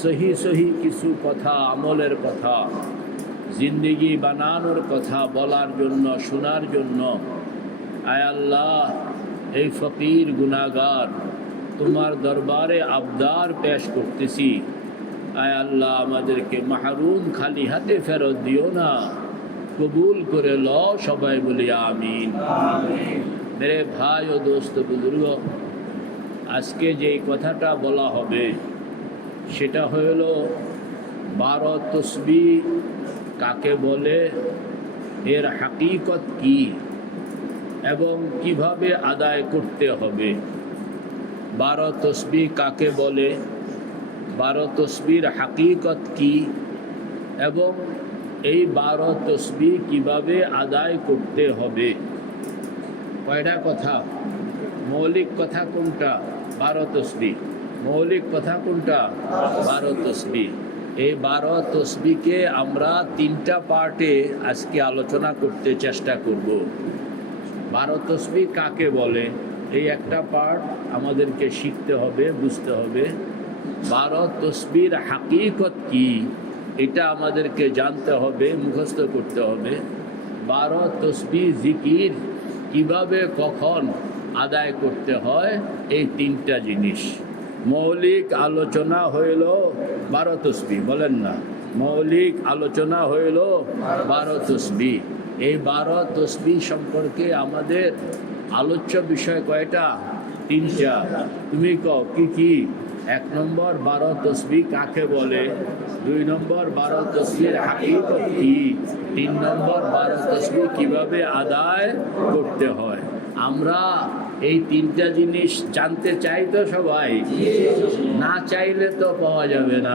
সহি সহি কিছু কথা, আমলের কথা, জিন্দেগি বানানোর কথা বলার জন্য, শোনার জন্য। আয় আল্লাহ, এই ফকির গুনাহগার তোমার দরবারে আবদার পেশ করতেছি। আয় আল্লাহ, আমাদেরকে মাহরুম খালি হাতে ফেরত দিও না, কবুল করে লো। সবাই বলি আমিন। মেরে ভাই ও দোস্ত বুজুর্গ, আজকে যে কথাটা বলা হবে সেটা হল 12 তসবিহ কাকে বলে, এর হাকিকত কি এবং কিভাবে আদায় করতে হবে। 12 তসবিহ কাকে বলে, 12 তসবির হাকিকত কি এবং এই 12 তসবিহ কিভাবে আদায় করতে হবে। কয়টা কথা? মৌলিক কথা কোনটা? 12 তসবিহ। মৌলিক কথা কোনটা? 12 তসবিহ। এই 12 তসবিহকে আমরা 3টা পার্টে আজকে আলোচনা করতে চেষ্টা করব। 12 তসবিহ কাকে বলে এই একটা পার্ট আমাদেরকে শিখতে হবে, বুঝতে হবে। 12 তসবির হাকিকত কি এটা আমাদেরকে জানতে হবে, মুখস্থ করতে হবে। 12 তসবিহ জিকির কিভাবে কখন আদায় করতে হয়, এই 3টা জিনিস। মৌলিক আলোচনা হইল 12 তসবিহ, বলেন না? মৌলিক আলোচনা হইল 12 তসবিহ। এই 12 তসবিহ সম্পর্কে আমাদের আলোচ্য বিষয় কয়টা? 3টা। তুমি কও কি কি? 1 নম্বর 12 তসবিহ কাকে বলে, 2 নম্বর 12 তসবিহের হাকিকত কি, 3 নম্বর 12 তসবিহ কিভাবে আদায় করতে হয়। আমরা এই 3টা জিনিস জানতে চাই তো সবাই? না চাইলে তো পাওয়া যাবে না।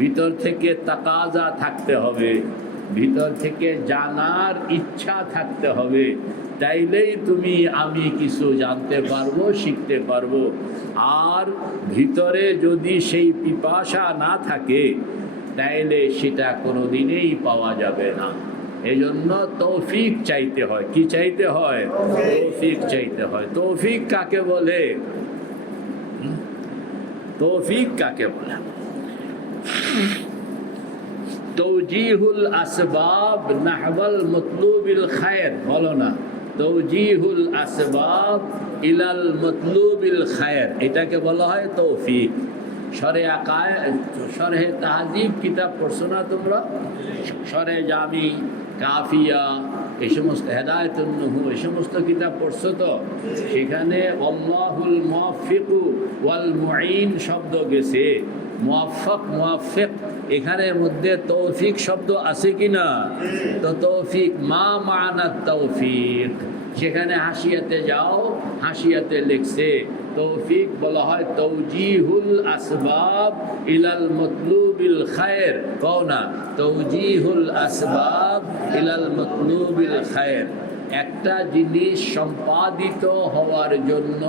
ভিতর থেকে তাকাজা থাকতে হবে, ভিতর থেকে জানার ইচ্ছা থাকতে হবে, তাইলেই তুমি আমি কিছু জানতে পারবো, শিখতে পারবো। আর ভিতরে যদি সেই পিপাসা না থাকে তাইলে সেটা কোনো দিনেই পাওয়া যাবে না। এজন্য তৌফিক চাইতে হয়। কি চাইতে হয়? তৌফিক চাইতে হয়। তৌফিক কাকে বলে? তৌফিক কাকে বলে? তৌজিহুল আসবাব নাহওয়াল মতলুবিল খায়র, বলো না? তৌজিহুল আসবাব ইলাল মতলুবিল খায়র, এটাকে বলা হয় তৌফিক। শরহে তাহজিব কিতাব পড়ছো না তোমরা? শরহে জামি, কাফিয়া, এই সমস্ত, হেদায়েতুন নুহু, এই সমস্ত কিতাব পড়ছো তো? সেখানে আল্লাহুল মুওয়াফিকু ওয়াল মুঈন শব্দ গেছে। মুওয়াফফাক, মুওয়াফিক, এখানের মধ্যে তৌফিক শব্দ আছে কি না? তো তৌফিক, মা মানা তৌফিক, সেখানে হাসিয়াতে যাও, হাসিয়াতে লিখছে তৌফিক বলা হয় তৌজিহুল আসবাব ইলাল মতলুবিল খায়র। কও না? তৌজিহুল আসবাব ইলাল মতলুবিল খায়র। একটা জিনিস সম্পাদিত হওয়ার জন্য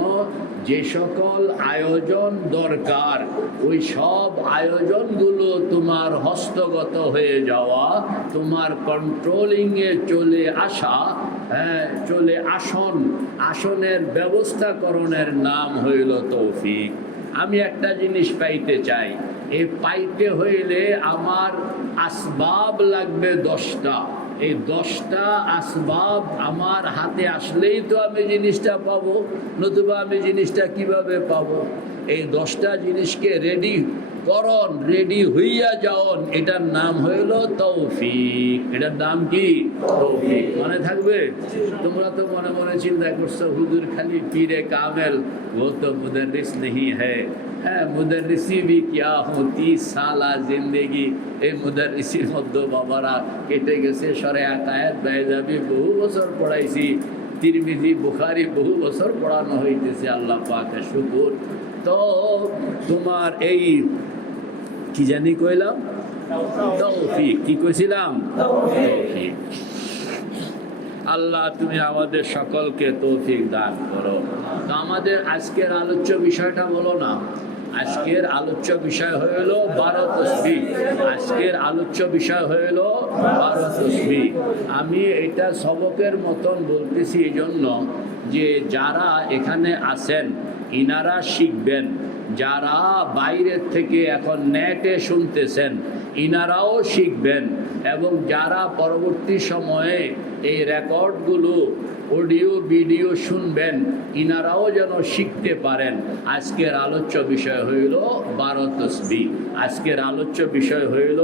যে সকল আয়োজন দরকার, ওই সব আয়োজনগুলো তোমার হস্তগত হয়ে যাওয়া, তোমার কন্ট্রোলিংয়ে চলে আসা, চলে আসনের ব্যবস্থাকরণের নাম হইল তৌফিক। আমি একটা জিনিস পাইতে চাই, এই পাইতে হইলে আমার আসবাব লাগবে 10টা। এই 10টা আসবাব আমার হাতে আসলেই তো আমি জিনিসটা পাবো, নতুবা আমি জিনিসটা কিভাবে পাবো? এই 10টা জিনিসকে রেডি করন, রেডি হইয়া যাওন, এটার নাম হইল তৌফিক। এটার নাম কি? তৌফিক। মনে থাকবে? তোমরা তো মনে মনে চিন্তা করছো হুজুর খালি পীরে কামেল, ও তো মুদর্রিস নেহি হ্যায়। হ্যাঁ, মুদর্রিসি ভি কিয়া হো, 30 সালা জিন্দেগি এই মুদর্রিসির মধ্যে বাবারা কেটে গেছে। শরে আকায়েত বাইজাবি বহু বছর পড়াইছি, তিরমিজি বুখারি বহু বছর পড়ানো হইতেছে, আল্লাহ পাকের শুকর। তো তোমার এই কি জানি কইলাম, তৌফিক। কি কইছিলাম? তৌফিক। আল্লাহ তুমি আমাদের সকলকে তৌফিক দান করো। তো আমাদের আজকের আলোচ্য বিষয়টা বলো না? আজকের আলোচ্য বিষয় হইল 12 তসবিহ। আজকের আলোচ্য বিষয় হইল 12 তসবিহ। আমি এটা সবকের মতন বলতেছি এই জন্য যে যারা এখানে আছেন ইনারা শিখবেন, যারা বাইরের থেকে এখন নেটে শুনতেছেন ইনারাও শিখবেন, এবং যারা পরবর্তী সময়ে এই রেকর্ডগুলো অডিও ভিডিও শুনবেন ইনারাও যেন শিখতে পারেন। আজকের আলোচ্য বিষয় হইল 12 তসবিহ। আজকের আলোচ্য বিষয় হইল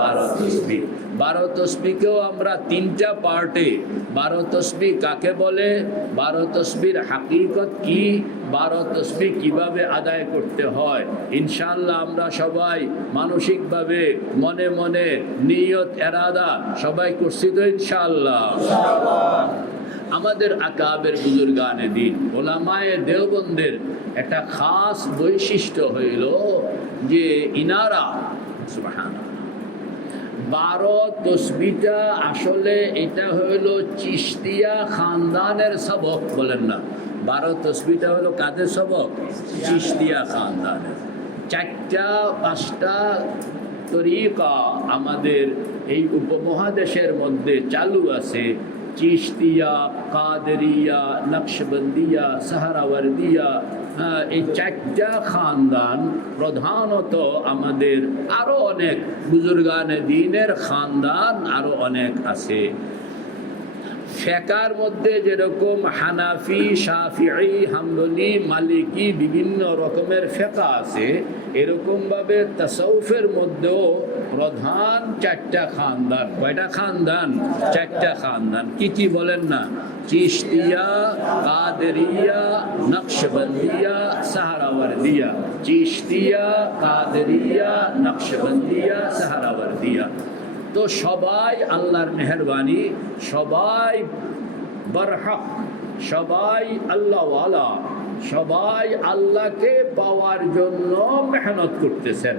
12 তসবিহ। 12 তসবিহকেও আমরা 3টা পার্টে, 12 তসবিহ কাকে বলে, 12 তসবিহর হাকিকত কি, 12 তসবিহ কিভাবে আদায় করতে হয়, ইনশাআল্লাহ আমরা সবাই মানসিকভাবে মনে মনে নিয়ত এরাদা সবাই করছি তো ইনশাআল্লাহ। আমাদের আকাবের বুজুর্গানে দিন ওলামায়ে দেওবন্দের একটা খাস বৈশিষ্ট্য হইল যে ইনারা সুবহানাল্লাহ 12 তসবিহটা আসলে এটা হইল চিশতিয়া খানদানের সবক, বলেন না 12 তসবিহটা হলো কাদের সবক? চিশতিয়া খানদানের। 4টা-5টা তরিকা আমাদের এই উপমহাদেশের মধ্যে চালু আছে, চিশতিয়া, কাদেরিয়া, নকশবন্দিয়া, সাহারাওয়ার্দিয়া। এই 4টা খানদান প্রধানত আমাদের, আরও অনেক বুজুর্গানে দ্বীনের খানদান আরও অনেক আছে। ফিকহের মধ্যে যেরকম হানাফি, শাফিঈ, হাম্বলি, মালিকি বিভিন্ন রকমের ফিকহ আছে, এরকমভাবে তাসাউফের মধ্যেও প্রধান 4টা খানদান। কয়টা খানদান? 4টা খানদান। কি বলেন না? চিশতিয়া, কাদেরিয়া, নকশবন্দিয়া, সাহারাওয়ার্দিয়া। চিশতিয়া, কাদেরিয়া, নকশবন্দিয়া, সাহারাওয়ার্দিয়া। তো সবাই আল্লাহর মেহরবানি, সবাই বরহক, সবাই আল্লাহওয়ালা, সবাই আল্লাহকে পাওয়ার জন্য মেহনত করতেছেন।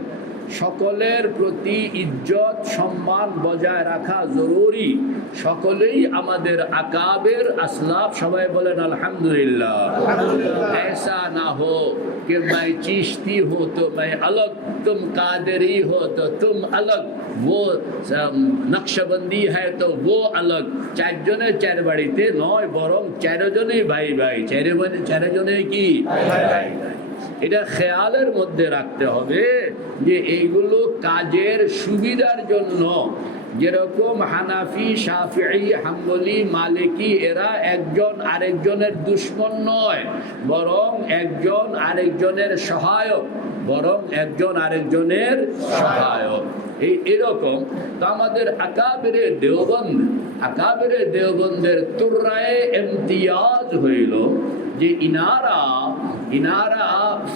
সকলের প্রতি ইজ্জত সম্মান বজায় রাখা জরুরি। সকলেই আমাদের আকাবের আসলাফ, সবাই বলেন আলহামদুলিল্লাহ। ऐसा ना हो कि मैं चिश्ती हो तो मैं अलग, तुम कादरी हो तो तुम अलग, वो नक्शबंदी है तो वो अलग। 4 জনে 4 বাড়িতে নয়, বরং 4 জনেই ভাই ভাই। 4 জনেই কি ভাই ভাই। এটা খেয়ালের মধ্যে রাখতে হবে যে এইগুলো কাজের সুবিধার জন্য, যেরকম হানাফি, শাফিঈ, হাম্বলি, মালিকি এরা একজন আরেকজনের দুশমন নয়, বরং একজন আরেকজনের সহায়ক, বরং একজন আরেকজনের সহায়ক। এরকম তো আমাদের আকাবেরে দেওবন্দের তুর্রায়ে ইমতিয়াজ হইল যে ইনারা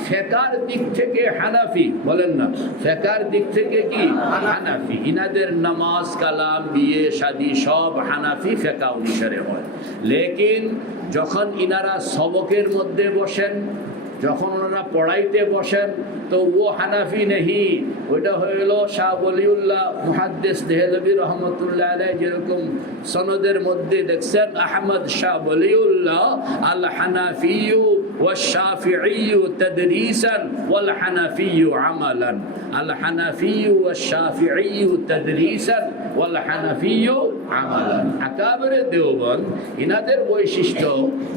ফিকহের দিক থেকে হানাফি, বলেন না ফিকহের দিক থেকে কি হানাফি। ইনাদের নামাজ, কালাম, বিয়ে, শাদী সব হানাফি ফিকহ অনুসারে হয়। লেকিন যখন ইনারা সবকের মধ্যে বসেন, যখন ওনারা পড়াইতে বসেন, তো ও হানাফি নেই, ওইটা হইল শাহ ওলিউল্লাহ মুহাদ্দিস দেহলভী রহমতুল্লাহ আলাইহি, যেরকম সনদের মধ্যে দেখছেন আহমদ শাহ ওলিউল্লাহ আল হানাফিয়্যু ওয়াশ শাফিঈয়্যু তাদরিসান ওয়াল হানাফিয়্যু আমালান। আল হানাফিয়্যু ওয়াশ শাফিঈয়্যু তাদরিসান ওয়াল হানাফিয়্যু আমালান। আকাবেরে দেওবন্দ ইনাদের বৈশিষ্ট্য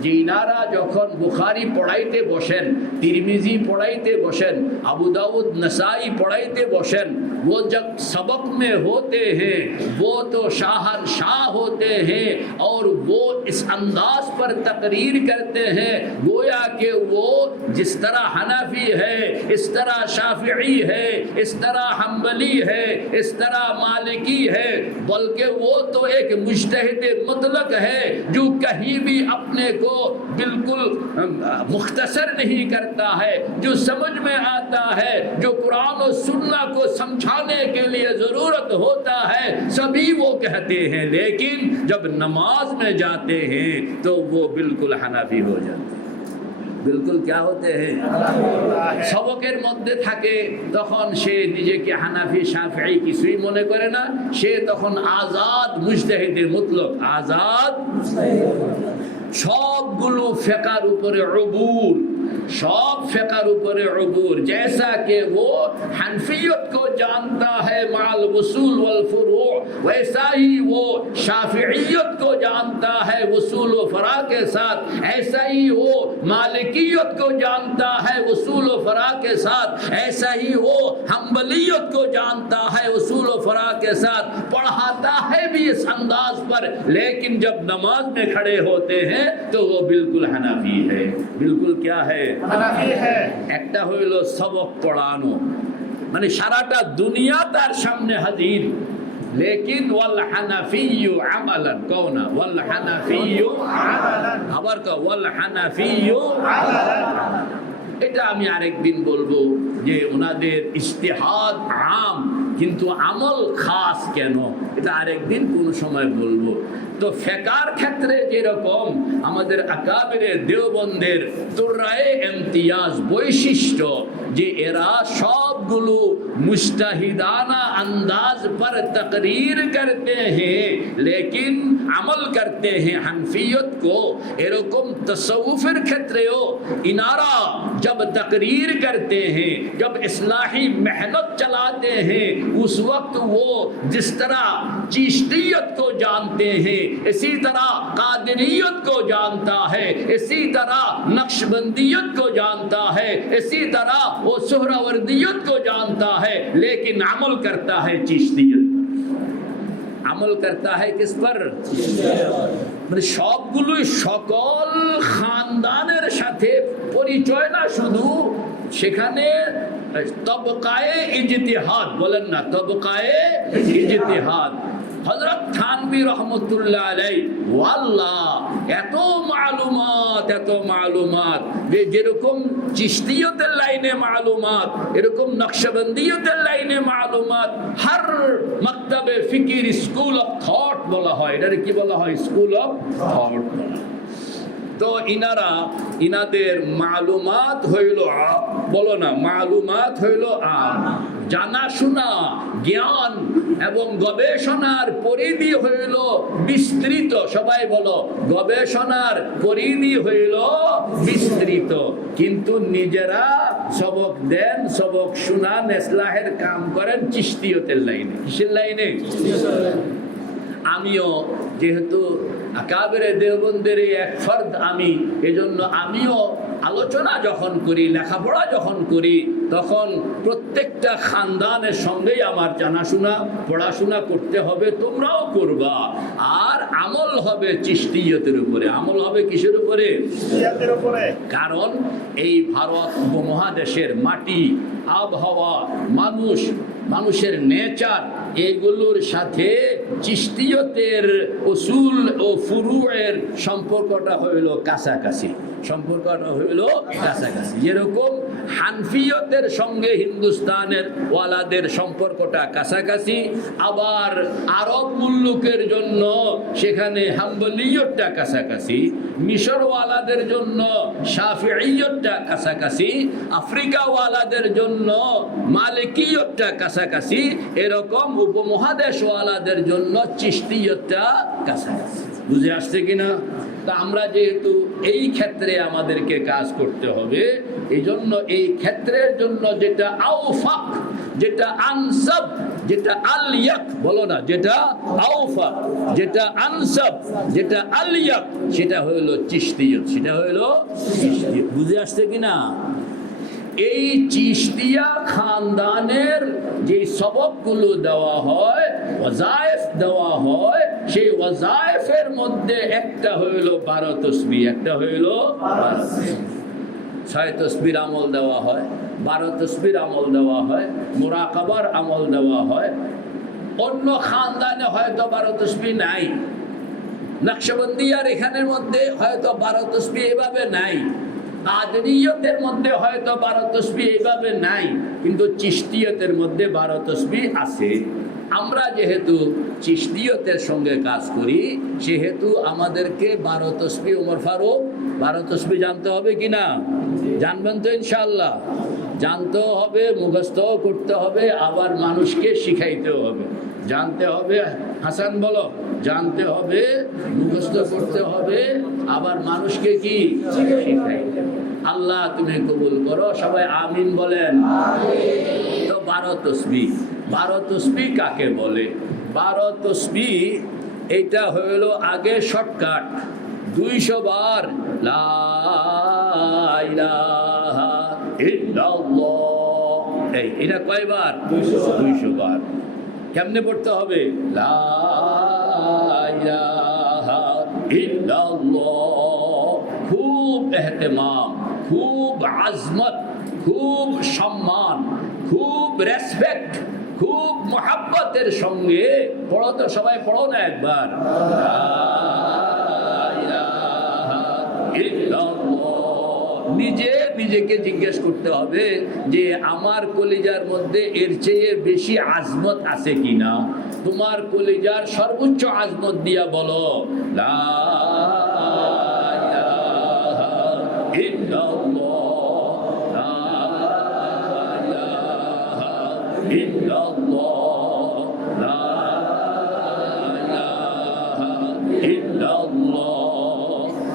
যে ইনারা যখন বুখারী পড়াইতে বসেন, तिरमिजी पढ़ाईते बसें, अबू दाऊद नसाई पढ़ाईते बसें, वो जब सबक में होते हैं वो तो शाहनशाह होते हैं और वो इस अंदाज पर तकरीर करते हैं गोया कि वो जिस तरह हनफी है, इस तरह शाफिई है, इस तरह हम्बली है, इस तरह मालिकी है, बल्कि वो तो एक मुज्तहिद मुतलक है जो कहीं भी अपने को बिल्कुल मुख्तसर नहीं करता है, जो समझ में आता है, जो कुरान और सुन्ना को समझाने के लिए ज़रूरत होता है सभी वो कहते हैं, लेकिन जब नमाज में जाते हैं तो वो बिल्कुल हनफी हो जाते हैं। बिल्कुल क्या होते हैं सबकेर मध्य थाके तखन से निजेके हानाफी शाफिई किछुई मने करे ना, से तखन आजाद मुजताहिदे मुतलक, आजाद सबगुलो फिकहेर उपरे उबूर सब फ़िक़्र ऊपर उबूर, जैसा कि वो हनफियत को जानता है माल वसूल वल फुरू, वैसा ही वो शाफियत को जानता है वसूल व फरा के साथ, ऐसा ही वो मालिकियत को जानता है वसूल व फरा के साथ, ऐसा ही वो हम्बलियत को जानता है वसूल व फरा के साथ। पढ़ाता है भी इस अंदाज पर, लेकिन जब नमाज में खड़े होते हैं तो वो बिल्कुल हनफी है। बिल्कुल क्या है? हनफी है। একটা হইলো সবক পড়ানো, মানে সারাটা দুনিয়া তার সামনে হাজির, लेकिन वल हनफिय्यु अमलन, कहो ना वल हनफिय्यु अमलन, আবার কও वल हनफिय्यु अमलन। এটা আমি আরেকদিন বলবো যে ওনাদের ইজতিহাদ আম কিন্তু আমল খাস কেন, এটা আরেকদিন কোন সময় বলবো। তো ফিকহের ক্ষেত্রে যেরকম আমাদের আকাবিরে দেওবন্দের তুরায়ে ইমতিয়াজ বৈশিষ্ট্য যে এরা সবগুলো মুস্তাহিদানা अंदाज पर तकरीर करते हैं लेकिन अमल करते हैं हनफियत को, एरकम तसव्वुफेर क्षेत्रेও इनारा जब तकरीर करते हैं, जब इस्लाही मेहनत चलाते हैं, उस वक्त वो जिस तरह चिश्तियत को जानते हैं इसी तरह कादिरियत को जानता है, इसी तरह नक्शबंदियत को जानता है, इसी तरह वो सुहरावर्दियत को जानता है, लेकिन अमल करता है चिश्तियत, আমল करता है किस पर? মানে সবগুলোই সকল খানদানের সাথে পরিচয় না, শুধু সেখানে তবকায়ে ইজতিহাদ, বলেন না তবকায়ে ইজতিহাদ। হযরত থানভী রহমতুল্লাহ আলাইহি ওয়াল্লাহ এত মালুমাত যে যেরকম চিশতিয়তের লাইনে মালুমাত, এরকম নকশবন্দিয়তের লাইনে মালুমাত, হর মক্তবে ফিকির স্কুল অফ থট বলা হয়, এটাকে কি বলা হয়? স্কুল অফ থট বলা। তো ইনাদের মালুমাত হইল, বলো না মালুমাত হইল জানাশোনা, জ্ঞান এবং গবেষণার পরিধি হইল বিস্তৃত। সবাই বলো, গবেষণার পরিধি হইল বিস্তৃত, কিন্তু নিজেরা সবক দেন, সবক শুনান, ইসলাহের কাম করেন চিশতিয়তের লাইনে। কিসের লাইনে? আমিও যেহেতু আকাবেরে দেওবন্দের এক ফর্দ, আমি এজন্য আমিও আলোচনা যখন করি, লেখাপড়া যখন করি, তখন প্রত্যেকটা খানদানের সঙ্গেই আমার জানাশোনা পড়াশোনা করতে হবে, তোমরাও করবা। আর আমল হবে চিশতিয়তের উপরে। আমল হবে কিসের উপরে? চিশতিয়তের উপরে। কারণ এই ভারত উপমহাদেশের মাটি, আবহাওয়া, মানুষের নেচার, এগুলোর সাথে চিশতিয়তের উসুল ও ফুরুয়ের সম্পর্কটা হইল কাছাকাছি, যেরকম হানফিয়তের সঙ্গে হিন্দুস্তানের ওয়ালাদের সম্পর্কটা কাছাকাছি, আবার আরব মুল্লুকের জন্য সেখানে হাম্বলিয়তটা কাছাকাছি, মিশর ওয়ালাদের জন্য শাফিঈয়তটা কাছাকাছি, আফ্রিকা ওয়ালাদের জন্য মালিকিয়তটা কাছাকাছি, এরকম উপমহাদেশ ওয়ালাদের জন্য চিশতিয়তটা কাছাকাছি। বুঝে আসছে কিনা? তা আমরা যেহেতু এই ক্ষেত্রে আমাদেরকে কাজ করতে হবে, এই জন্য এই ক্ষেত্রের জন্য যেটা আউফাক, যেটা আনসাব, যেটা আলিয়াক, বলো না, যেটা আউফাক, যেটা আনসাব, যেটা আলিয়াক, সেটা হইল চিশতিয়ত, সেটা হইল চিশতিয়ত। বুঝে আসছে কিনা? এই চিশতিয়া খানদানের যে সবকগুলো দেওয়া হয়, ওয়াজায়েফ দেওয়া হয়, সেই ওয়াজায়েফের মধ্যে একটা হইল 12 তসবিহ, একটা হইল 6 তসবির আমল দেওয়া হয়, 12 তসবির আমল দেওয়া হয়, মুরাকাবার আমল দেওয়া হয়। অন্য খানদানে হয়তো 12 তসবিহ নাই, নকশবন্দিয়ার এখানের মধ্যে হয়তো 12 তসবিহ এভাবে নাই, কাদেরিয়তের মধ্যে হয়তো 12 তসবিহ এইভাবে নাই, কিন্তু চিশতিয়তের মধ্যে 12 তসবিহ আছে। আমরা যেহেতু চিশতিয়তের সঙ্গে কাজ করি, সেহেতু আমাদেরকে 12 তসবিহ, ওমর ফারুক 12 তসবিহ জানতে হবে কিনা? জানবেন তো ইনশাআল্লাহ? জানতেও হবে, মুখস্থ করতে হবে, আবার মানুষকে শিখাইতেও হবে। জানতে হবে, হাসান বলো, জানতে হবে, মুখস্থ করতে হবে, আবার মানুষকে কি শিখাইতে হবে। আল্লাহ তুমি কবুল করো। সবাই আমিন বলেন। তো 12 তসবিহ, 12 তসবিহ কাকে বলে? 12 তসবিহ এটা হইল আগে শর্টকাট 200 বার লা ইলাহা ইল্লাল্লাহ। এটা কয়বার? 200 বার। কেমনে পড়তে হবে? লা ইলাহা ইল্লাল্লাহ। খুব এহতেমাম, খুব আজমত, খুব সম্মান, খুব রেসপেক্ট, খুব মোহাব্বতের সঙ্গে পড়ো। তো সবাই পড়ো না একবার। নিজে নিজেকে জিজ্ঞেস করতে হবে যে আমার কলিজার মধ্যে এর চেয়ে বেশি আজমত আছে কিনা। তোমার কলিজার সর্বোচ্চ আজমত দিয়া বলো লা ইলাহা ইল্লাল্লাহ, লা ইলাহা ইল্লাল্লাহ, লা ইলাহা ইল্লাল্লাহ,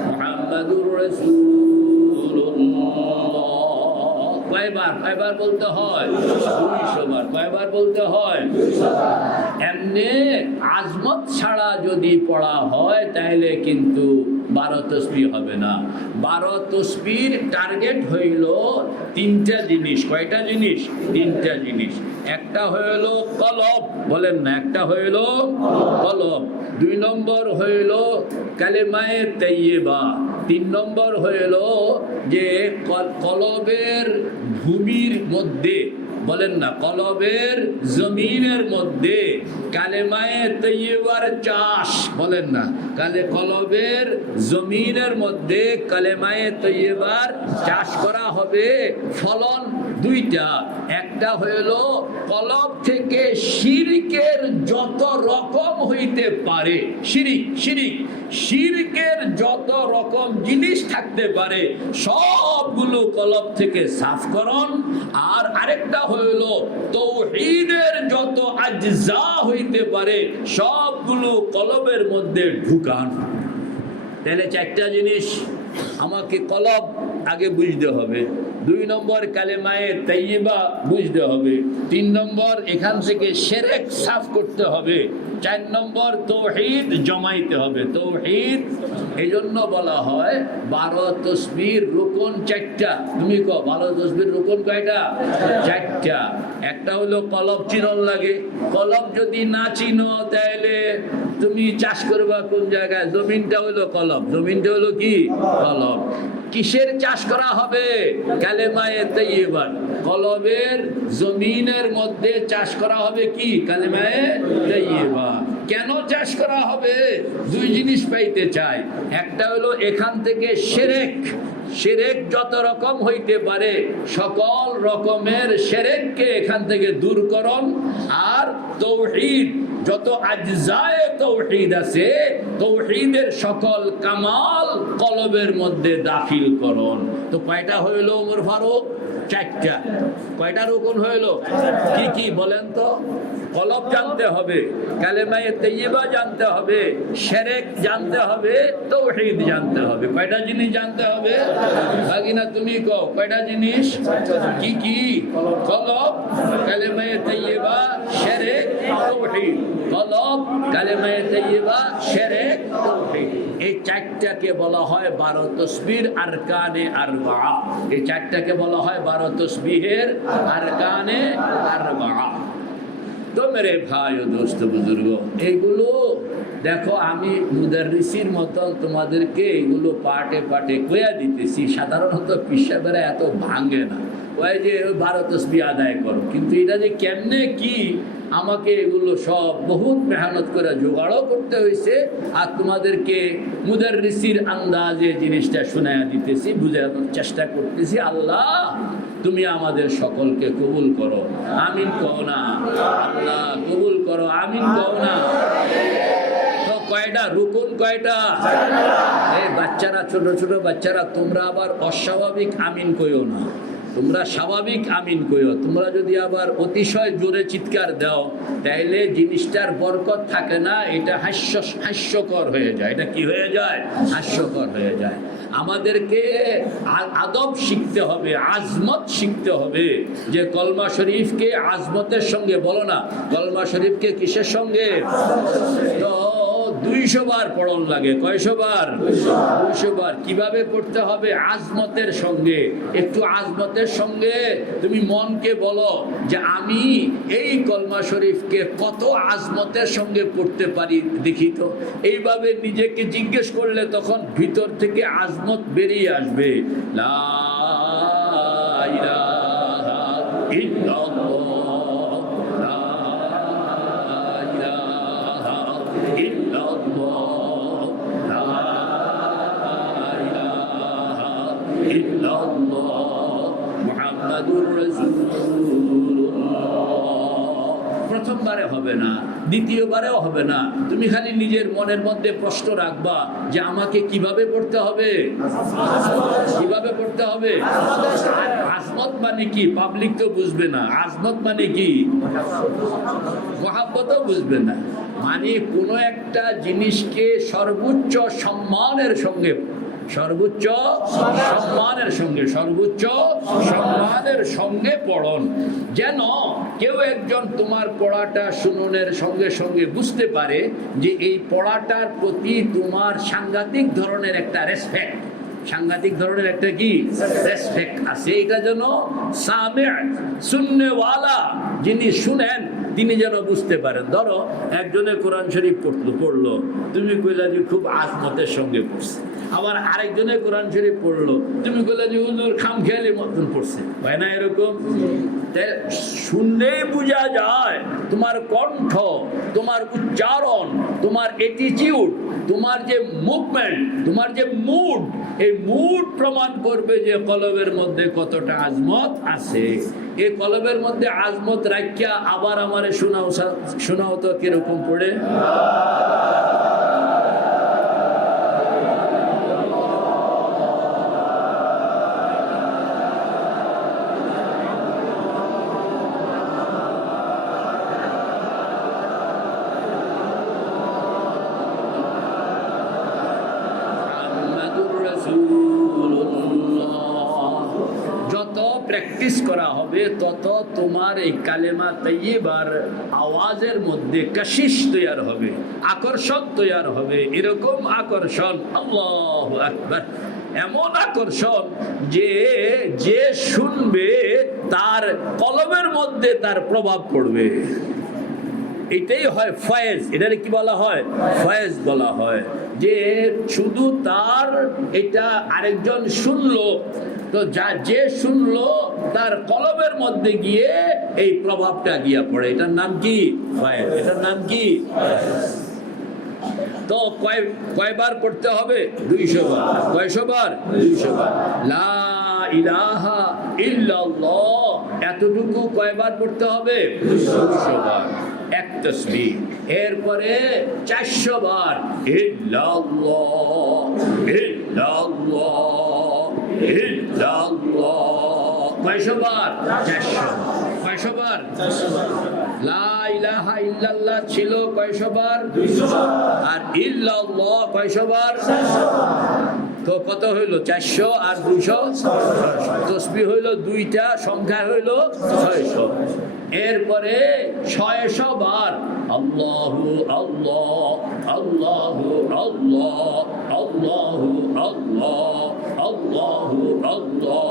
মুহাম্মাদুর রাসূলুল্লাহ। কয়বার বলতে হয়? 200 বার। কয়বার বলতে হয়? এমনি আজমত ছাড়া যদি পড়া হয় তাহলে কিন্তু 12 তসবিহ হবে না। 12 তসবির টার্গেট হইল 3টা জিনিস। কয়টা জিনিস? 3টা জিনিস। একটা হইল কলব, বলেন না, একটা হইল কলব। 2 নম্বর হইল কালেমায়ে তাইয়্যিবা। 3 নম্বর হইল যে কলবের ভূমির মধ্যে, বলেন না, কলবের জমিনের মধ্যে কালেমায়ে তাইয়্যিবার চাষ, বলেন না, কলবের জমিনের মধ্যে কালেমায়ে তাইয়্যিবার চাষ করা হবে। ফলন 2টা। একটা হইল কলব থেকে শিরকের যত রকম হইতে পারে, শিরকের যত রকম জিনিস থাকতে পারে সবগুলো কলব থেকে সাফ করন। আর আরেকটা হইল তাওহীদের যত আজজা হইতে পারে সবগুলো কলবের মধ্যে ঢুকান। তাহলে 4টা জিনিস আমাকে কলব আগে বুঝতে হবে। 2 নম্বর কালেমায়ে তাইয়্যিবা বুঝতে হবে। 3 নম্বর এখান থেকে শিরক সাফ করতে হবে। 4 নম্বর তাওহীদ জমাইতে হবে। তাওহীদ এইজন্য বলা হয় 12 তসবির রুকন 4টা। তুমি কও 12 তসবির রুকন কয়টা? 4টা। একটা হলো কলব চিনন লাগে। কলব যদি না চিনো তাহলে তুমি চাষ করবা কোন জায়গায়? জমিনটা হলো কলব। জমিনটা হলো কি? কলব। কিসের চাষ করা হবে? কালেমায়ে তাইয়্যিবা। কলবের জমিনের মধ্যে চাষ করা হবে কি? কালেমায়ে তাইয়্যিবা। কেন চাষ করা হবে? 2 জিনিস পাইতে চাই। একটা হলো এখান থেকে শিরক যত রকম হইতে পারে সকল রকমের শিরককে এখান থেকে দূর করুন। আর তাওহীদ যত আজজায়ে তাওহীদ আছে তাওহীদের সকল কামাল কলবের মধ্যে দাখিল করুন। তো কয়টা হইল ওমর ফারুক? 4টা। কয়টা রুকন হইল? কি কি বলেন তো? কলব জানতে হবে, কালেমায়ে তাইয়্যিবা জানতে হবে, শিরক জানতে হবে, তাওহীদ জানতে হবে। কয়টা জিনিস জানতে হবে? বাগিনা তুমি কও কয়টা জিনিস? কি কি? কলব, কালেমায়ে তাইয়্যিবা, শিরক, তাওহীদ। কলব, কালেমায়ে তাইয়্যিবা, শিরক, তাওহীদ। এই 4টাকে বলা হয় 12 তসবির আরকানে আরবা। এই 4টাকে বলা হয় 12 তসবিহের আরকানে আরবা। তো মেরে ভাই ও দোস্ত বুজুর্গ, এইগুলো দেখো আমি মুদাররিসির মতন তোমাদেরকে এগুলো পাটে পাটে কইয়া দিতেছি। সাধারণত পিসাবেরা এত ভাঙে না, ওই যে 12 তসবিহ আদায় করো, কিন্তু এটা যে কেমনে কি আমাকে এগুলো সব বহুত মেহনত করে জোগাড়ও করতে হয়েছে। আর তোমাদেরকে মুদাররিসির আন্দাজে জিনিসটা শোনায়া দিতেছি, বুঝানোর চেষ্টা করতেছি। আল্লাহ তুমি আমাদের সকলকে কবুল করো, আমিন কও না? আল্লাহ কবুল করো, আমিন কও না? তো কয়টা রুকুন? কয়টা? এই বাচ্চারা, ছোট ছোট বাচ্চারা, তোমরা আবার অস্বাভাবিক আমিন কইও না। তোমরা স্বাভাবিক আমিন কইও। তোমরা যদি আবার অতিশয় জোরে চিৎকার দাও তাইলে জিনিসটার বরকত থাকে না, এটা হাস্যকর হয়ে যায়। এটা কি হয়ে যায়? হাস্যকর হয়ে যায়। আমাদেরকে আদব শিখতে হবে, আজমত শিখতে হবে। যে কলমা শরীফকে আজমতের সঙ্গে বলো না, কলমা শরীফকে কিসের সঙ্গে? তো 200 বার পড়ন লাগে। কয়শো বার? 200 বার। কিভাবে পড়তে হবে? আজমতের সঙ্গে। একটু আজমতের সঙ্গে তুমি মনকে বলো যে আমি এই কলমা শরীফকে কত আজমতের সঙ্গে পড়তে পারি দেখি তো। এইভাবে নিজেকে জিজ্ঞেস করলে তখন ভিতর থেকে আজমত বেরিয়ে আসবে। লা ইলাহা ইল্লাল্লাহ, লা ইলাহা ইল্লাল্লাহ, লা ইলাহা ইল্লাল্লাহ, মুহাম্মাদুর রাসূলুল্লাহ। প্রথমবারে হবে না, দ্বিতীয়বারেও হবে না। তুমি খালি নিজের মনের মধ্যে প্রশ্ন রাখবা যে আমাকে কিভাবে পড়তে হবে, কিভাবে পড়তে হবে। আজমত মানে কি? পাবলিক তো বুঝবে না। আজমত মানে কি? মহাব্বতও বুঝবে না। মানে কোনো একটা জিনিসকে সর্বোচ্চ সম্মানের সঙ্গে, সর্বোচ্চ সম্মানের সঙ্গে, সর্বোচ্চ সম্মানের সঙ্গে পড়ন, যেন কেউ একজন তোমার পড়াটা শুননের সঙ্গে সঙ্গে বুঝতে পারে যে এই পড়াটার প্রতি তোমার সাংঘাতিক ধরনের একটা রেসপেক্ট, সাংঘাতিক ধরনের একটা কি রেসপেক্ট আছে। এটা যেন সামি'আ শুননেওয়ালা যিনি শুনেন তিনি যেন বুঝতে পারেন। ধরো একজনে কোরআন শরীফ পড়লো, তুমি কইলা যে খুব আজমতের সঙ্গে পড়ছে। আবার আরেকজনে কোরআন শরীফ পড়লো, তুমি কইলা যে হুজুর খামখেয়ালি মতন পড়ছে। হয় না এরকম? শুনলেই বোঝা যায় তোমার কণ্ঠ, তোমার উচ্চারণ, তোমার অ্যাটিটিউড, তোমার যে মুভমেন্ট, তোমার যে মুড, এই মুড প্রমাণ করবে যে কলবের মধ্যে কতটা আজমত আছে। এই কলবের মধ্যে আজমত রাখিয়া আবার আমারে শোনাও তো কিরকম পড়ে। যত প্র্যাকটিস করা হবে তত তোমার এই কালেমা তাইয়্যিবার আওয়াজের মধ্যে কাশিশ তৈয়ার হবে, আকর্ষণ তৈয়ার হবে। এরকম আকর্ষণ, আল্লাহু আকবার, এমন আকর্ষণ যে যে শুনবে তার কলবের মধ্যে তার প্রভাব পড়বে। এটাই হয় ফয়েজ। এটারে কি বলা হয়? ফয়েজ বলা হয়। যে শুধু তার এটা আরেকজন শুনলো, তো যে শুনলো তার কলবের মধ্যে গিয়ে এই প্রভাবটা গিয়া পড়ে। এটার নাম কি? ফয়েজ। এটার নাম কি? তো কয়বার পড়তে হবে? 200 বার। কয়শো বার? 200 বার। লা ইলাহা ইল্লাল্লাহ এতটুকু কয়বার পড়তে হবে? 200 বার। এক তাসবিহ। এরপরে 400 বার ইল্লাল্লাহ ইল্লাল্লাহ ইল্লাল্লাহ। কয়শো বার? 400। কয়শো বার? 400 বার। লা ইলাহা ইল্লাল্লাহ ছিল কয়শো বার? 200 বার। আর ইল্লাল্লাহ কয়শো বার? 400 বার। তো কত হইল? 400 আর 200 600। তাসবিহ হইল দুইটা, সংখ্যা হইল 600। এরপরে 600 বার আল্লাহু আল্লাহ আল্লাহু আল্লাহ আল্লাহু আল্লাহ আল্লাহু আল্লাহ।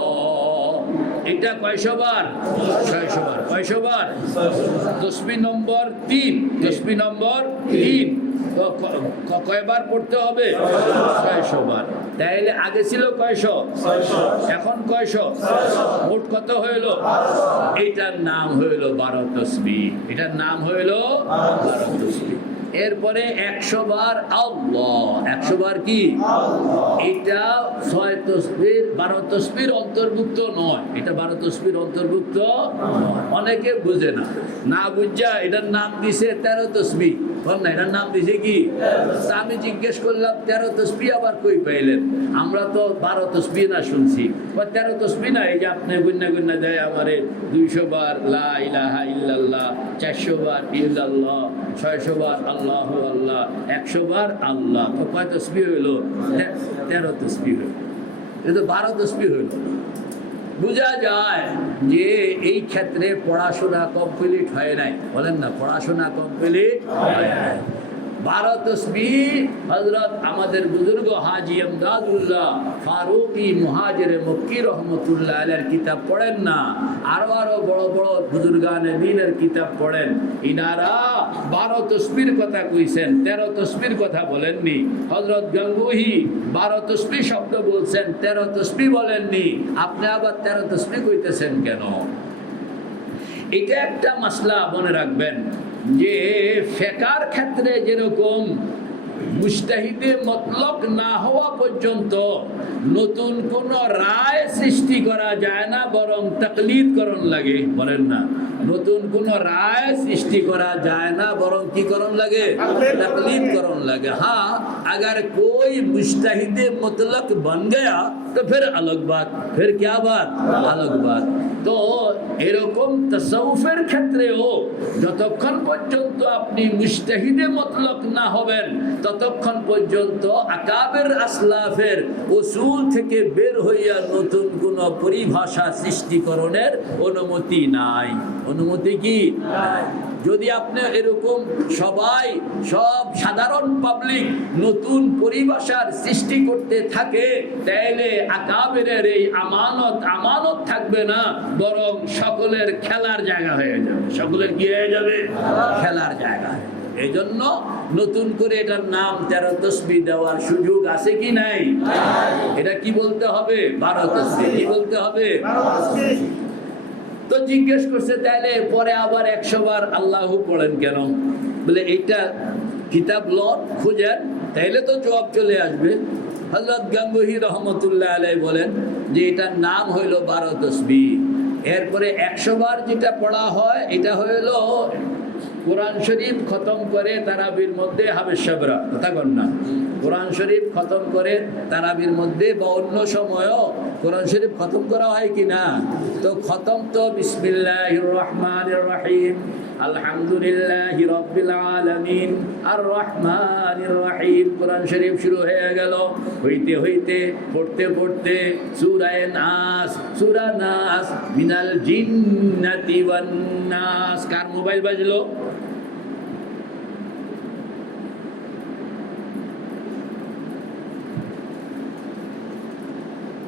এটা কয়শো বার? 600 বার। কয়শো বার? তাসবিহ নম্বর 3। তাসবিহ নম্বর 3 কয়বার পড়তে হবে? 600 বার। তাইলে আগে ছিল কয়শো? এখন কয়শো? মোট কত হইল? এটার নাম হইল 12 তাসবিহ। এটার নাম হইল 12 তাসবিহ। এরপরে 100 বার আল্লাহ। 100 বার কি? এটা 6 তাসবিহ 12 তাসবিহর অন্তর্ভুক্ত নয়। এটা 12 তাসবিহর অন্তর্ভুক্ত নয়। অনেকে বুঝে না, না বুঝা এটার নাম দিছে 13 তাসবিহ। না, এটার নাম দিছে কি? আমি জিজ্ঞেস করলাম 13 তসবিহ আবার কই পাইলেন? আমরা তো 12 তসবিহ না শুনছি। 13 তসবিহ না, এই যে আপনি গুন্না গুন্না দেয় আমারে 200 বার লা ইলাহা ইল্লাল্লাহ, 400 বার ইল্লাল্লাহ, 600 বার আল্লাহু আল্লাহ, 100 বার আল্লাহ। তো কয় তসবিহ হইলো? 13 তসবিহ হইল। এটা তো 12 তসবিহ হইল। বোঝা যায় যে এই ক্ষেত্রে পড়াশোনা কমপ্লিট হয় নাই। বলেন না, পড়াশোনা কমপ্লিট হয় নাই। 12 তসবিহ হযরত আমাদের বুজুর্গ হাজী ইমদাদুল্লাহ ফারুকি মুহাজিরে মক্কি রহমতুল্লাহ আলাইহির কিতাব পড়েন না, আরো বড় বড় বুজুর্গানে দ্বীনের কিতাব পড়েন। ইনারা 12 তসবিহর কথা কইছেন, 13 তসবিহর কথা বলেননি। হযরত গঙ্গোহী 12 তসবিহ শব্দ বলছেন, 13 তসবিহ বলেননি। আপনি আবার 13 তসবিহ কইতেছেন কেন? এটা একটা মাসলা মনে রাখবেন যে ফিকহের ক্ষেত্রে যেরকম মুজতাহিদে মতলক না হওয়া পর্যন্ত নতুন কোন রায় সৃষ্টি করা যায় না, বরং তাকলিদ করণ লাগে। বলেন না, নতুন কোন রায় সৃষ্টি করা যায় না, বরং কি করণ লাগে? তাকলিদ করণ লাগে। हाँ, अगर कोई मुजतहिदे मुतलक बन गया तो फिर अलग बात, फिर क्या बात? अलग बात। তো এরকম তাসাউফের ক্ষেত্রেও যতক্ষণ পর্যন্ত আপনি মুজতাহিদে মুতলক না হবেন ততক্ষণ পর্যন্ত আকাবের আসলাফের উসুল থেকে বের হইয়া নতুন কোন পরিভাষা সৃষ্টিকরণের অনুমতি নাই। অনুমতি কি নাই? যদি আপনি এরকম সবাই সব সাধারণ পাবলিক নতুন পরিভাষার সৃষ্টি করতে থাকে, তাহলে আকাবের এই আমানত থাকবে না, বরং সকলের খেলার জায়গা হয়ে যাবে। সকলের কি হয়ে যাবে? খেলার জায়গা। এই জন্য নতুন করে এটার নাম 13 তসবিহ দেওয়ার সুযোগ আছে কি নাই? এটা কি বলতে হবে? 12 তসবিহ। কি বলতে হবে? 12 তসবিহ। তো জিজ্ঞেস করছে তাহলে পরে আবার 100 বার আল্লাহু পড়েন কেন? বলে এইটা কিতাব লন খুঁজেন, তাইলে তো জবাব চলে আসবে। হযরত গঙ্গোহী রহমতুল্লাহ আলাইহি বলেন যে এটার নাম হইল 12 তসবিহ। এরপরে 100 বার যেটা পড়া হয় এটা হইল কোরআন শরীফ খতম করে তারাবির মধ্যে হাফেজ সাহেবরা, কথা কন না, কোরআন শরীফ খতম করে তারাবির মধ্যে বা অন্য সময়ও কোরআন শরীফ খতম করা হয় কি না? তো খতম তো বিসমিল্লাহির রহমানির রহিম, আলহামদুলিল্লাহি রাব্বিল আলামিন, আর রহমানির রহিম, কোরআন শরীফ শুরু হয়ে গেল। হইতে হইতে পড়তে পড়তে সূরা নাস মিনাল জিন্নাতি ওয়ান নাস। কার মোবাইল বাজলো?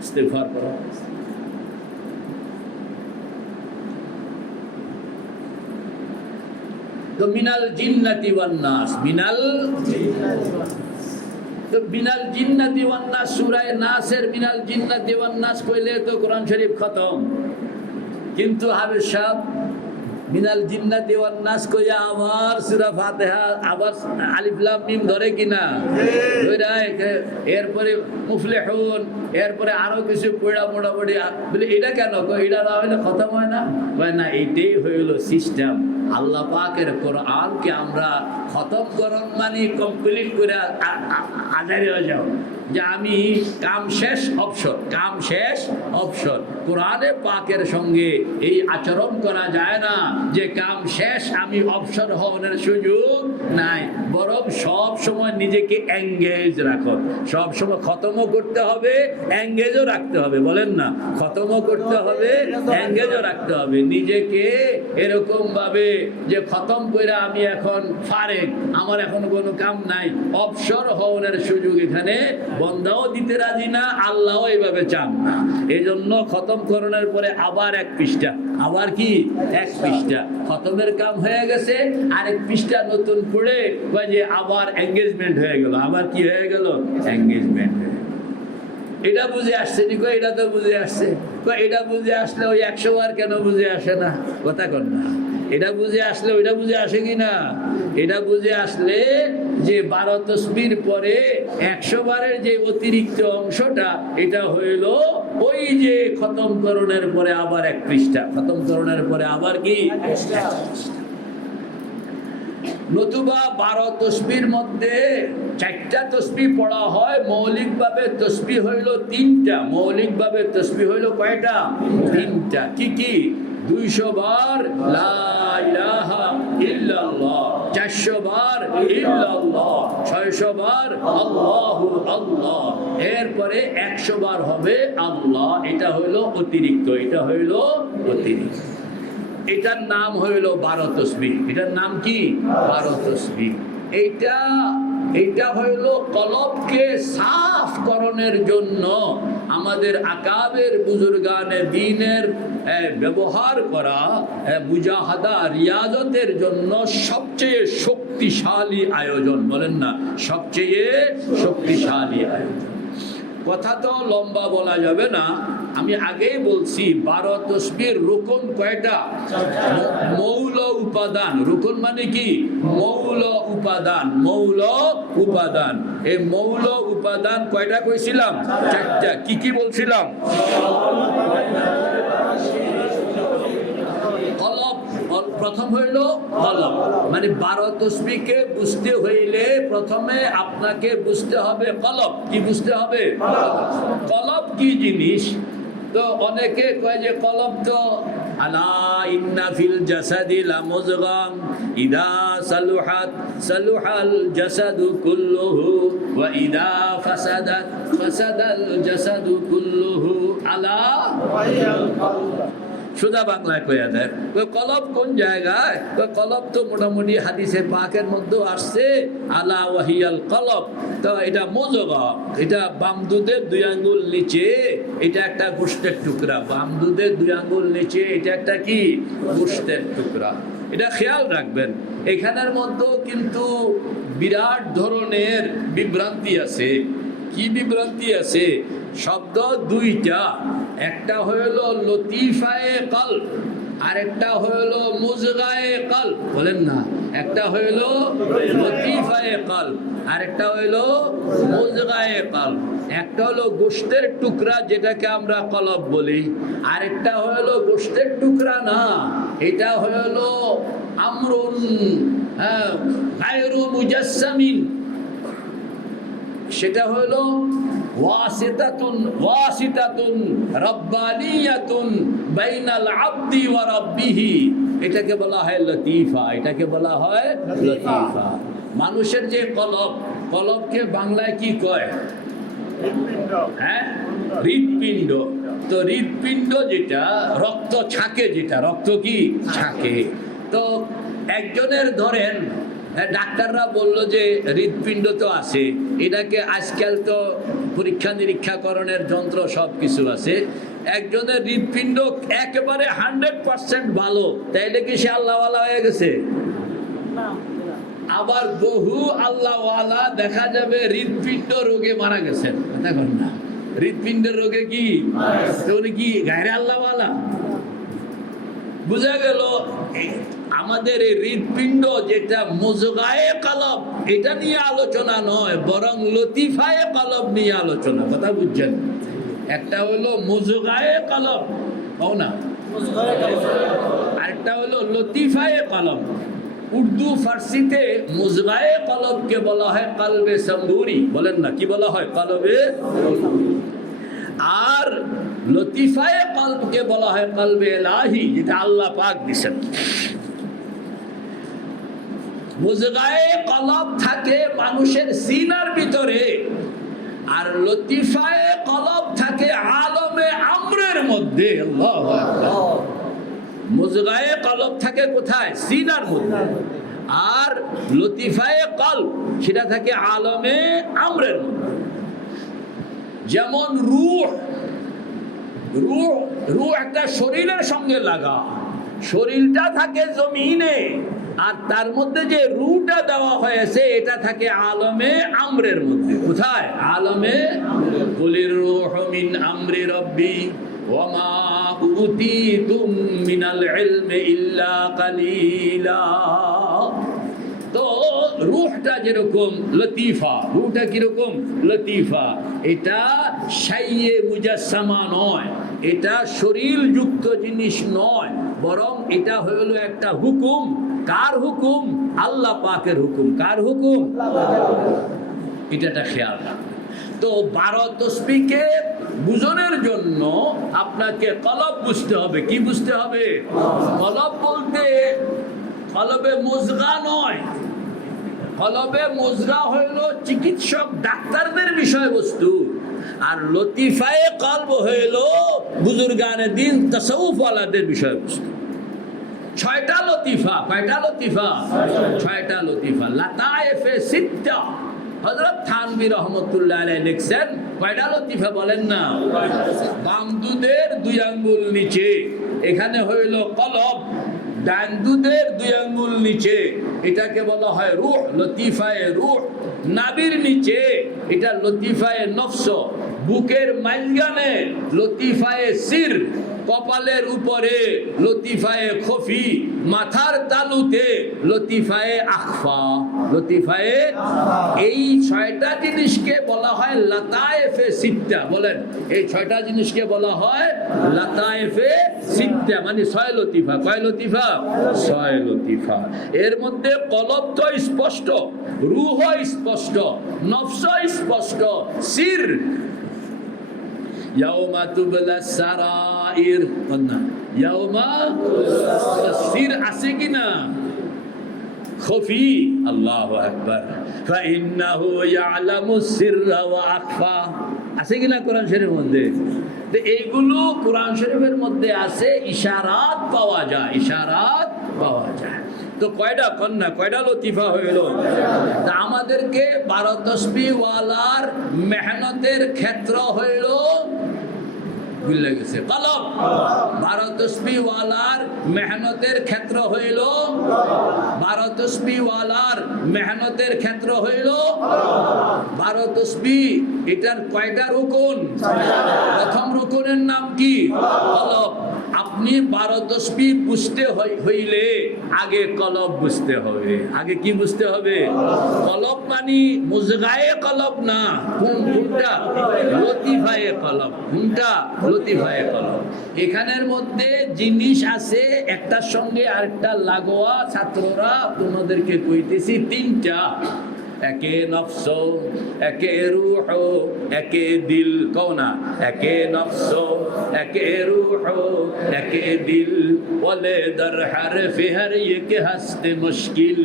ইস্তেগফার করো। তো মিনাল জিন্নাতি ওয়ান নাস, মিনাল জিন্নাতি ওয়ান নাস, সূরা নাসের মিনাল জিন্নাতি ওয়ান নাস কইলে তো কোরআন শরীফ খতম। কিন্তু হাফেজ সাহেব মিনাল জিন্নাতি ওয়ান নাস কইয়া আমার সূরা ফাতিহা আবার আলিফ লাম মিম ধরে কিনা? এরপরে মুফলিহুন, এরপরে আরো কিছু পড়া মোটামুটি বলে এটা কেন? এটা না হইলে খতম হয় না? না, এইটাই হইল সিস্টেম। আল্লাহ পাকের কোরআনকে আমরা খতম করণ মানে কমপ্লিট করে আজারি হয়ে যাও যে আমি কাম শেষ অবসর, কাম শেষ অবসর। কোরআনে পাকের সঙ্গে এই আচরণ করা যায় না যে কাম শেষ আমি অবসর হওয়ার সুযোগ নাই, বরং সব সময় নিজেকে এঙ্গেজ রাখো। সব সময় খতমও করতে হবে, এঙ্গেজও রাখতে হবে। বলেন না, খতমও করতে হবে, এঙ্গেজও রাখতে হবে। নিজেকে এরকম ভাবে যে খতম করে আমি এখন ফারেক, আমার এখন কোনো কাম নাই, অবসর হওয়ার সুযোগ এখানে বন্দাও দিতে রাজি না, আল্লাহও এইভাবে চান না। এই জন্য খতম করণের পরে আবার 1 পৃষ্ঠা, আবার কি 1 পৃষ্ঠা খতমের কাম হয়ে গেছে, আরেক পৃষ্ঠা নতুন পড়ে যে আবার এঙ্গেজমেন্ট হয়ে গেল। আবার কি হয়ে গেল? এঙ্গেজমেন্ট। এটা বুঝে আসছে নিকো? এটা তো বুঝে আসছে। এটা বুঝে আসলে ওই 100 বার কেন বুঝে আসে না? কথা কর না। এটা বুঝে আসলে ওইটা বুঝে আসে কি না? এটা বুঝে আসলে যে 12 তসবির পরে 100 বারের যে অতিরিক্ত অংশটা, এটা হইল ওই যে খতম করণের পরে আবার 1 পৃষ্ঠা, খতম করণের পরে আবার কি নতুবা 12 তসবির মধ্যে 4টা তসবিহ পড়া হয়। মৌলিকভাবে তসবিহ হইল 3টা। মৌলিকভাবে তসবিহ হইল কয়টা? 3টা। কি কি? 200 বার লা ইলাহা ইল্লাল্লাহ, 400 বার ইল্লাল্লাহ, 600 বার আল্লাহু আল্লাহ, এরপরে 100 বার হবে আল্লাহ। এটা হইল অতিরিক্ত, এটা হইল অতিরিক্ত। এটার নাম হইল 12 তসবিহ। এটার নাম কি? 12 তসবিহ। এইটা হইল কলবকে সাফ করণের জন্য আমাদের আকাবের বুজুর্গানে দ্বীনের ব্যবহার করা মুজাহাদা রিয়াজতের জন্য সবচেয়ে শক্তিশালী আয়োজন। বলেন না, সবচেয়ে শক্তিশালী আয়োজন। কথা তো লম্বা বলা যাবে না, আমি আগেই বলছি 12 তসবির রুকন কয়টা? মৌল উপাদান। রুকন মানে কি? মৌল উপাদান। মৌল উপাদান। এই মৌল উপাদান কয়টা কইছিলাম? 4টা। কি কি বলছিলাম? কলব প্রথম হইল কলব, মানে 12 তসবিহকে বুঝতে হইলে প্রথমে আপনাকে বুঝতে হবে কলব। কি বুঝতে হবে? কলব কি জিনিস? তো অনেকে কয় যে কলব তো আলা ইন্না ফিল জাসাদি লামুযগাম ইদা সালুহাত সালুহাল জাসাদু কুল্লুহু ওয়া ইদা ফাসাদাত ফাসাদাল জাসাদু কুল্লুহু আলা ওয়াহিয়াল কলব। সুদা বাংলায় কয়া দেয় কলব কোন জায়গায়? কলব তো মোটামুটি হাদিসে পাকের মধ্যে আসছে আলা ওয়াহিয়াল কলব। তো এটা মুযগা, এটা বাম দুধের 2 আঙ্গুল নিচে, এটা একটা গোশতের টুকরা। বাম দুধের 2 আঙ্গুল নিচে, এটা একটা কি? গোশতের টুকরা। এটা খেয়াল রাখবেন। এখানের মধ্যেও কিন্তু বিরাট ধরনের বিভ্রান্তি আছে। কি বিভ্রান্তি আছে? শব্দ 2টা, একটা হইল লতিফায়ে কলব, আরেকটা হইল মুযগায়ে কলব। বলেন না, একটা হইল লতিফায়ে কলব, আরেকটা হইল মুযগায়ে কলব। একটা হলো গোশতের টুকরা যেটাকে আমরা কলব বলি, আরেকটা হইল গোশতের টুকরা না, এটা হইল আমরুন গায়রু মুজাসসামিন। সেটা হলো ওয়াসিতাতুন রাব্বানিয়াতুন বাইনাল আবদি ওয়া রাব্বিহি। এটাকে বলা হয় লতিফা, এটাকে বলা হয় লতিফা। মানুষের যে কলব, কলবকে বাংলায় কি কয়? হ্যাঁ, হৃদপিণ্ড। তো হৃদপিণ্ড যেটা রক্ত ছাকে, যেটা রক্ত কি ছাকে। তো একজনের ধরেন ডাক্তাররা বললো যে হৃদপিণ্ড তো আছে, এটাকে আজকাল তো পরীক্ষা নিরীক্ষা করণের যন্ত্র সব কিছু আছে। একজনের হৃদপিণ্ড একেবারে 100% ভালো, তাইলে কি সে আল্লাহওয়ালা হয়ে গেছে? আবার বহু আল্লাহওয়ালা দেখা যাবে হৃদপিণ্ড রোগে মারা গেছেন। দেখুন না, হৃদপিণ্ডের রোগে কি কি গায়রে আল্লাহওয়ালা? বুঝা গেল আমাদের এই হৃদপিণ্ড যেটা মুযগায়ে কলব, এটা নিয়ে আলোচনা নয়, বরং লতিফায়ে কলব নিয়ে আলোচনা। কথা বুঝছেন? একটা হলো মুযগায়ে কলব, হও না, আরেকটা হলো লতিফায়ে কলব। উর্দু ফার্সিতে মুযগায়ে কলবকে বলা হয় কলবে সঙ্গুরি। বলেন না, কি বলা হয়? কলবে। আর লতিফায়ে কলবকে বলা হয় কলবে ইলাহি, যেটা আল্লাহ পাক দিয়েছেন। মুযগায়ে কলব থাকে মানুষের সিনার ভিতরে, আর লতিফায়ে কলব থাকে আলমে আমরের মধ্যে। আল্লাহু আকবার। মুযগায়ে কলব থাকে কোথায়? সিনার মধ্যে। আর লতিফায়ে কলব সেটা থাকে আলমে আমরের মধ্যে। যেমন রূহ একটা শরীরের সঙ্গে লাগা, শরীরটা থাকে জমিনে, আর তার মধ্যে যে রূহটা দেওয়া হয়েছে এটা থাকে আলমে আমরের মধ্যে। কোথায়? আলমে। কুলির রূহু মিন আমরি রাব্বি ওয়া মা উতীতুম মিনাল ইলমি ইল্লা কালিলা। তো রূহটা যেরকম লতিফা, রূহটা কিরকম লতিফা, এটা শাইয়ে মুজাসসামা নয়, এটা শরীর যুক্ত জিনিস নয়, বরং এটা হলো একটা হুকুম। কার হুকুম? আল্লাহ পাকের হুকুম। কার হুকুম? এটা খেয়াল রাখবেন। তো 12 তসবিহকে বুঝনের জন্য আপনাকে কলব বুঝতে হবে। কি বুঝতে হবে? কলব বলতে কলবে মুজগা নয়। কলবে মুজগা হইল চিকিৎসক ডাক্তারদের বিষয়বস্তু, আর লতিফায়ে কলব হইল বুজুর্গানে দিন তাসাউফওয়ালাদের বিষয়বস্তু। 6টা লতিফা। কয়টা লতিফা? 6টা লতিফা। লাতায়েফে সিত্তা। হযরত থানভী রহমাতুল্লাহ আলাইহি লিখছেন, কয়টা লতিফা বলেন না? বাম দুধের 2 আঙ্গুল নিচে এখানে হইল কলব, ডান দুধের 2 আঙ্গুল নিচে এটাকে বলা হয় রূহ, লতিফায়ে রূহ। নাভির নিচে এটা লতিফায়ে নফস, বুকের মাঝখানে লতিফায়ে সির, কপালের উপরে লতিফায়ে খফি, মাথার তালুতে লতিফায়ে আখফা। লতিফায়ে এই 6টা জিনিসকে বলা হয় লাতায়েফে সিত্তা। বলেন, এই 6টা জিনিসকে বলা হয় লাতায়েফে সিত্তা, মানে 6 লতিফা। কয় লতিফা? 6 লতিফা। এর মধ্যে কলব তো স্পষ্ট, রূহ স্পষ্ট, নফস স্পষ্ট, সির ইয়াউমা তুবলাস সারাইর, না ইয়াউমা সির আছে কিনা? খফি। আল্লাহু আকবার। ফাইন্নাহু ইয়ালামুস সিররা ওয়া আখফা আছে কিনা কোরআন শরীফের মধ্যে? তো এইগুলো কোরআন শরীফের মধ্যে আছে, ইশারাত পাওয়া যায়, ইশারাত পাওয়া যায়। তো কয়টা কন্যা, কয়টা লতিফা হইল? তা আমাদেরকে 12 তসবিহ ওয়ালার মেহনতের ক্ষেত্র হইল ভুলে গেছে কলব। 12 তসবিহ ওয়ালার মেহনতের ক্ষেত্র হইল, 12 তসবিহ ওয়ালার মেহনতের ক্ষেত্র হইল 12 তসবিহ। এটার কয়টা রুকুন? প্রথম রুকুনের নাম কি? কলব। আপনি 12 তসবিহ বুঝতে হইলে আগে কলব বুঝতে হবে। আগে কি বুঝতে হবে? কলব মানে মুজগায়ে কলব না, কোনটা? লতিফায়ে কলব। কোনটা? লতিফায়ে কলব। এখানের মধ্যে জিনিস আছে, একটার সঙ্গে আরেকটা লাগোয়া। ছাত্ররা তোমাদেরকে কইতেছি 3টা। একে নফস, একে রূহ, একে দিল। কও না, একে নফস, একে রূহ, একে দিল। ওয়ালে দর হরফে হর এক হস্তে মুশকিল,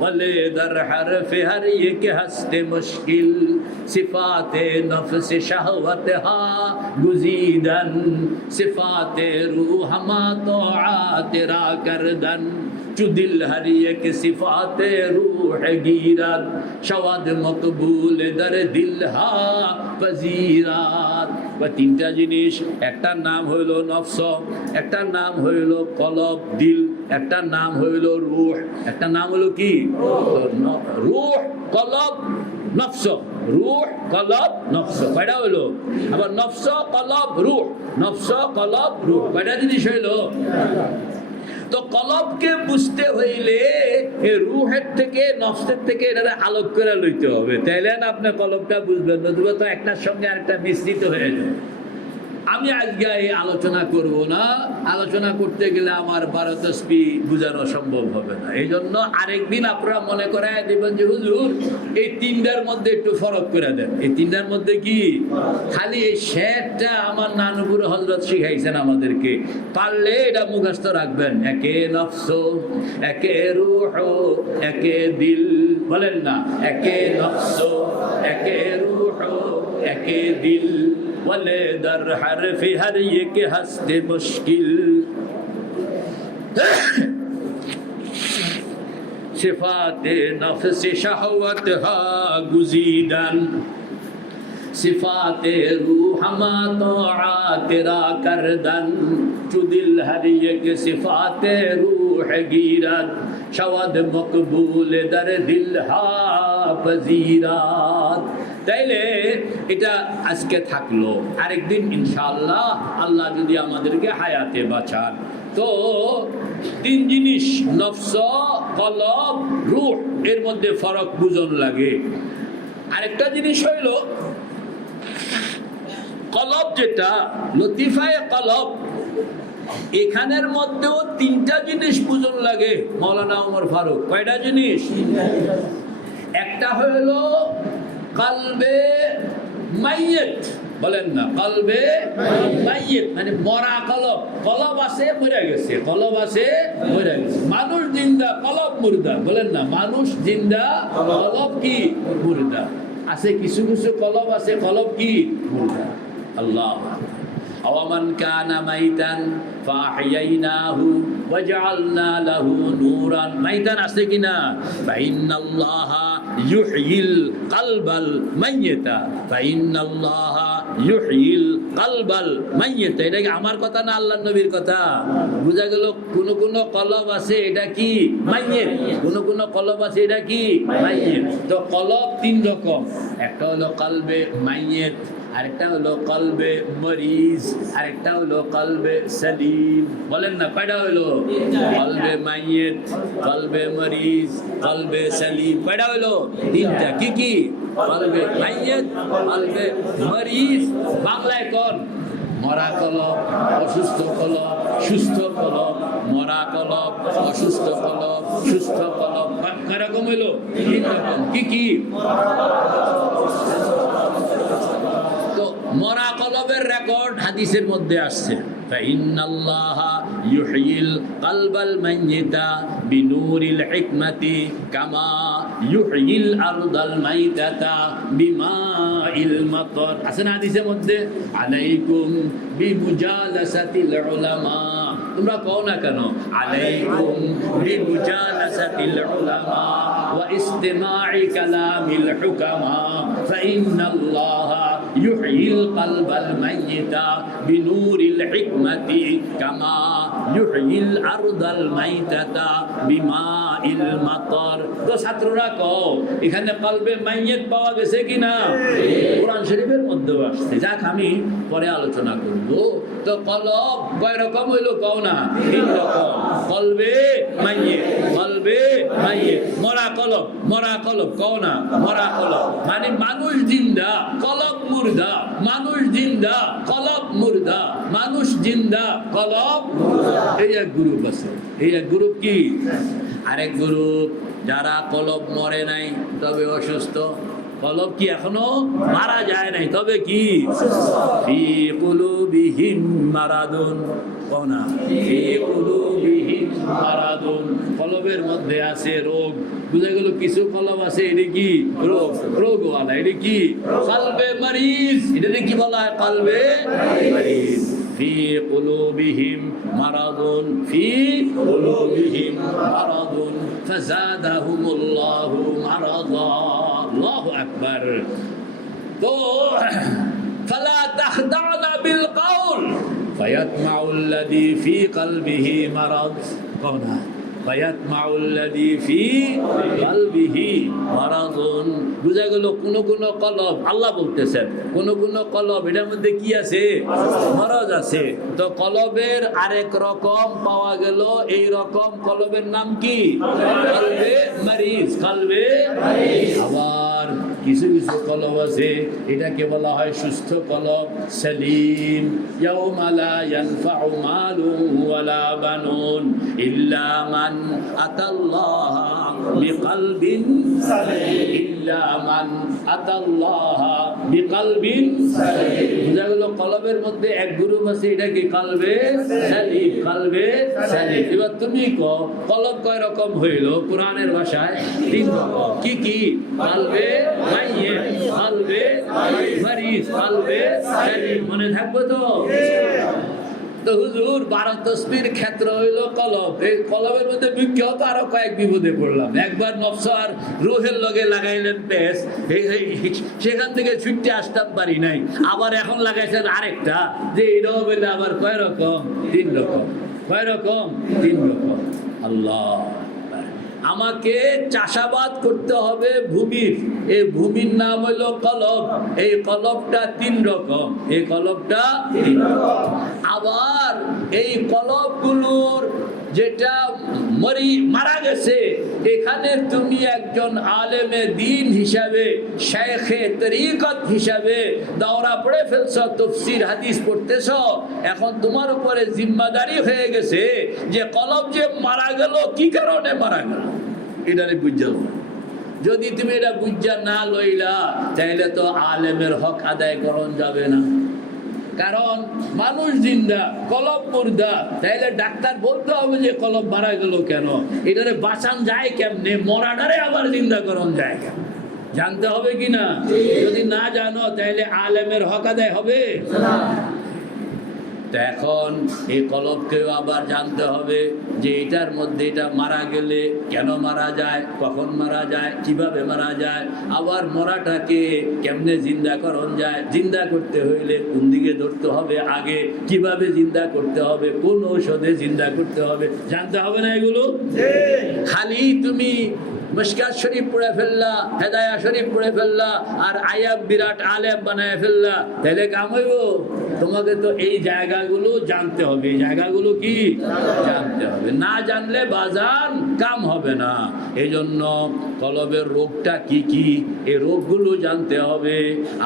ওয়ালে দর হরফে হর এক হস্তে মুশকিল। সিফাতে নফস শাহওয়াত হা গুজিদান, সিফাতে রূহ মা তাআত রা করদন। চুদিল হরি এক সিফাতে রূহ গীরাত, শওয়াদ মকবুল দর দিল হা ফজিরাত। বা 3টা জিনিস, একটার নাম হইল নফস, একটার নাম হইল কলব দিল, একটার নাম হইল রূহ, একটার নাম হইল কি? রূহ, কলব, নফস। রূহ, কলব, নফস। কয়টা হইল? আবার নফস, কলব, রূহ। নফস, কলব, রূহ, কয়টা জিনিস হইল? তো কলবকে বুঝতে হইলে রূহের থেকে, নফসের থেকে এটা আলোক করে লইতে হবে, তাইলে না আপনি কলবটা বুঝবেন। নতুবা তো একটার সঙ্গে আরেকটা মিশ্রিত হয়ে যায়। আমি আজকে এই আলোচনা করব না, আলোচনা করতে গেলে আমার 12 তসবিহ বুঝানো সম্ভব হবে না। এই জন্য আরেকদিন আপনারা মনে করায় দেবেন যে হুজুর এই 3টার মধ্যে একটু ফরক করে দেন। এই 3টার মধ্যে কি? খালি এই শেরটা আমার নানুপুর হযরত শিখাইছেন আমাদেরকে, পারলে এটা মুখস্থ রাখবেন। একে নফস, একে রূহ, একে দিল। বলেন না, একে নফস, একে রূহ, একে দিল। ওয়ালে দর হরফে হর এক হস্তে মুশকিল। সিফাতে নফস শাহওয়াত হা গুজিদান, সিফাতে রূহ মা তাআত রা করদন। চুদিল হর এক সিফাতে রূহ গীরাত, শওয়াদ মকবুল দর দিল হা ফজিরাত। তাইলে এটা আজকে থাকলো, আরেকদিন ইনশাআল্লাহ আল্লাহ যদি আমাদেরকে হায়াতে বাঁচান তো 3 জিনিস নফস, কলব, রূহ, এর মধ্যে ফরক বুঝন লাগে। আরেকটা জিনিস হইল কলব, যেটা লতিফায়ে কলব, এখানের মধ্যেও তিনটা জিনিস পূজন লাগে মৌলানা ওমর ফারুক। কয়টা জিনিস? একটা হলো কলবে মাইয়িত, বলেন না কলবে মাইয়িত মানে মরা কলব। কলব আছে মরে গেছে, কলব আছে মরে গেছে। মানুষ জিন্দা কলব মুর্দা, বলেন না মানুষ জিন্দা কলব কি মুর্দা। আছে কিছু কিছু কলব আছে কলব কি মুর্দা। আল্লাহ আওয়ামান কানা মাইতান ফাহিয়াইনাহু ওয়াজআলনা লাহু নূরান। মাইতান আছে কিনা? ফাইন্নাল্লাহা ইউহয়িল কালবাল মাইয়িতা, ফাইন্নাল্লাহা ইউহয়িল কালবাল মাইয়িতা। এটা কি আমার কথা না আল্লাহর নবীর কথা? বুঝা গেল কোন কোন কলব আছে এটা কি মাইয়িত, কোন কোন কলব আছে এটা কি মাইয়িত। তো কলব তিন রকম, একটা হলো কলবে মাইয়িত, আরেকটা হলো কলবে মরিজ, আরেকটা হলো কলবে সালিম। বলেন না কয়টা হলো? কলবে মাইয়িত, কলবে মরিজ, কলবে সালিম। কয়টা হলো? তিনটা। কি কি? কলবে মাইয়িত, কলবে মরিজ। বাংলায় কোন? মরা কলব, অসুস্থ কলব, সুস্থ কলব। মরা কলব, অসুস্থ কলব, সুস্থ কলব। কয় রকম হইলো? তিন রকম। কি কি? মরা কলবের রেকর্ড হাদিসের মধ্যে আসছে। ফাইন্নাল্লাহা ইউহয়িল কালবাল মাইয়িতা বিনূরিল হিকমাতি কামা ইউহয়িল আরদাল মাইতাতা বিমাইল মাতর। আছে না হাদিসের মধ্যে? আলাইকুম বিমুজালাসাতিল উলামা। তোমরা কও না কেন? আলাইকুম বিমুজালাসাতিল উলামা ওয়া ইস্তিমা'i কালামিল হুকামা ফাইন্নাল্লাহা ইউহয়িল কালবাল মাইয়িতা বিনূরিল হিকমাতি কামা ইউহয়িল আরদাল মাইতাতা বিমাইল মাতর। তো ছাত্ররা কও এখানে কলবে মাইয়িত পাওয়া গেছে কিনা? কোরআন শরীফের মধ্যেও আসছে। যাক আমি পরে আলোচনা করব। তো কলব কয় রকম হইলো কও না? তিন রকম। কলবে মাইয়িত, কলবে মাইয়িত। মরা কলব, মরা কলব কও না? মরা কলব মানে মানুষ জিন্দা কলব মুর্দা, মানুষ জিন্দা কলব মুর্দা, মানুষ জিন্দা কলব মুর্দা। এই এক গ্রুপ আছে। এই এক গ্রুপ কি? আরেক গ্রুপ যারা কলব মরে নাই তবে অসুস্থ। কলব কি এখনো মারা যায় নাই তবে কি? ফি কুলুবিহিম মারাদুন। কোনা ফি কুলুবিহিম মারাদুন। কলবের মধ্যে আছে রোগ। বুঝা গেল কিছু কলব আছে এটা কি রোগ, রোগওয়ালা। এটা কি? কলবে মরিজ। এটা কি বলা হয়? কলবে মরিজ। ফি কুলুবিহিম মারাদুন, ফি কুলুবিহিম মারাদুন ফাযাদাহুমুল্লাহু মারাদা। আল্লাহু আকবার। তো ফালা তাখদানা বিল কাউল ফায়াতমাউল্লাযী ফি কলবিহি মারাদ। কোনা ফায়াতমাউল্লাযী ফি কলবিহি মারাদুন। বুঝা গেল কোন কোন কলব আল্লাহ বলতেছেন কোন কোন কলব এটার মধ্যে কি আছে? মারাজ আছে। তো কলবের আরেক রকম পাওয়া গেল। এই রকম কলবের নাম কি? কলবে মরিজ, কলবে মরিজ। আবার কিছু কিছু কলব আছে এটাকে বলা হয় সুস্থ কলব, সালিম। ইয়াউমা লা ইয়ানফাউ মালুন ওয়ালা বানুন ইল্লা মান আতাল্লাহা বিকলবিন সালিম, ইল্লা মান আতাল্লাহা বিকলবিন সালিম। বুঝা গেল কলবের মধ্যে এক গ্রুপ আছে এটা কি? কলবে সালিম, কলবে সালিম। এবার তুমি কও কলব কয় রকম হইল কোরআনের ভাষায়? তিন রকম। কি কি? কলবে মাইয়িত, কলবে মরিজ, কলবে সালিম। মনে থাকবে তো? তো হুজুর 12 তসবির ক্ষেত্র হইল কলব। এই কলবের মধ্যে বিজ্ঞত আরো কয়েক বিপদে পড়লাম। একবার নফস আর রুহের লগে লাগাইলেন পেস, সেখান থেকে ছুটতে আসতাম পারি নাই। আবার এখন লাগাইছেন আরেকটা, যে এটাও বলে আবার কয় রকম? তিন রকম। কয় রকম? তিন রকম। আল্লাহ আমাকে চাষাবাদ করতে হবে ভূমির। এই ভূমির নাম হইল কলব। এই কলবটা তিন রকম। এই কলবটা তিন রকম। আবার এই কলবগুলোর যেটা মারা গেছে, এখানে তুমি একজন আলেমে দিন হিসাবে, শেখে তরিকত হিসাবে দাওরা পড়ে ফেলছ, তাফসীর হাদিস পড়তেছ, এখন তোমার উপরে জিম্মাদারি হয়ে গেছে যে কলব যে মারা গেল, কি কারণে মারা গেল এটারে বুঝাল। যদি তুমি এটা বুঝা না লইলা, তাহলে তো আলেমের হক আদায় করণ যাবে না। কারণ মানুষ জিন্দা, কলব মুর্দা, তাইলে ডাক্তার বলতে হবে যে কলব মারা গেল কেন, এটারে বাঁচান যায় কেমনে, মরাটারে আবার জিন্দা করণ যায় কেন, জানতে হবে কিনা। যদি না জানো তাহলে আলেমের হক আদায় হবে না। তো এখন এই কলবকেও আবার জানতে হবে যে এটার মধ্যে এটা মারা গেলে কেন মারা যায়, কখন মারা যায়, কিভাবে মারা যায়, আবার মরাটাকে কেমনে জিন্দা করণ যায়, জিন্দা করতে হইলে কোন দিকে ধরতে হবে আগে, কিভাবে জিন্দা করতে হবে, কোন ঔষধে জিন্দা করতে হবে, জানতে হবে না এগুলো। খালি তুমি মিশকাত শরীফ পড়ে ফেললা, হেদায়া শরীফ পড়ে ফেললা, আর আয়াব বিরাট আলেম বানায় ফেললা, তাহলে কাম হইব? তোমাকে তো এই জায়গাগুলো জানতে হবে। এই জায়গাগুলো কি জানতে হবে, না জানলে বাজান কাম হবে না। এই জন্য কলবের রোগটা কি কি, এই রোগগুলো জানতে হবে।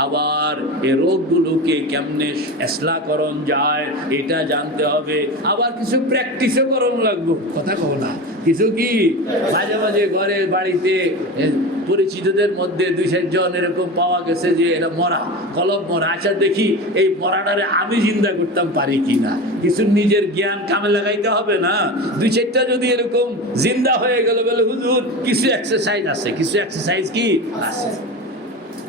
আবার এই রোগগুলোকে কেমনে ইসলাহ করণ যায় এটা জানতে হবে। আবার কিছু প্র্যাকটিসও করণ লাগবে, কথা কও না। কিছু কি মাঝে মাঝে ঘরে বাড়িতে পরিচিতদের মধ্যে 2-4 জন এরকম পাওয়া গেছে যে এটা মরা, কলব মরা, আচ্ছা দেখি এই মরাটারে আমি জিন্দা করতাম পারি কিনা। কিছু নিজের জ্ঞান কামে লাগাইতে হবে না। 2-4টা যদি এরকম জিন্দা হয়ে গেল, বলে হুজুর কিছু এক্সারসাইজ আছে, কিছু এক্সারসাইজ কি আছে।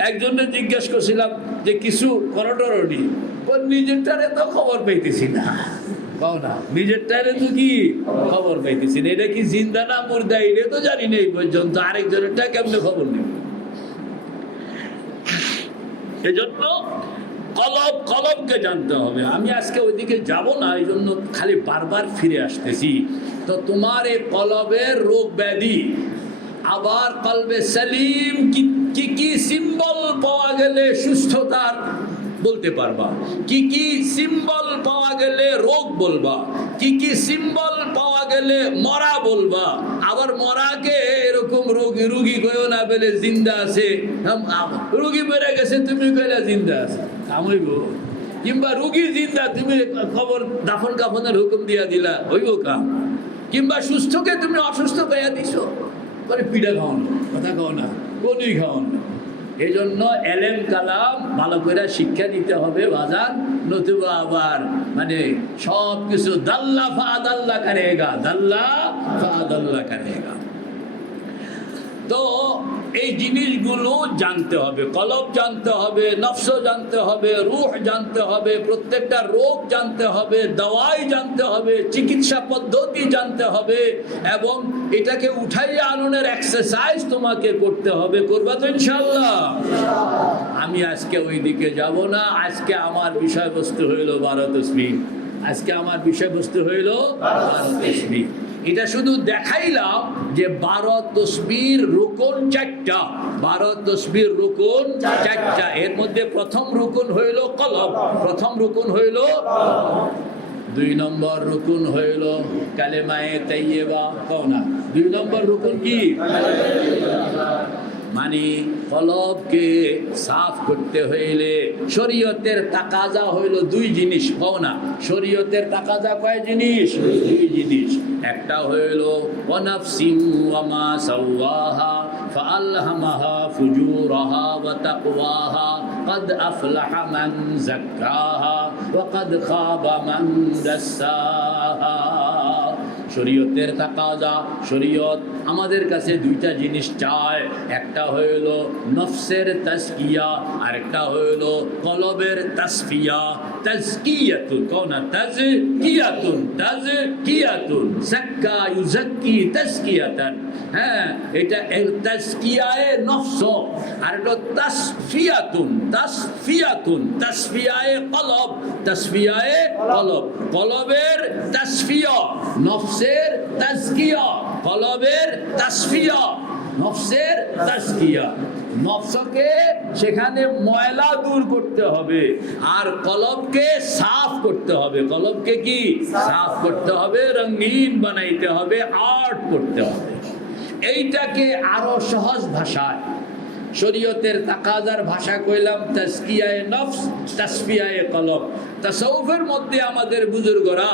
একজনের জিজ্ঞাসা করছিলাম যে কিছু করটরনি, নিজেরটারে তো খবর পাইতেছি না, পাও না, নিজেরটারে তো কি খবর পাইতেছি না, এটা কি জিন্দা না মুর্দা এটা তো জানি না এই পর্যন্ত, আরেকজনেরটা কেমনে খবর নেব। এজন্য কলবকে জানতে হবে। আমি আজকে ওইদিকে যাব না, এই জন্য খালি বারবার ফিরে আসতেছি। তো তোমার এই কলবের রোগ ব্যাধি, আবার কলবে সালিম কি কি সিম্বল পাওয়া গেলে সুস্থতার বলতে পারবা, কি কি সিম্বল পাওয়া গেলে রোগ বলবা, কি কি সিম্বল পাওয়া গেলে মরা বলবা। আবার মরাকে এরকম রুগী কইও না বলে জিন্দা আছে, রুগী বেড়ে গেছে তুমি কইলা জিন্দা আছে, কামইব। কিংবা রুগী জিন্দা তুমি খবর দাফন কাফনের হুকুম দিয়া দিলা, হইব কাম। কিংবা সুস্থকে তুমি অসুস্থ কইয়া দিছো, পরে পিঠা খাওয়ানো, কথা খাও না, কোনই খাওয়ানো। এই জন্য এলেম কালাম ভালো করে শিক্ষা দিতে হবে বাজার, নতুবা আবার মানে সব কিছু দাল্লা ফাদাল্লা করেগা, দাল্লা ফাদাল্লা করেগা। তো এই জিনিসগুলো জানতে হবে, কলব জানতে হবে, নফস জানতে হবে, রূহ জানতে হবে, প্রত্যেকটা রোগ জানতে হবে, দাওয়াই জানতে হবে, চিকিৎসা পদ্ধতি জানতে হবে, এবং এটাকে উঠাইয়া আননের এক্সারসাইজ তোমাকে করতে হবে। করবা তো ইনশাআল্লাহ? আমি আজকে ওই দিকে যাব না। আজকে আমার বিষয়বস্তু হইল 12 তসবিহ। আজকে আমার বিষয়বস্তু হইল 12 তসবিহ। এটা শুধু দেখাইলাম যে 12 তসবির রুকুন 4টা, 12 তসবির রুকুন 4টা। এর মধ্যে প্রথম রুকুন হইল কলব, প্রথম রুকুন হইল। 2 নম্বর রুকুন হইল কালেমায়ে তাইয়্যিবা, কও না। 2 নম্বর রুকুন কি? মানে কলবকে সাফ করতে হইলে শরীয়তের তাকাজা হইল 2 জিনিস, কও না। শরীয়তের তাকাজা কয় জিনিস? 2 জিনিস। একটা হইল ওয়ানাফসিন ওয়া মা সাওয়াহা ফাআলহামাহা ফুজুরাহা ওয়া তাকওয়াহা قد أفلح من زكاها وقد خاب من دساها। শরীয়তের তাকাজা, শরীয়ত আমাদের কাছে 2টা জিনিস চায়। একটা হইল নফসের তাজকিয়া, আর একটা হইল কলবের তাসফিয়া। তাজকিয়াতুন, কোন তাজকিয়াতুন, তাজকিয়াতুন, যাক্কা ইউযাক্কি তাজকিয়াতান। হ্যাঁ, এটা তাজকিয়ায়ে নফস, আর এটা তাসফিয়াতুন, তাসফিয়াতুন, তাসফিয়ায়ে কলব, তাসফিয়ায়ে কলব। কলবের তাসফিয়া, নফসের তাজকিয়া, কলবের তাসফিয়া, নফসের তাজকিয়া। নফসকে সেখানে ময়লা দূর করতে হবে, আর কলবকে সাফ করতে হবে। কলবকে কি সাফ করতে হবে, রঙিন বানাইতে হবে, আর্ট করতে হবে। এইটাকে আরো সহজ ভাষায়, শরীয়তের তাকাজার ভাষা কইলাম তাজকিয়ায়ে নফস, তাসফিয়ায়ে কলব। তাসাউফের মধ্যে আমাদের বুজুর্গরা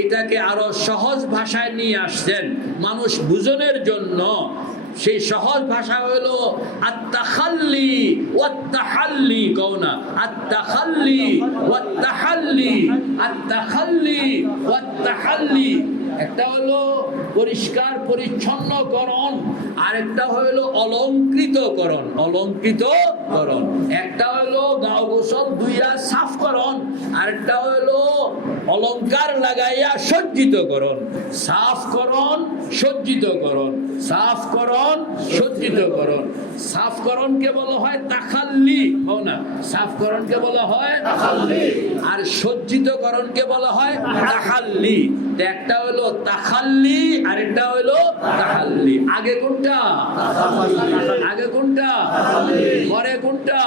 এটাকে আরো সহজ ভাষায় নিয়ে আসছেন মানুষ বুঝনের জন্য। সেই সহজ ভাষা হলো আত-তাখাল্লি ওয়াত-তাহাল্লি। কওনা আত-তাখাল্লি ওয়াত-তাহাল্লি, আত-তাখাল্লি ওয়াত-তাহাল্লি। একটা হলো পরিষ্কার পরিচ্ছন্নকরণ, আরেকটা হলো অলঙ্কৃতকরণ। অলঙ্কৃতকরণ একটা হলো গাও গোসল দুইয়া সাফকরণ, আরেকটা হলো অলংকার লাগাইয়া সজ্জিতকরণ। সাফকরণ, সজ্জিতকরণ, সাফকরণ, সজ্জিতকরণ। সাফকরণকে বলা হয় তাখাল্লি, হও না? সাফকরণকে বলা হয় তাখাল্লি, আর সজ্জিতকরণকে বলা হয় তাহাল্লি। একটা হলো তাখাল্লি, আরেকটা হলো তাহাল্লি। আগে কোনটা? আগে কোনটা? পরে কোনটা?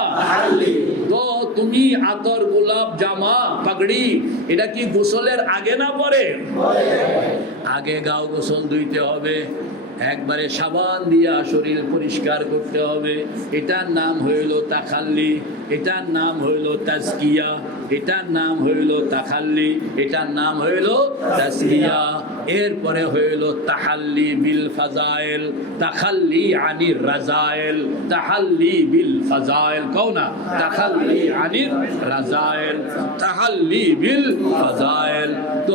তো তুমি আতর, গোলাপ, জামা, পাগড়ি এটা কি গোসলের আগে না পরে? আগে গাও গোসল ধুইতে হবে, একবারে সাবান দিয়া শরীর পরিষ্কার করতে হবে। এটার নাম হইল তাখাল্লি, এটার নাম হইল তাজকিয়া, এটার নাম হইল তাখাল্লি, এটার নাম হইল তাজকিয়া। এরপরে হইল তাহাল্লি বিল ফাজাইল, তাখাল্লি আনির রাজাইল, তাহাল্লি বিল ফাজাইল। কও না তাখাল্লি আনির রাজাইল, তাহাল্লি বিল ফাজাইল। তো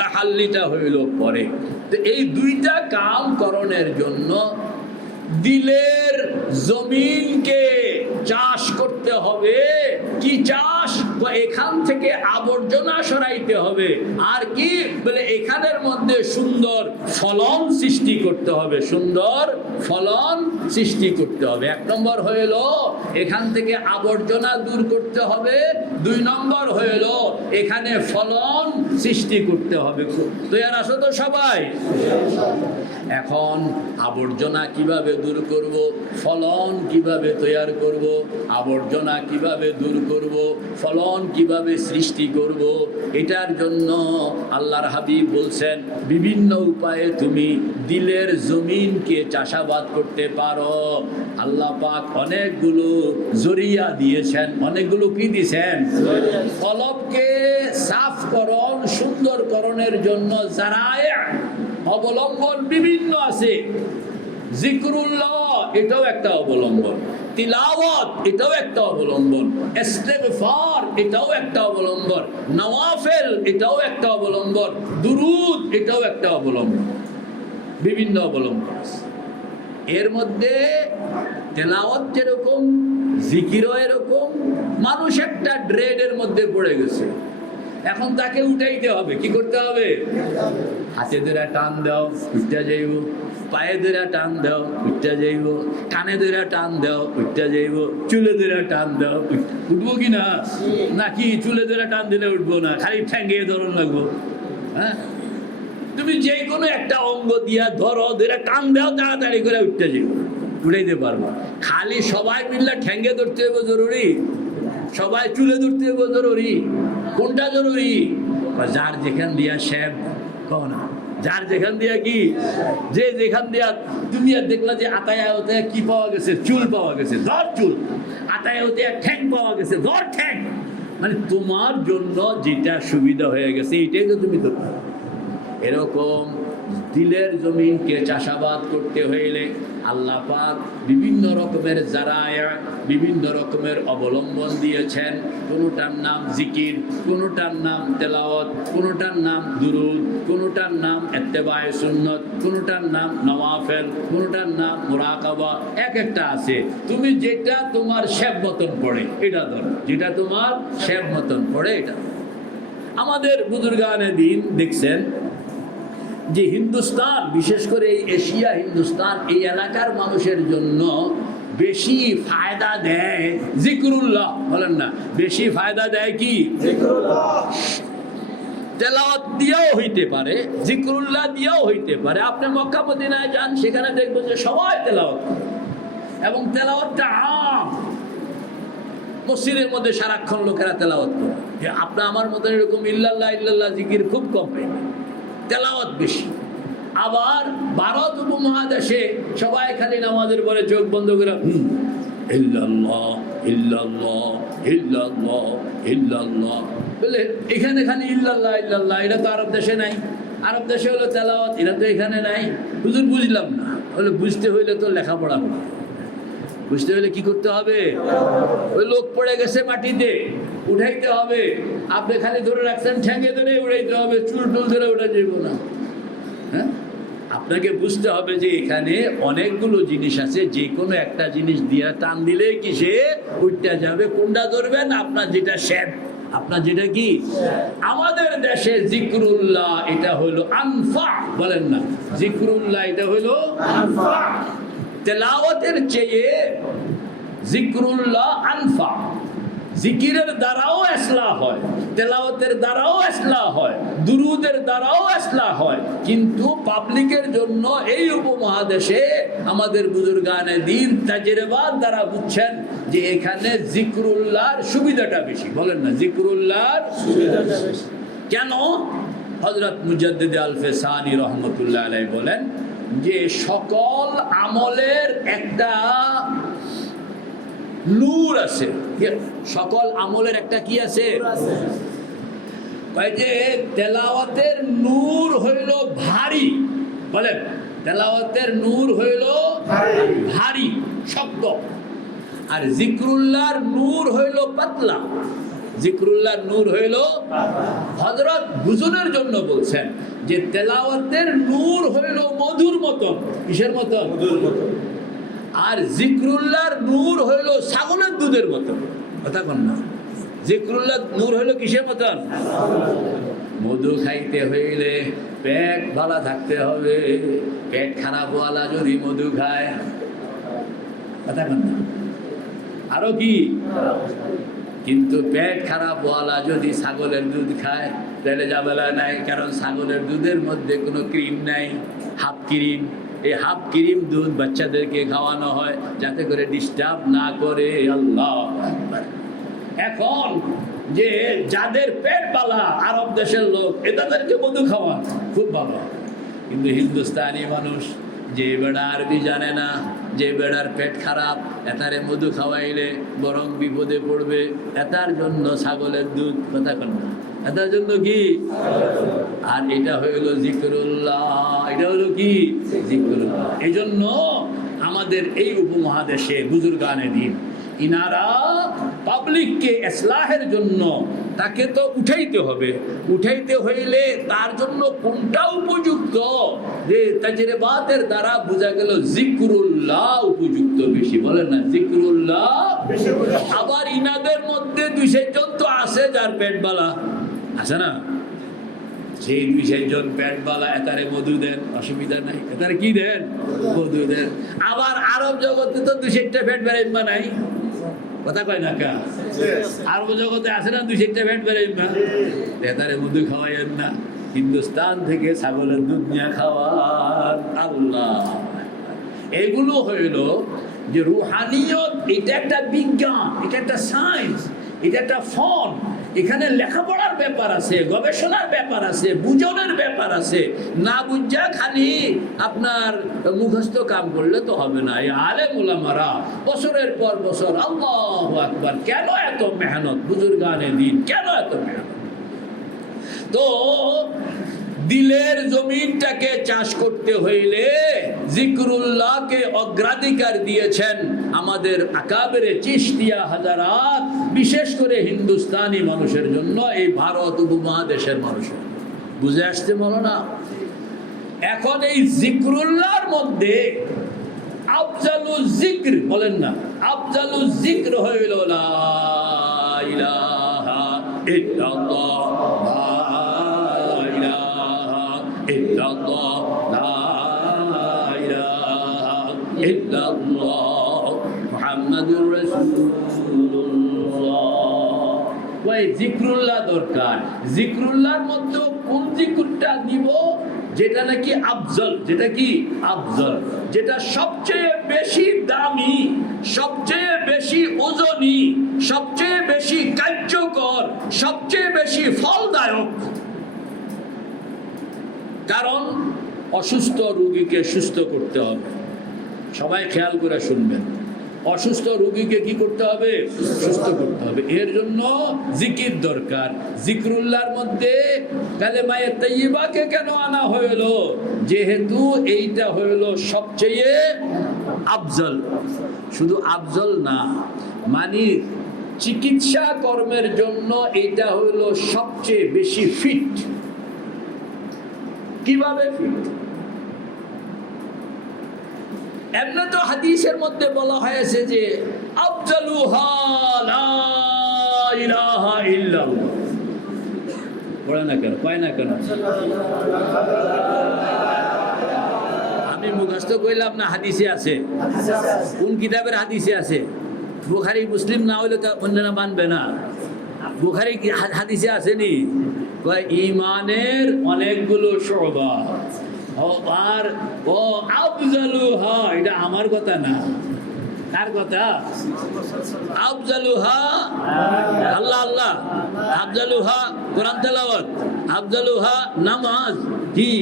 তাহাল্লিটা হইল পরে। তো এই দুইটা কাম করণের জন্য দিলের জমিনকে চাষ করতে হবে। কি চাষ? এখান থেকে আবর্জনা সরাইতে হবে। আর কি বলে? এখানের মধ্যে সুন্দর ফলন সৃষ্টি করতে হবে, সুন্দর ফলন সৃষ্টি করতে হবে। এক নম্বর হইল এখান থেকে আবর্জনা দূর করতে হবে, দুই নম্বর হইল এখানে ফলন সৃষ্টি করতে হবে। তৈয়ার আসো তো সবাই? এখন আবর্জনা কিভাবে দূর করব, ফলন কিভাবে তৈয়ার করব, আবর্জনা কিভাবে দূর করব, ফলন কিভাবে সৃষ্টি করব, এটার জন্য আল্লাহর হাবিব বলছেন বিভিন্ন উপায়ে তুমি দিলের জমিনকে চাষাবাদ করতে পারো। আল্লাহ পাক অনেকগুলো জরিয়া দিয়েছেন, অনেকগুলো কি দিয়েছেন? কলবকে সাফকরণ, সুন্দরকরণের জন্য জারায়ে অবলম্বন বিভিন্ন আছে। জিকরুল্লাহ এটাও একটা অবলম্বন, তিলাওয়াত এটাও একটা অবলম্বন, ইস্তিগফার এটাও একটা অবলম্বন, নওয়াফিল এটাও একটা অবলম্বন, দুরুদ এটাও একটা অবলম্বন। বিভিন্ন অবলম্বন আছে। এর মধ্যে তেলাওয়াত যেরকম, জিকিরও এরকম। মানুষ একটা ড্রেডের মধ্যে পড়ে গেছে, এখন তাকে উঠাইতে হবে। কি করতে হবে? হাতে ধরে টান দাও, উঠতে যাইব। পায়ে ধরে টান দাও, উঠতে যাইব। কানে ধরে টান দাও, উঠতে যাইব। চুলে ধরে টান দাও, উঠবো কি না? নাকি চুলে ধরে টান দিলে উঠবো না, খালি ঠ্যাঙ্গে ধরন লাগবো? হ্যাঁ, তুমি যে কোনো একটা অঙ্গ দিয়া ধরো, ধরে টান দাও, তাড়াতাড়ি করে উঠতে যাইব, উঠাইতে পারবো। খালি সবাই মিললে ঠ্যাঙ্গে ধরতে হবে জরুরি? সবাই চুলে ধরতে হবে জরুরি? কোনটা জরুরি? যার যেখান দিয়া শেপ, কও না, যার যেখান দিয়া কি, যে যেখান দিয়া তুমি আর দেখলা যে আতায়া হতে কি পাওয়া গেছে? চুল পাওয়া গেছে, ধর চুল। আতায়া হতে ঠ্যাং পাওয়া গেছে, ধর ঠ্যাং। মানে তোমার জন্য যেটা সুবিধা হয়ে গেছে এটাই তো তুমি ধরবে। এরকম দিলের জমিনকে চাষাবাদ করতে হইলে আল্লাহ পাক বিভিন্ন রকমের জারায়া, বিভিন্ন রকমের অবলম্বন দিয়েছেন। কোনোটার নাম জিকির, কোনোটার নাম তেলাওয়াত, কোনোটার নাম দুরুদ, কোনোটার নাম ইত্তেবায়ে সুন্নাত, কোনোটার নাম নওয়াফিল, কোনোটার নাম মুরাকাবা। এক একটা আছে। তুমি যেটা তোমার শেপ মতন পড়ে এটা ধরো, যেটা তোমার শেপ মতন পড়ে এটা। আমাদের বুজুর্গানে দিন দেখছেন যে হিন্দুস্তান, বিশেষ করে এই এশিয়া হিন্দুস্তান, এই এলাকার মানুষের জন্য বেশি ফায়দা দেয় জিকরুল্লাহ। বলেন না, বেশি ফায়দা দেয় কি? তেলাওয়াত দিয়েও হইতে পারে, জিকরুল্লাহ দিয়েও হইতে পারে। আপনি মক্কা মদিনায় যান, সেখানে দেখবেন যে সবাই তেলাওয়াত, এবং তেলাওয়াতটা আম। মসজিদের মধ্যে সারাক্ষণ লোকেরা তেলাওয়াত করে, যে আপনার আমার মতন এরকম ইল্লাল্লাহ ইল্লাল্লাহ জিকির খুব কম পাই, তেলাওয়াত বেশি। আবার ভারত উপমহাদেশে সবাই খালি নামাজের পরে চোখ বন্ধ করে ইল্লাল্লাহ ইল্লাল্লাহ ইল্লাল্লাহ ইল্লাল্লাহ বলে, এখানে খালি ইল্লাল্লাহ ইল্লাল্লাহ। এটা তো আরব দেশে নাই, আরব দেশে হলো তেলাওয়াত, এটা তো এখানে নাই। হুজুর বুঝলাম না, বলে বুঝতে হইলে তো লেখাপড়া হবে, বুঝতে হলে কি করতে হবে? ওই লোক পড়ে গেছে মাটিতে, উঠাইতে হবে। আপনি খালি ধরে রাখছেন, ঠ্যাঙ্গে ধরে উড়াইতে হবে, চুল টুল ধরে উঠা যাইব না। হ্যাঁ, আপনাকে বুঝতে হবে যে এখানে অনেকগুলো জিনিস আছে, যে কোনো একটা জিনিস দিয়ে টান দিলে কি সে উঠতে যাবে। কোনটা ধরবেন? আপনার যেটা শেপ, আপনার যেটা কি। আমাদের দেশে জিকরুল্লাহ এটা হলো আনফা, বলেন না জিকরুল্লাহ এটা হলো আনফা। তেলাওয়াতের চেয়ে জিকরুল্লাহ আনফা। জিকিরের দ্বারাও ইসলাহ হয়, তেলাওয়াতের দ্বারাও ইসলাহ হয়, দুরুদের দ্বারাও ইসলাহ হয়। কিন্তু পাবলিকের জন্য এই উপমহাদেশে আমাদের বুজুর্গানে দিন তাজরিবার দ্বারা বুঝছেন যে এখানে জিকরুল্লাহর সুবিধাটা বেশি। বলেন না জিকরুল্লাহর সুবিধাটা বেশি কেন? হযরত মুজাদ্দিদ আল-ফিসানি রহমতুল্লাহ আলাইহি বলেন যে সকল আমলের একটা নূর আছে, সকল আমলের একটা কি আছে? যে তেলাওয়াতের নূর হইল ভারী, বলেন তেলাওয়াতের নূর হইল ভারী শক্ত, আর জিকরুল্লাহর নূর হইল পাতলা। জিকরুল্লাহর নূর হইল, হযরত বুজুর্গের জন্য বলছেন যে তেলাওয়াতের নূর হইল মধুর মতন। কিসের মতন? মধুর মতন। আর জিকরুল্লাহর নূর হইল ছাগলের দুধের মতন। কথা কন না, জিকরুল্লাহ নূর হইল কিসের মতন? মধু খাইতে হইলে পেট ভালো থাকতে হবে। পেট খারাপ ওয়ালা যদি মধু খায়, কথা কন না, আরো কি? কিন্তু পেট খারাপ ওয়ালা যদি ছাগলের দুধ খায় তাহলে ঝামেলা নাই, কারণ ছাগলের দুধের মধ্যে কোনো ক্রিম নাই, হাফ ক্রিম। এই হাফ ক্রিম দুধ বাচ্চাদেরকে খাওয়ানো হয় যাতে করে ডিস্টার্ব না করে। আল্লাহ আকবার। এখন যে যাদের পেট বালা আরব দেশের লোক, এদেরকে মধু খাওয়ান খুব ভালো, কিন্তু হিন্দুস্তানি মানুষ যে বেড়া আরবি জানে না, যে বেড়ার পেট খারাপ, এটারে মধু খাওয়াইলে বরং বিপদে পড়বে। এটার জন্য ছাগলের দুধ, কথা কন না, এটার জন্য কি? আর এটা হইল জিকরুল্লাহ, এটা হলো কি? জিকরুল্লাহ। এই জন্য আমাদের এই উপমহাদেশে বুজুর্গানে দিন ইনারা পাবলিককে ইসলাহের জন্য তাকে তো উঠাইতে হবে। উঠাইতে হইলে তার জন্য কোনটা উপযুক্ত? যে তাজরিবাতের দ্বারা বোঝা গেল জিকরুল্লাহ উপযুক্ত বেশি। বলেন না জিকরুল্লাহ। আবার ইনাদের মধ্যে 2-4 জন তো আছে যার পেট বালা আছে না, সেই 2-4 জন পেট বালা, এটারে মধু দেন, অসুবিধা নাই। এটারে কি দেন? মধু দেন। আবার আরব জগতে তো 2-4টা পেট বেড়াইবা নাই, কথা কয় না কা? আরব জগতে আছে না 2-4টা পেট বেড়াইবা, এটারে মধু খাওয়াইয়েন না। হিন্দুস্তান থেকে ছাগলের দুধ নিয়ে খাওয়ান। আল্লাহ, এগুলো হইল যে রুহানিয়ত। এটা একটা বিজ্ঞান, এটা একটা সায়েন্স, এটা একটা ফর্ম। এখানে লেখাপড়ার ব্যাপার আছে, গবেষণার ব্যাপার আছে, বুঝনের ব্যাপার আছে। না বুঝা খালি আপনার মুখস্থ কাম করলে তো হবে না। এই আলেম উলামারা বছরের পর বছর, আল্লাহু আকবার, কেন এত মেহনত? বুজুর্গানে দিন কেন এত মেহনত? তো দিলের জমিনটাকে চাষ করতে হইলে জিকরুল্লাহকে অগ্রাধিকার দিয়েছেন আমাদের আকাবেরে চিশতিয়া হাজারাত, বিশেষ করে হিন্দুস্তানি মানুষের জন্য, এই ভারত উপমহাদেশের মানুষের। বুঝে আসতে বলো না? এখন এই জিকরুল্লাহর মধ্যে আফজালু জিক্র, বলেন না আফজালু জিক্র হইল লা ইলাহা ইল্লাল্লাহ, ইল্লাল্লাহ, লা ইলাহা ইল্লাল্লাহ, মুহাম্মাদুর রাসূলুল্লাহ। ওই জিকরুল্লাহ দরকার। জিকরুল্লাহর মধ্যে কোন জিকরটা নিব? যেটা নাকি আফজল, যেটা কি আফজল, যেটা সবচেয়ে বেশি দামি, সবচেয়ে বেশি ওজনী, সবচেয়ে বেশি কার্যকর, সবচেয়ে বেশি ফলদায়ক। কারণ অসুস্থ রোগীকে সুস্থ করতে হবে। সবাই খেয়াল করে শুনবেন, অসুস্থ রোগীকে কি করতে হবে? সুস্থ করতে হবে। এর জন্য জিকির দরকার। জিকরুল্লাহর মধ্যে কালেমায়ে তাইয়্যিবাকে কেন আনা হলো? যেহেতু এইটা হলো সবচেয়ে আফজল। শুধু আফজল না, মানে চিকিৎসা কর্মের জন্য এটা হলো সবচেয়ে বেশি ফিট। কিভাবে ফিট? এমনি তো হাদিসের মধ্যে বলা হয়েছে যে আফজালুহা লা ইলাহা ইল্লাল্লাহ। পড়ে না কেন? কয় না কেন? আমি মুখস্থ কইলাম না, হাদিসে আছে। কোন কিতাবের হাদিসে আছে? বুখারী মুসলিম না হইলে তো অন্যরা মানবে না। বুখারী হাদিসে আসেনি? কয় ঈমানের অনেকগুলো শুবা, আর ও আফজালুহা, এটা আমার কথা না। কার কথা? আফজালুহা আল্লাহ আল্লাহ, আফজালুহা কোরআন তেলাওয়াত, আফজালুহা নামাজ। কি?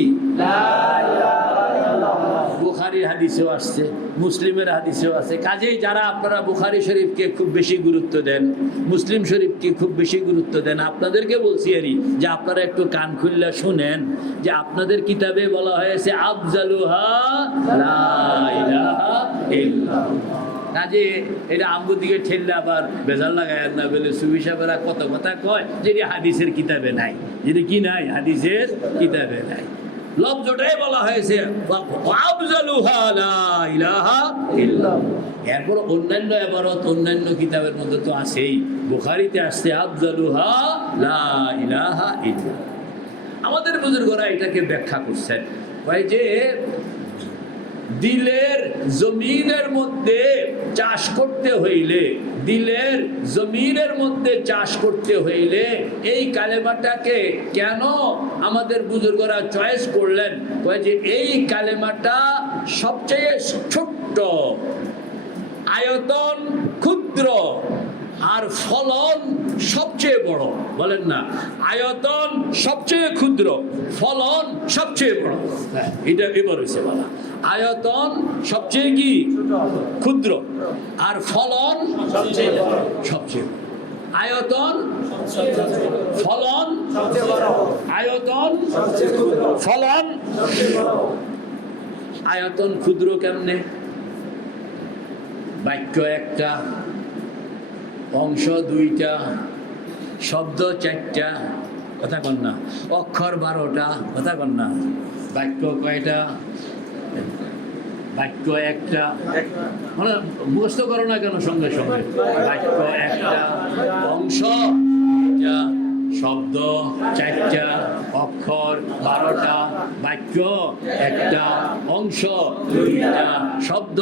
বুখারীর হাদিসেও আসছে, মুসলিমের হাদিসেও আছে। কাজেই যারা আপনারা বুখারী শরীফকে খুব বেশি গুরুত্ব দেন, মুসলিম শরীফকে খুব বেশি গুরুত্ব দেন, আপনাদেরকে বলছি আরই যে আপনারা একটু কান খুললে শুনেন যে আপনাদের কিতাবে বলা হয়েছে আফজালুহা লা ইলাহা ইল্লাল্লাহ। কাজে এটা আমগুর দিকে ঠেললে আবার বেজাল লাগায় না, বলে সুফি সাহেবেরা কত কথা কয় যেটি হাদিসের কিতাবে নাই। যেটি কি নাই? হাদিসের কিতাবে নাই। লফজটাই বলা হয়েছে আফজালুহা লা ইলাহা ইল্লাল্লাহ। এরপর অন্যান্য ইবারত অন্যান্য কিতাবের মধ্যে তো আছেই। বুখারীতে আসছে আফজালুহা লা ইলাহা ইল্লাল্লাহ। আমাদের বুজুর্গরা এটাকে ব্যাখ্যা করছেন, কয় যে দিলের জমিনের মধ্যে চাষ করতে হইলে, দিলের জমিনের মধ্যে চাষ করতে হইলে এই কালেমাটাকে কেন আমাদের বুজুর্গরা চয়েস করলেন? কয় যে এই কালেমাটা সবচেয়ে ছোট্ট, আয়তন ক্ষুদ্র, আর ফলন সবচেয়ে বড়। বলেন না, আয়তন সবচেয়ে ক্ষুদ্র, ফলন সবচেয়ে বড়। এটা এবার হয়েছে বলা, আয়তন সবচেয়ে কি ক্ষুদ্র, আর ফলন সবচেয়ে। আয়তন ফলন, আয়তন ফলন। আয়তন ক্ষুদ্র কেমনে? বাক্য একটা, অংশ দুইটা, শব্দ চারটা, কথা কন না। অক্ষর 12টা, কথা কন না। বাক্য কয়টা? বাক্য একটা। মানে মুখস্থ করো না কেন সঙ্গে সঙ্গে? বাক্য একটা, অংশ দুইটা, শব্দ চারটা, অক্ষর 12টা, বাক্য একটা, অংশ দুইটা, শব্দ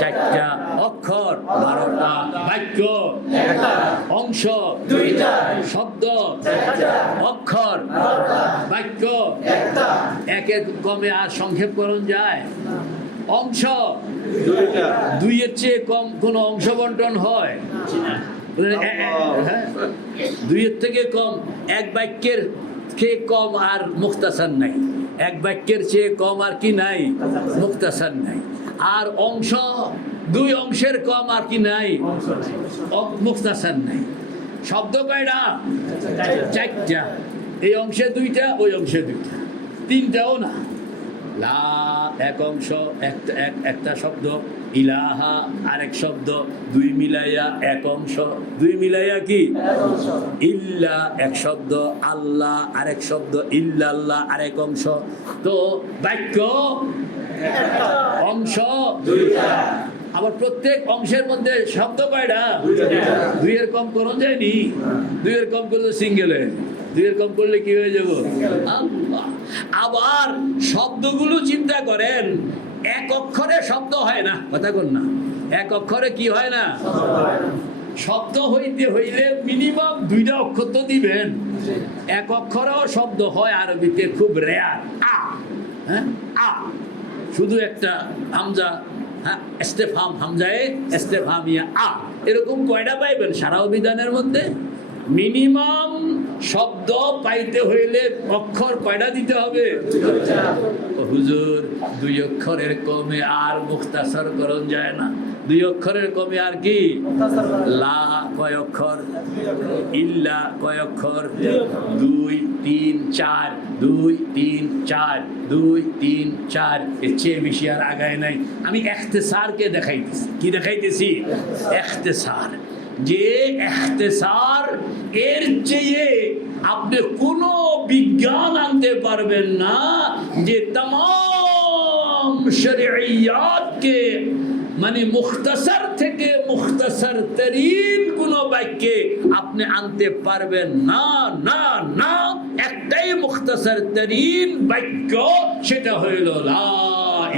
চারটা, অক্ষর 12টা, বাক্য অংশ দুইটা, শব্দ অক্ষর বাক্য একে কমে আর সংক্ষেপ করণ যায়? অংশ দুইয়ের চেয়ে কম কোন অংশ বন্টন হয়? হ্যাঁ, দুইয়ের থেকে কম। এক বাক্যের চেয়ে কম আর মুখতাসার নাই। এক বাক্যের চেয়ে কম আর কি নাই? মুখতাসার নাই। আর অংশ দুই অংশের কম আর কি নাই? মুখতাসার নাই। শব্দ কয়টা? চারটা। এই অংশে দুইটা, ওই অংশে দুইটা, তিনটাও না। লা এক অংশ, একটা শব্দ, ইলাহা আরেক শব্দ, দুই মিলাইয়া এক অংশ, দুই মিলাইয়া কি? ইল্লা এক শব্দ, আল্লাহ আরেক শব্দ, ইল্লাল্লাহ আরেক অংশ। তো বাক্য অংশ দুইটা। আবার প্রত্যেক অংশের মধ্যে শব্দ কয়টা? দুইয়ের কম করণ যায়নি। দুইয়ের কম করলে সিঙ্গেল হয়ে, দুইয়ের কম করলে কি হয়ে যাব? আল্লাহ। আবার শব্দগুলো চিন্তা করেন, এক অক্ষরে শব্দ হয় না, কথা কন না। এক অক্ষরে কি হয় না? শব্দ হইতে হইলে মিনিমাম 2টা অক্ষর তো দিবেন। এক অক্ষরেও শব্দ হয় আরবিতে খুব রেয়ার। হ্যাঁ, আ শুধু একটা হামজা, হ্যাঁ, ইস্তেফহাম হামজায়ে ইস্তেফহামিয়া আ, এরকম কয়টা পাইবেন সারা অভিধানের মধ্যে? মিনিমাম শব্দ পাইতে হইলে অক্ষর কয়টা দিতে হবে? হুজুর, 2 অক্ষরের কমে আর মুখতাসার করণ যায় না। 2 অক্ষরের কমে আর কি? লা কয় অক্ষর? ইল্লা কয় অক্ষর? 2 3 4, 2 3 4, 2 3 4, এর চেয়ে বেশি আর আগায় নাই। আমি ইখতিসারকে দেখাইতেছি। কি দেখাইতেছি? ইখতিসার। যে ইখতিসার, এর চেয়ে আপনি কোনো বিজ্ঞান আনতে পারবেন না যে तमाम শরঈয়াতকে মানে মুখতাসার থেকে মুখতাসার তরিন কোন বাক্যে আপনি আনতে পারবেন না। না না, একটাই মুখতাসার তরিন বাক্য, সেটা হইল লা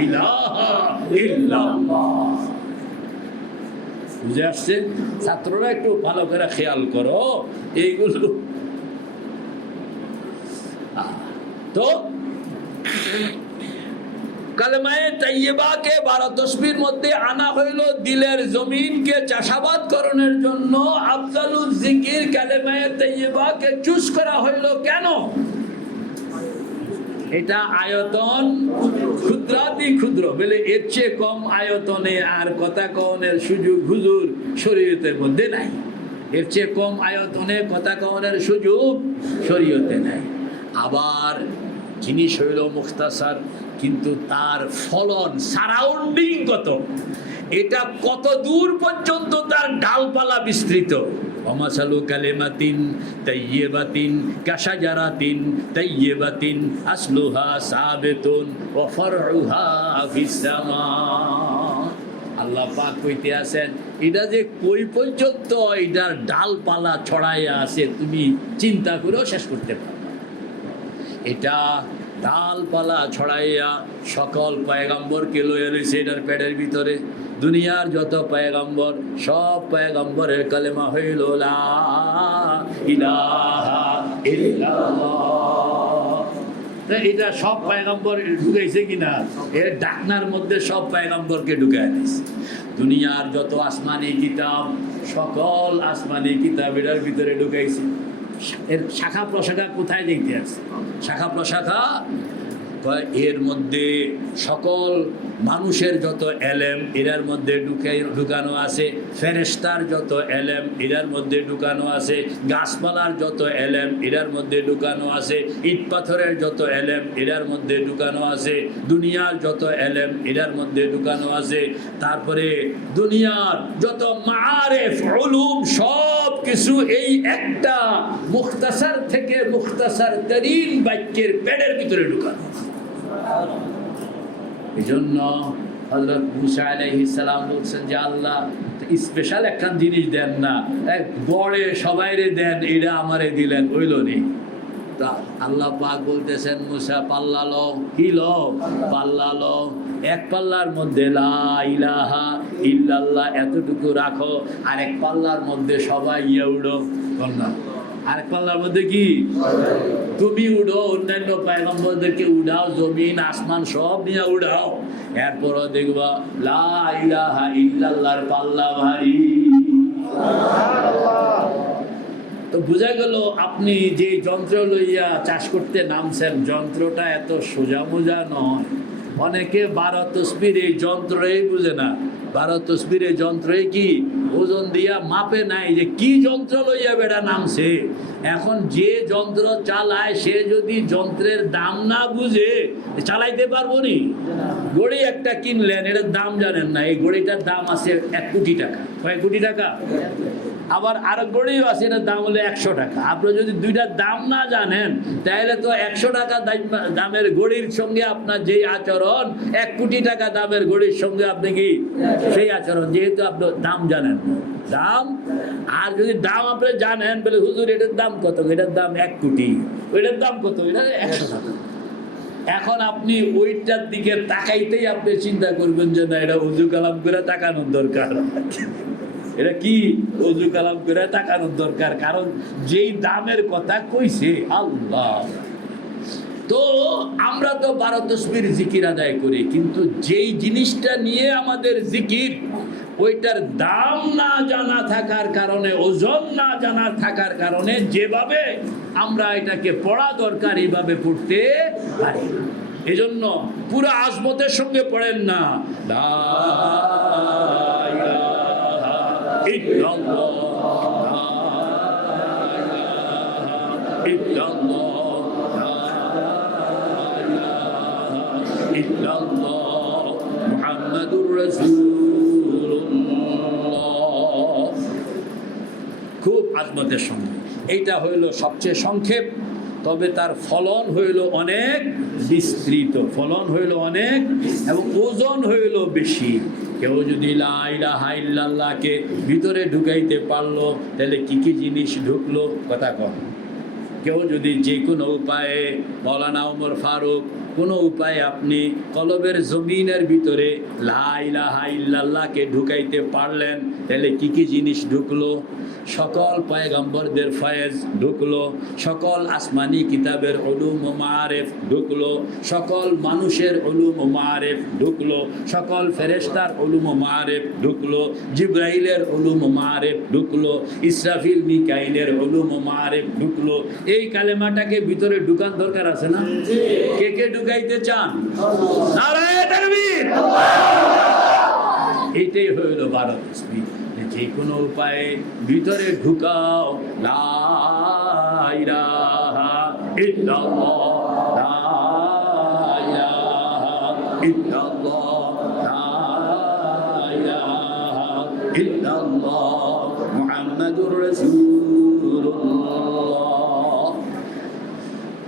ইলাহা ইল্লাল্লাহ। বুঝে আসছে? ছাত্ররা একটু ভালো করে খেয়াল করো এইগুলো। তো কালেমায়ে তাইয়্যিবাকে 12 তসবির মধ্যে আনা হইল দিলের জমিনকে চাষাবাদ করণের জন্য। আফজালুল জিকির কালেমায়ে তাইয়্যিবাকে চুজ করা হইল কেন? এটা আয়তন ক্ষুদ্রাতি ক্ষুদ্র বলে, এর চেয়ে কম আয়তনে আর কথা কওনের সুযোগ হুজুর শরীয়তের মধ্যে নাই। এর চেয়ে কম আয়তনে কথা কওনের সুযোগ শরীয়তে নাই। আবার জিনিস হইল মুখতাসার, কিন্তু তার ফলন সারাউন্ডিং কত, এটা কত দূর পর্যন্ত তার ডালপালা বিস্তৃত। ওমাসালু কালিমাতিন তাইয়্যিবাতিন কাশাজারাতিন তাইয়্যিবাতিন আসলুহা সাবিতুন ওয়া ফারউহা ফিস সামা। আল্লাহ পাক কইতে আছেন, এটা যে কই পর্যন্ত এটার ডালপালা ছড়াইয়া আছে তুমি চিন্তা করেও শেষ করতে পারো। এটা ডালপালা ছড়াইয়া সকল পয়গম্বরকে লইয়া রয়েছে এটার পেটের ভিতরে। দুনিয়ার যত পয়গম্বর, সব পয়গম্বরের কালেমা হইল লা ইলাহা ইল্লাল্লাহ। এটা সব পয়গম্বর ঢুকাইছে কিনা? এর ডাকনার মধ্যে সব পয়গম্বরকে ঢুকাই দিয়েছে। দুনিয়ার যত আসমানি কিতাব, সকল আসমানি কিতাব এটার ভিতরে ঢুকাইছে। এর শাখা প্রশাখা কোথায় দেখতে আছে? শাখা প্রশাখা এর মধ্যে সকল মানুষের যত এলেম এটার মধ্যে ঢুকানো আছে, ফেরেশতার যত এলেম এটার মধ্যে ঢুকানো আছে, গাছপালার যত এলেম এটার মধ্যে ঢুকানো আছে, ইট পাথরের যত এলেম এটার মধ্যে ঢুকানো আছে, দুনিয়ার যত এলেম এটার মধ্যে ঢুকানো আছে। তারপরে দুনিয়ার যত মাআরিফ উলুম সব কিছু এই একটা মুখতাসার থেকে মুখতাসার তরিন বাক্যের পেটের ভিতরে ঢুকানো। এই জন্য হযরত মুসা আলাইহিস সালাম বলছেন যে আল্লাহ স্পেশাল একখান জিনিস দেন না, এক বড়ে সবাইরে দেন, এটা আমারে দিলেন, হইল নি। তা আল্লাহ পাক বলতেছেন মুসা পাল্লা লো, কি লো? পাল্লা লো। এক পাল্লার মধ্যে লা ইলাহা ইল্লাল্লাহ এতটুকু রাখো, আর এক পাল্লার মধ্যে সবাই ইয়ে উঠো না। আরেক পাল্লার মধ্যে কি? তুমি উড়ো, অন্যান্য পয়গম্বরদেরকে উড়াও, জমিন আসমান সব নিয়ে উড়াও, এরপরও দেখবা লা ইলাহা ইল্লাল্লাহর পাল্লা ভারী। তো বোঝা গেল আপনি যে যন্ত্র লইয়া চাষ করতে নামছেন, যন্ত্রটা এত সোজা মোজা নয়। অনেকে 12 তসবির এই যন্ত্রই বুঝে না। 12 তসবির এই যন্ত্রই কি ওজন দিয়া মাপে নাই যে কি যন্ত্র লইয়া বেড়া নামছে। এখন যে যন্ত্র চালায় সে যদি যন্ত্রের দাম না বুঝে চালাইতে পারবো নি? গড়ি একটা কিনলেন, এটার দাম জানেন না, এই গড়িটার দাম আছে 1 কোটি টাকা। কয় কোটি টাকা? আবার আরেক গড়িও আছে, এটার দাম হলো 100 টাকা। আপনি যদি দুইটার দাম না জানেন তাহলে তো 100 টাকা দামের গড়ির সঙ্গে আপনার যেই আচরণ, 1 কোটি টাকা দামের গড়ির সঙ্গে আপনি কি সেই আচরণ, যেহেতু আপনি দাম জানেন দাম। আর যদি দাম আপনি জানেন বলে হুজুর এটার দাম কত, এটার দাম 1 কোটি, ওইটার দাম কত, এটা 100 টাকা। এখন আপনি ওইটার দিকে তাকাইতেই আপনি চিন্তা করবেন যে না, এটা উজু কালাম করে তাকানোর দরকার। এটা কি ওযু কালাম করে তাকানোর দরকার, কারণ যেই দামের কথা কইছে আল্লাহ। তো আমরা তো 12 তসবির জিকির আদায় করি, কিন্তু যেই জিনিসটা নিয়ে আমাদের জিকির, ওইটার দাম না জানা থাকার কারণে, ওজন না জানা থাকার কারণে যেভাবে আমরা এটাকে পড়া দরকার এইভাবে পড়তে পারি না। এজন্য পুরো আজমতের সঙ্গে পড়েন না, লা ইলাহা ইল্লাল্লাহ, লা ইলাহা ইল্লাল্লাহ, লা ইলাহা ইল্লাল্লাহ, মুহাম্মাদুর রাসূলুল্লাহ। খুব আজমতের সঙ্গে। এইটা হইল সবচেয়ে সংক্ষেপ, তবে তার ফলন হইল অনেক বিস্তৃত, ফলন হইল অনেক, এবং ওজন হইল বেশি। কেউ যদি লা ইলাহা ইল্লাল্লাহকে ভিতরে ঢুকাইতে পারলো, তাহলে কি কি জিনিস ঢুকলো কথা কন। কেউ যদি যে কোনো উপায়ে, মৌলানা ওমর ফারুক, কোনো উপায়ে আপনি কলবের জমিনের ভিতরে লা ইলাহা ইল্লাল্লাহকে ঢুকাইতে পারলেন, তাহলে কি কি জিনিস ঢুকলো? সকল পয়গম্বরদের ফয়েজ ঢুকলো, সকল আসমানি কিতাবের উলুম ও মাআরিফ ঢুকলো, সকল মানুষের উলুম ও মাআরিফ ঢুকলো, সকল ফেরেশতার উলুম ও মাআরিফ ঢুকলো, জিবরাইলের উলুম ও মাআরিফ ঢুকলো, ইসরাফিল মিকাইলের উলুম ও মাআরিফ ঢুকলো। এই কালেমাটাকে ভিতরে ঢুকান দরকার আছে না? কে কে ঢুকাইতে চান? নারায়ে তাকবীর। এইটাই হইল 12 তসবিহ। যে কোনো উপায়ে ভিতরে ঢুকাও, লা ইলাহা ইল্লাল্লাহ, লা ইলাহা ইল্লাল্লাহ, লা ইলাহা ইল্লাল্লাহ, মুহাম্মাদুর রাসূলুল্লাহ।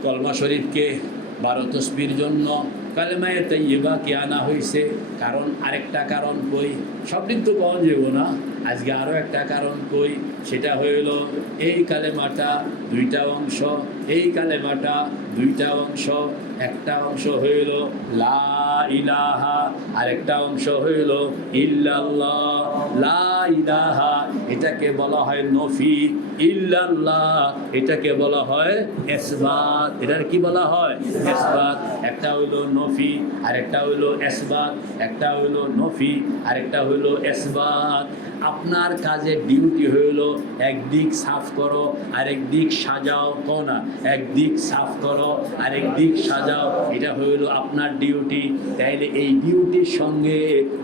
কলমা শরীফকে 12 তসবির জন্য কালেমায়ে তাইয়্যিবাকে আনা হয়েছে। কারণ আরেকটা কারণ কই, সব দিন তো পাওয়া যাবো না, আজকে আরও একটা কারণ কই, সেটা হইল এই কালেমাটা দুইটা অংশ, এই কালেমাটা দুইটা অংশ। একটা অংশ হইল লা ইলাহা, আরেকটা অংশ হইল ইল্লাল্লাহ। লা ইলাহা এটাকে বলা হয় নফি, ইল্লাল্লাহ এটাকে বলা হয় ইসবাত। এটার কি বলা হয়? ইসবাত। একটা হইল নফি, আরেকটা হইল ইসবাত। একটা হইল নফি, আরেকটা হইল ইসবাত। আপনার কাজের ডিউটি হইল একদিক সাফ করো, আরেক দিক সাজাও, কও না, একদিক সাফ করো, আরেক দিক সাজাও, এটা হইল আপনার ডিউটি। তাইলে এই ডিউটির সঙ্গে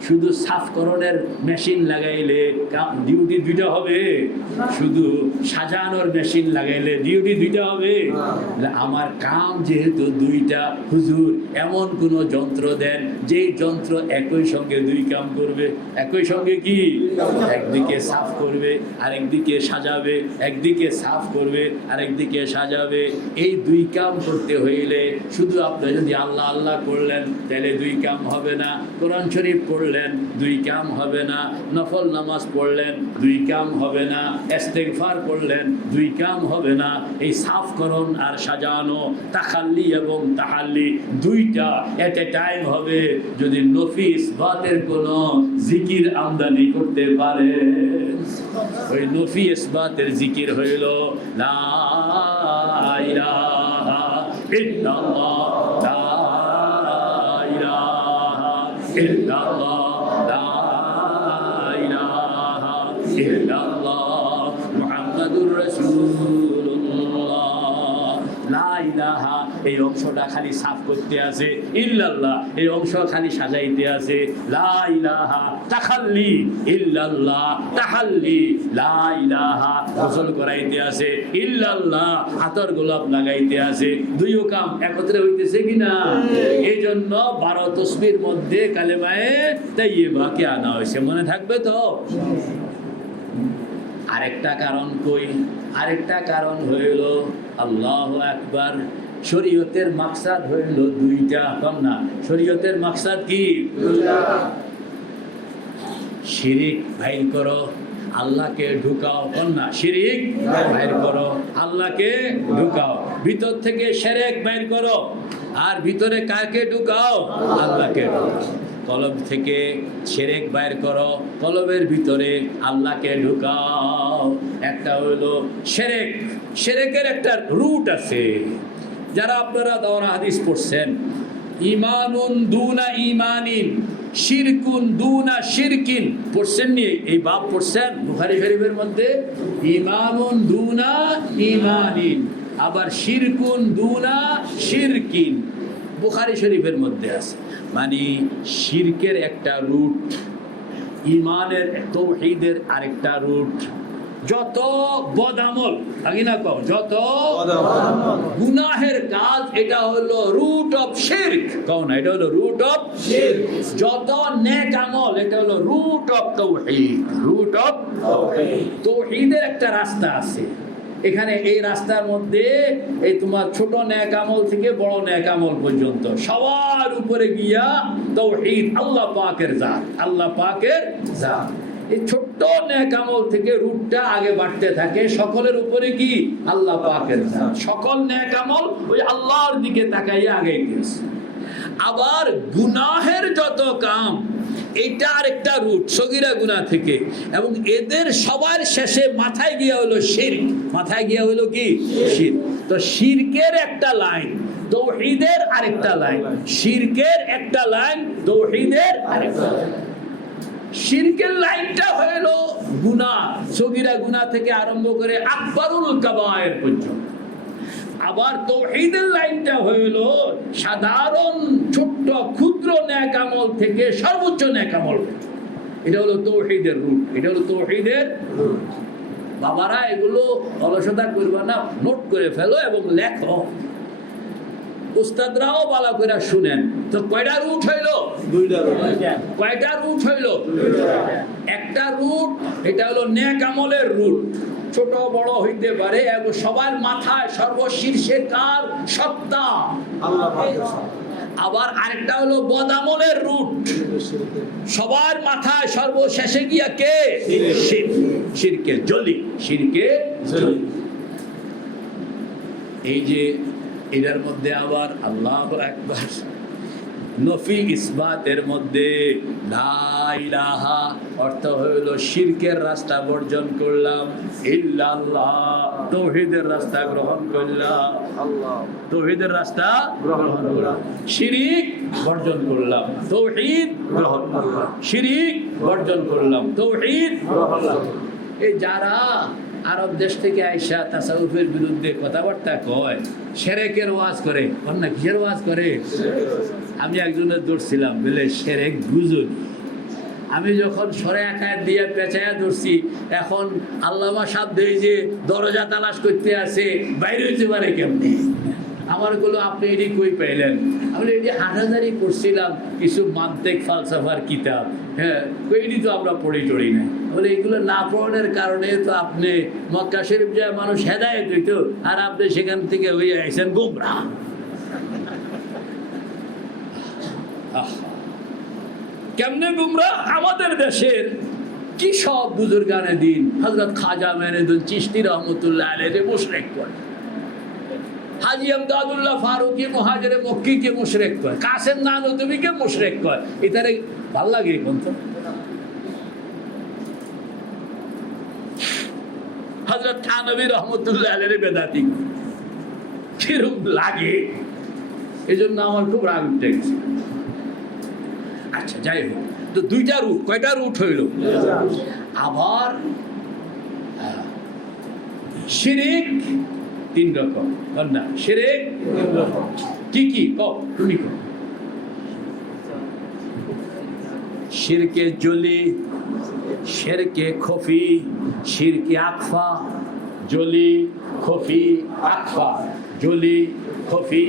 শুধু সাফকরণের মেশিন লাগাইলে ডিউটি দুইটা হবে? শুধু সাজানোর মেশিন লাগাইলে ডিউটি দুইটা হবে? আমার কাম যেহেতু দুইটা, হুজুর এমন কোন যন্ত্র দেন যেই যন্ত্র একই সঙ্গে দুই কাম করবে। একই সঙ্গে কি? একদিকে সাফ করবে, আরেকদিকে সাজাবে, একদিকে সাফ করবে, আরেকদিকে সাজাবে। এই দুই কাম করতে হইলে শুধু আপনি যদি আল্লাহ আল্লাহ করলেন তাহলে দুই কাম হবে না, কোরআন শরীফ পড়লেন দুই কাম হবে না, নফল নামাজ পড়লেন দুই কাম হবে না, ইস্তেগফার করলেন দুই কাম হবে না। এই সাফকরণ আর সাজানো, তাখাল্লি এবং তাহাল্লি দুইটা এট এ টাইম হবে যদি নফি ইসবাতের কোনো জিকির আমদানি করতে পারে। ওই নফি ইসবাতের জিকির হইল লা ইলাহা ইল্লাল্লাহ, লা ইলাহা ইল্লাল্লাহ, লা ইলাহা ইল্লাল্লাহ, মুহাম্মাদুর রাসূলুল্লাহ। লা ইলাহা এই অংশটা খালি সাফ করতে আছে, ইল্লাল্লাহ এই অংশ খালি সাজাইতে আছে। লা ইলাহা তাখাল্লি, ইল্লাল্লাহ তাহাল্লি। লা ইলাহা গোসল করাইতে আছে, ইল্লাল্লাহ আতর গোলাপ লাগাইতে আছে। দুইও কাম একত্রে হইতেছে কিনা? এই জন্য 12 তসবির মধ্যে কালেমায়ে তাইয়্যিবাকে আনা হয়েছে। মনে থাকবে তো? আরেকটা কারণ কই, আরেকটা কারণ হইল আল্লাহু আকবার। শরীয়তের মাকসাদ হইল দুইটা, কম না? শরীয়তের মাকসাদ কি? শিরিক বাইর করো, আল্লাহকে ঢুকাও, কম না? শিরিক বাইর করো, আল্লাহকে ঢুকাও। ভিতর থেকে শিরক বাইর করো, আর ভিতরে কাকে ঢুকাও? আল্লাহকে ঢুকাও। কলব থেকে শিরক বাইর করো, কলবের ভিতরে আল্লাহকে ঢুকাও। একটা হইল শিরক, শিরকের একটা রুট আছে। যারা আপনারা দাওরা হাদিস পড়ছেন, ইমানুন দুনা ইমানিন, শিরকুন দুনা শিরকিন পড়ছেন নি? এই বাব পড়ছেন বুখারী শরীফের মধ্যে, ইমানুন দুনা ইমানিন, আবার শিরকুন দুনা শিরকিন বুখারী শরীফের মধ্যে আছে। মানে শিরকের একটা রুট, ইমানের তাওহীদের আরেকটা রুট। যত বদামল আগে না কম, যত গুনাহের কাজ, এটা হলো রুট অফ শিরক। কও না, এটা হলো রুট অফ শিরক। যত নেক আমল, এটা হলো root of Tawhid. Root of তাওহীদ, তাওহীদের একটা রাস্তা আছে এখানে। এই রাস্তার মধ্যে এই তোমার ছোট নেক আমল থেকে বড় নেক আমল পর্যন্ত সবার উপরে গিয়া তাওহীদ, আল্লাহ পাকের জাত, আল্লাহ পাকের জাত। এই ছোট্ট নেক আমল থেকে রুটটা আগে বাড়তে থাকে, সকলের উপরে কি আল্লাহ পাকের জাত। সকল নেক আমল ওই আল্লাহর দিকে তাকাইয়া আগাইতেছে। আবার গুনাহের যত কাম, এটা আরেকটা রুট সগীরা গুনাহ থেকে, এবং এদের সবার শেষে মাথায় গিয়া হলো শিরক। মাথায় গিয়া হলো কি শিরক। তো শিরকের একটা লাইন, তাওহীদের আরেকটা লাইন। শিরকের একটা লাইন, তাওহীদের আরেকটা লাইন। শিরকের লাইনটা হলো গুনাহ, সগীরা গুনাহ থেকে আরম্ভ করে আকবারুল কাবায়ের পর্যন্ত। আবার তাওহীদের লাইনটা হলো সাধারণ ছোট্ট ক্ষুদ্র নেক আমল থেকে সর্বোচ্চ নেক আমল। এটা হলো তাওহীদের রুট, এটা হলো তাওহীদের রুট। বাবারা এগুলো অলসতা করবে না, নোট করে ফেলো এবং লেখো। উস্তাদরাও ভালো করে শুনেন। তো কয়টা রুট হইল? দুইটা রুট। কয়টা রুট হইল? একটা রুট, এটা হলো নেক আমলের রুট, ছোট বড় হইতে পারে, এবং সবার মাথায় সর্বশীর্ষে কার সত্তা? আল্লাহ পাকের। আবার আরেকটা হলো বদামলের রুট, সবার মাথায় সর্বশেষে গিয়া কে? শিরক, শিরকে জলি, শিরকে জলি। এই যে এটার মধ্যে আবার আল্লাহু আকবার, নফি ইসবাতের মধ্যে লা ইলাহা অর্থ হইল শিরকের রাস্তা বর্জন করলাম, ইল্লাল্লাহ তাওহীদের রাস্তা গ্রহণ করলাম, আল্লাহ তাওহীদের রাস্তা গ্রহণ করলাম, শিরক বর্জন করলাম, তাওহীদ গ্রহণ করলাম, শিরক বর্জন করলাম, তাওহীদ গ্রহণ করলাম। এই যারা আরব দেশ থেকে আইসা তাসাউফের বিরুদ্ধে কথাবার্তা কয়, শিরকের ওয়াজ করে, না কিসের ওয়াজ করে? আমি একজনের ধরছিলাম বলে শিরক গুজুল। আমি যখন সরে একায় দিয়ে পেঁচাইয়া ধরছি, এখন আল্লামা সাহেব দেই যে দরজা তালাশ করতে আছে, বাইরে হইতে পারে কেমনি? আমার গুলো আপনি এটি কই পাইলেন? আমি এটি হাটাজারি পড়ছিলাম কিছু মান্তিক ফালসাফার কিতাব। হ্যাঁ, এটি তো আমরা পড়ি টড়ি না। বলে এগুলো না পড়ানোর কারণে তো আপনি মক্কা শরীফ যায় মানুষ হেদায়েত হইতো, আর আপনি সেখান থেকে হয়ে আইছেন গোমরাহ। কেমনে গুমরাহ? আমাদের দেশের কি সব বুজুর্গানে দিন, হযরত খাজা মেহেরুদ্দিন চিশতি রহমতুল্লাহ আলাইহি মুশরিক করে, হাজী আমদাদুল্লাহ ফারুকি মুহাজিরে মক্কি কে মুশরিক করে, কাসেম নানুতুবি কে মুশরিক করে। এটারে ভাল লাগে কোন? হযরত থানবী রহমতুল্লাহ আলাইহি বেদাতি। কিরকম লাগে? এজন্য আমার খুব রাগ উঠে গেছে। আচ্ছা যাই হোক, তো দুইটা রুট, কয়টা রুট হইল? আবার শিরক তিন রকম, না শিরক কি কি? কও তুমি কও। শিরকে জলি, শিরকে খফি, শিরকে আকফা। জলি, খফি, আকফা। জলি, খফি,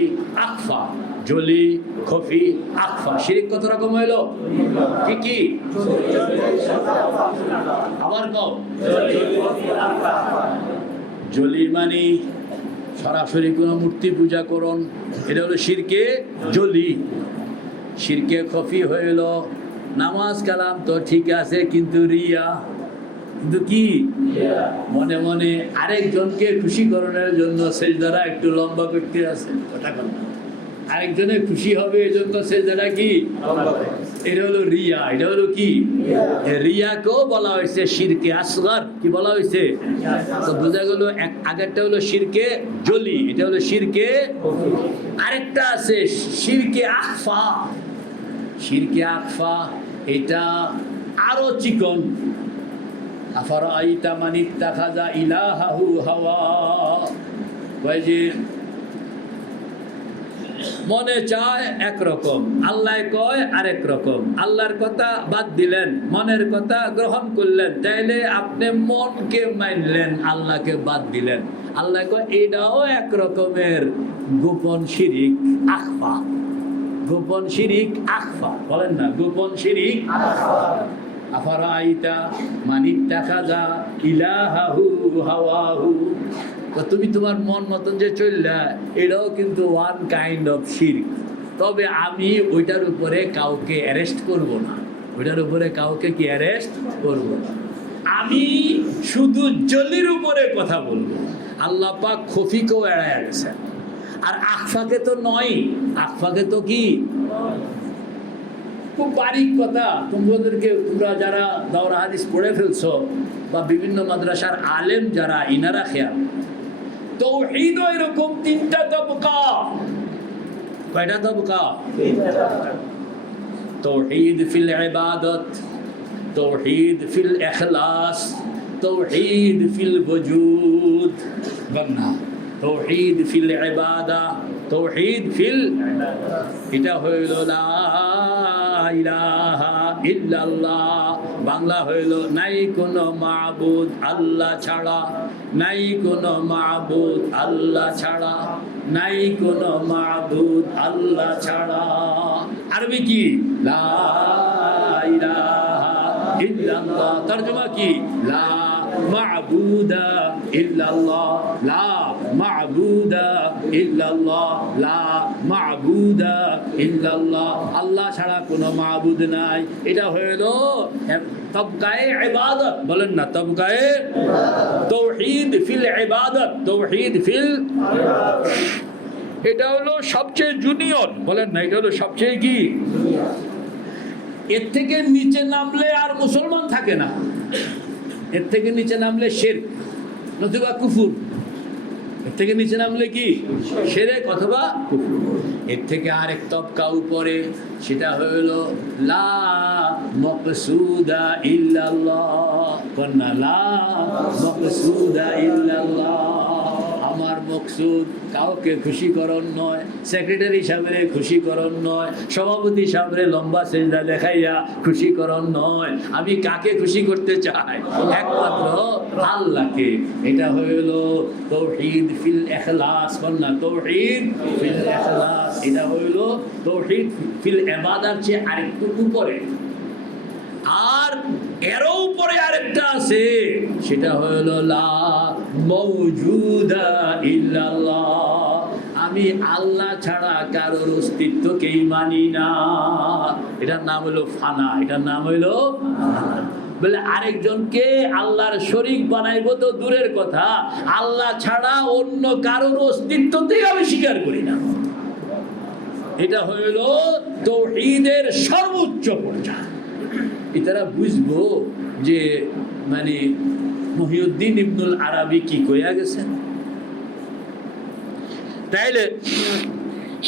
আকফা। জলি, খফি, আকফা। শিরক কত রকম হইল? কি কি? আবার কও। জলি মানে সরাসরি কোনো মূর্তি পূজা করুন, এটা হলো শিরকে জলি। শিরকে খফি হইল নামাজ কালাম তো ঠিক আছে, কিন্তু রিয়া, কিন্তু কি মনে মনে আরেকজনকে খুশি করানোর জন্য সেজদারা একটু লম্বা করতে আছে, কথা কথা আরেকজনের খুশি হবে এই জন্য সেজদারা কি এটা হলো রিয়া। এটা হলো কি? রিয়াকেও বলা হয়েছে শিরকে আসগর। কি বলা হয়েছে? তো বোঝা গেল আগেরটা হলো শিরকে জলি, এটা হলো শিরকে। আরেকটা আছে শিরকে আখফা। শিরকে আখফা এটা আরো চিকন। আফারাআইতা মান ইত্তাখাযা ইলাহাহু হাওয়া, ওই যে মনে চায় একরকম, আল্লাহ কয় আরেক রকম। আল্লাহর কথা বাদ দিলেন, মনের কথা গ্রহণ করলেন, তাইলে আপনি মনকে মানলেন, আল্লাহকে বাদ দিলেন। আল্লাহ কয় এটাও এক রকমের গোপন শিরিক আখফা। গোপন শিরিক আখফা, বলেন না গোপন শিরিক আখফা। আফারাআইতা মান ইত্তাখাযা ইলাহাহু হাওয়াহু, তুমি তোমার মন মতন যে চললা, এটাও কিন্তু ওয়ান কাইন্ড অফ শিরক। তবে আমি ওইটার উপরে কাউকে অ্যারেস্ট করব না, ওইটার উপরে কাউকে কি অ্যারেস্ট করব না। আমি শুধু জলির উপরে কথা বলবো। আল্লাহ পাক খফিকেও এড়ায় গেছেন, আর আখফাকে তো নয়। আখফাকে তো কি খুব বারিক কথা। তোমাদেরকে তোমরা যারা দাওরা হাদিস পড়ে ফেলছো বা বিভিন্ন মাদ্রাসার আলেম যারা, ইনারা খেয়াল, তৌহিদ এরকম তিনটা তবকা। কয়টা তবকা? তৌহিদ ফিল ইবাদত, তৌহিদ ফিল ইখলাস, তৌহিদ ফিল ওজুদ। বান্না তৌহিদ ফিল ইবাদা, তৌহিদ ফিল, এটা হইল লা ইলাহা ইল্লাল্লাহ। বাংলা হইল নাই কোনো মাবুদ আল্লাহ ছাড়া, নাই কোনো মাবুদ আল্লাহ ছাড়া, নাই কোনো মাবুদ আল্লাহ ছাড়া। আরবি কি? লা ইলাহা ইল্লাল্লাহ। তরজমা কি? লা মাবুদা ইল্লাল্লাহ, লা মাবুদা ইল্লাল্লাহ, লা মাবুদা ইল্লাল্লাহ। আল্লাহ ছাড়া কোনো মাবুদ নাই। এটা হইল তবকায়ে ইবাদত। বলেন না তবকায়ে তৌহিদ ফিল ইবাদত, তৌহিদ ফিল। এটা হলো সবচেয়ে জুনিয়র। বলেন না এটা হলো সবচেয়ে কি? এর থেকে নিচে নামলে আর মুসলমান থাকে না। এর থেকে নিচে নামলে শিরক নতুবা কুফর। এর থেকে নিচে নামলে কি? শিরক অথবা কুফর। এর থেকে আরেক তবকা উপরে, সেটা হইল লা মাকসুদা ইল্লাল্লাহ। কন্না লা মাকসুদা ইল্লাল্লাহ। আমার মকসুদ কাউকে খুশি করণ নয়, সেক্রেটারি সাহেবের খুশি করণ নয়, সভাপতি সাহেবের লম্বা সেজদা দেখাইয়া খুশি করণ নয়। আমি কাকে খুশি করতে চাই? একমাত্র আল্লাহকে। এটা হইল তৌহিদ ফিল ইখলাস। কন্না তৌহিদ ফিল ইখলাস। এটা হইল তৌহিদ ফিল ইবাদার চেয়ে আরেকটু উপরে। আর এরও উপরে আরেকটা আছে, সেটা হইল লা মাওজুদা ইল্লাল্লাহ। আমি আল্লাহ ছাড়া কারোর অস্তিত্বকেই মানি না। এটার নাম হইল ফানা। এটার নাম হইল বলে আরেকজনকে আল্লাহর শরীক বানাইব তো দূরের কথা, আল্লাহ ছাড়া অন্য কারোর অস্তিত্বতেই আমি স্বীকার করি না। এটা হইল তাওহীদের সর্বোচ্চ পর্যায়। এটারা বুঝবো যে মানে মহিউদ্দিন ইবনুল আরাবি কি কইয়া গেছেন। তাইলে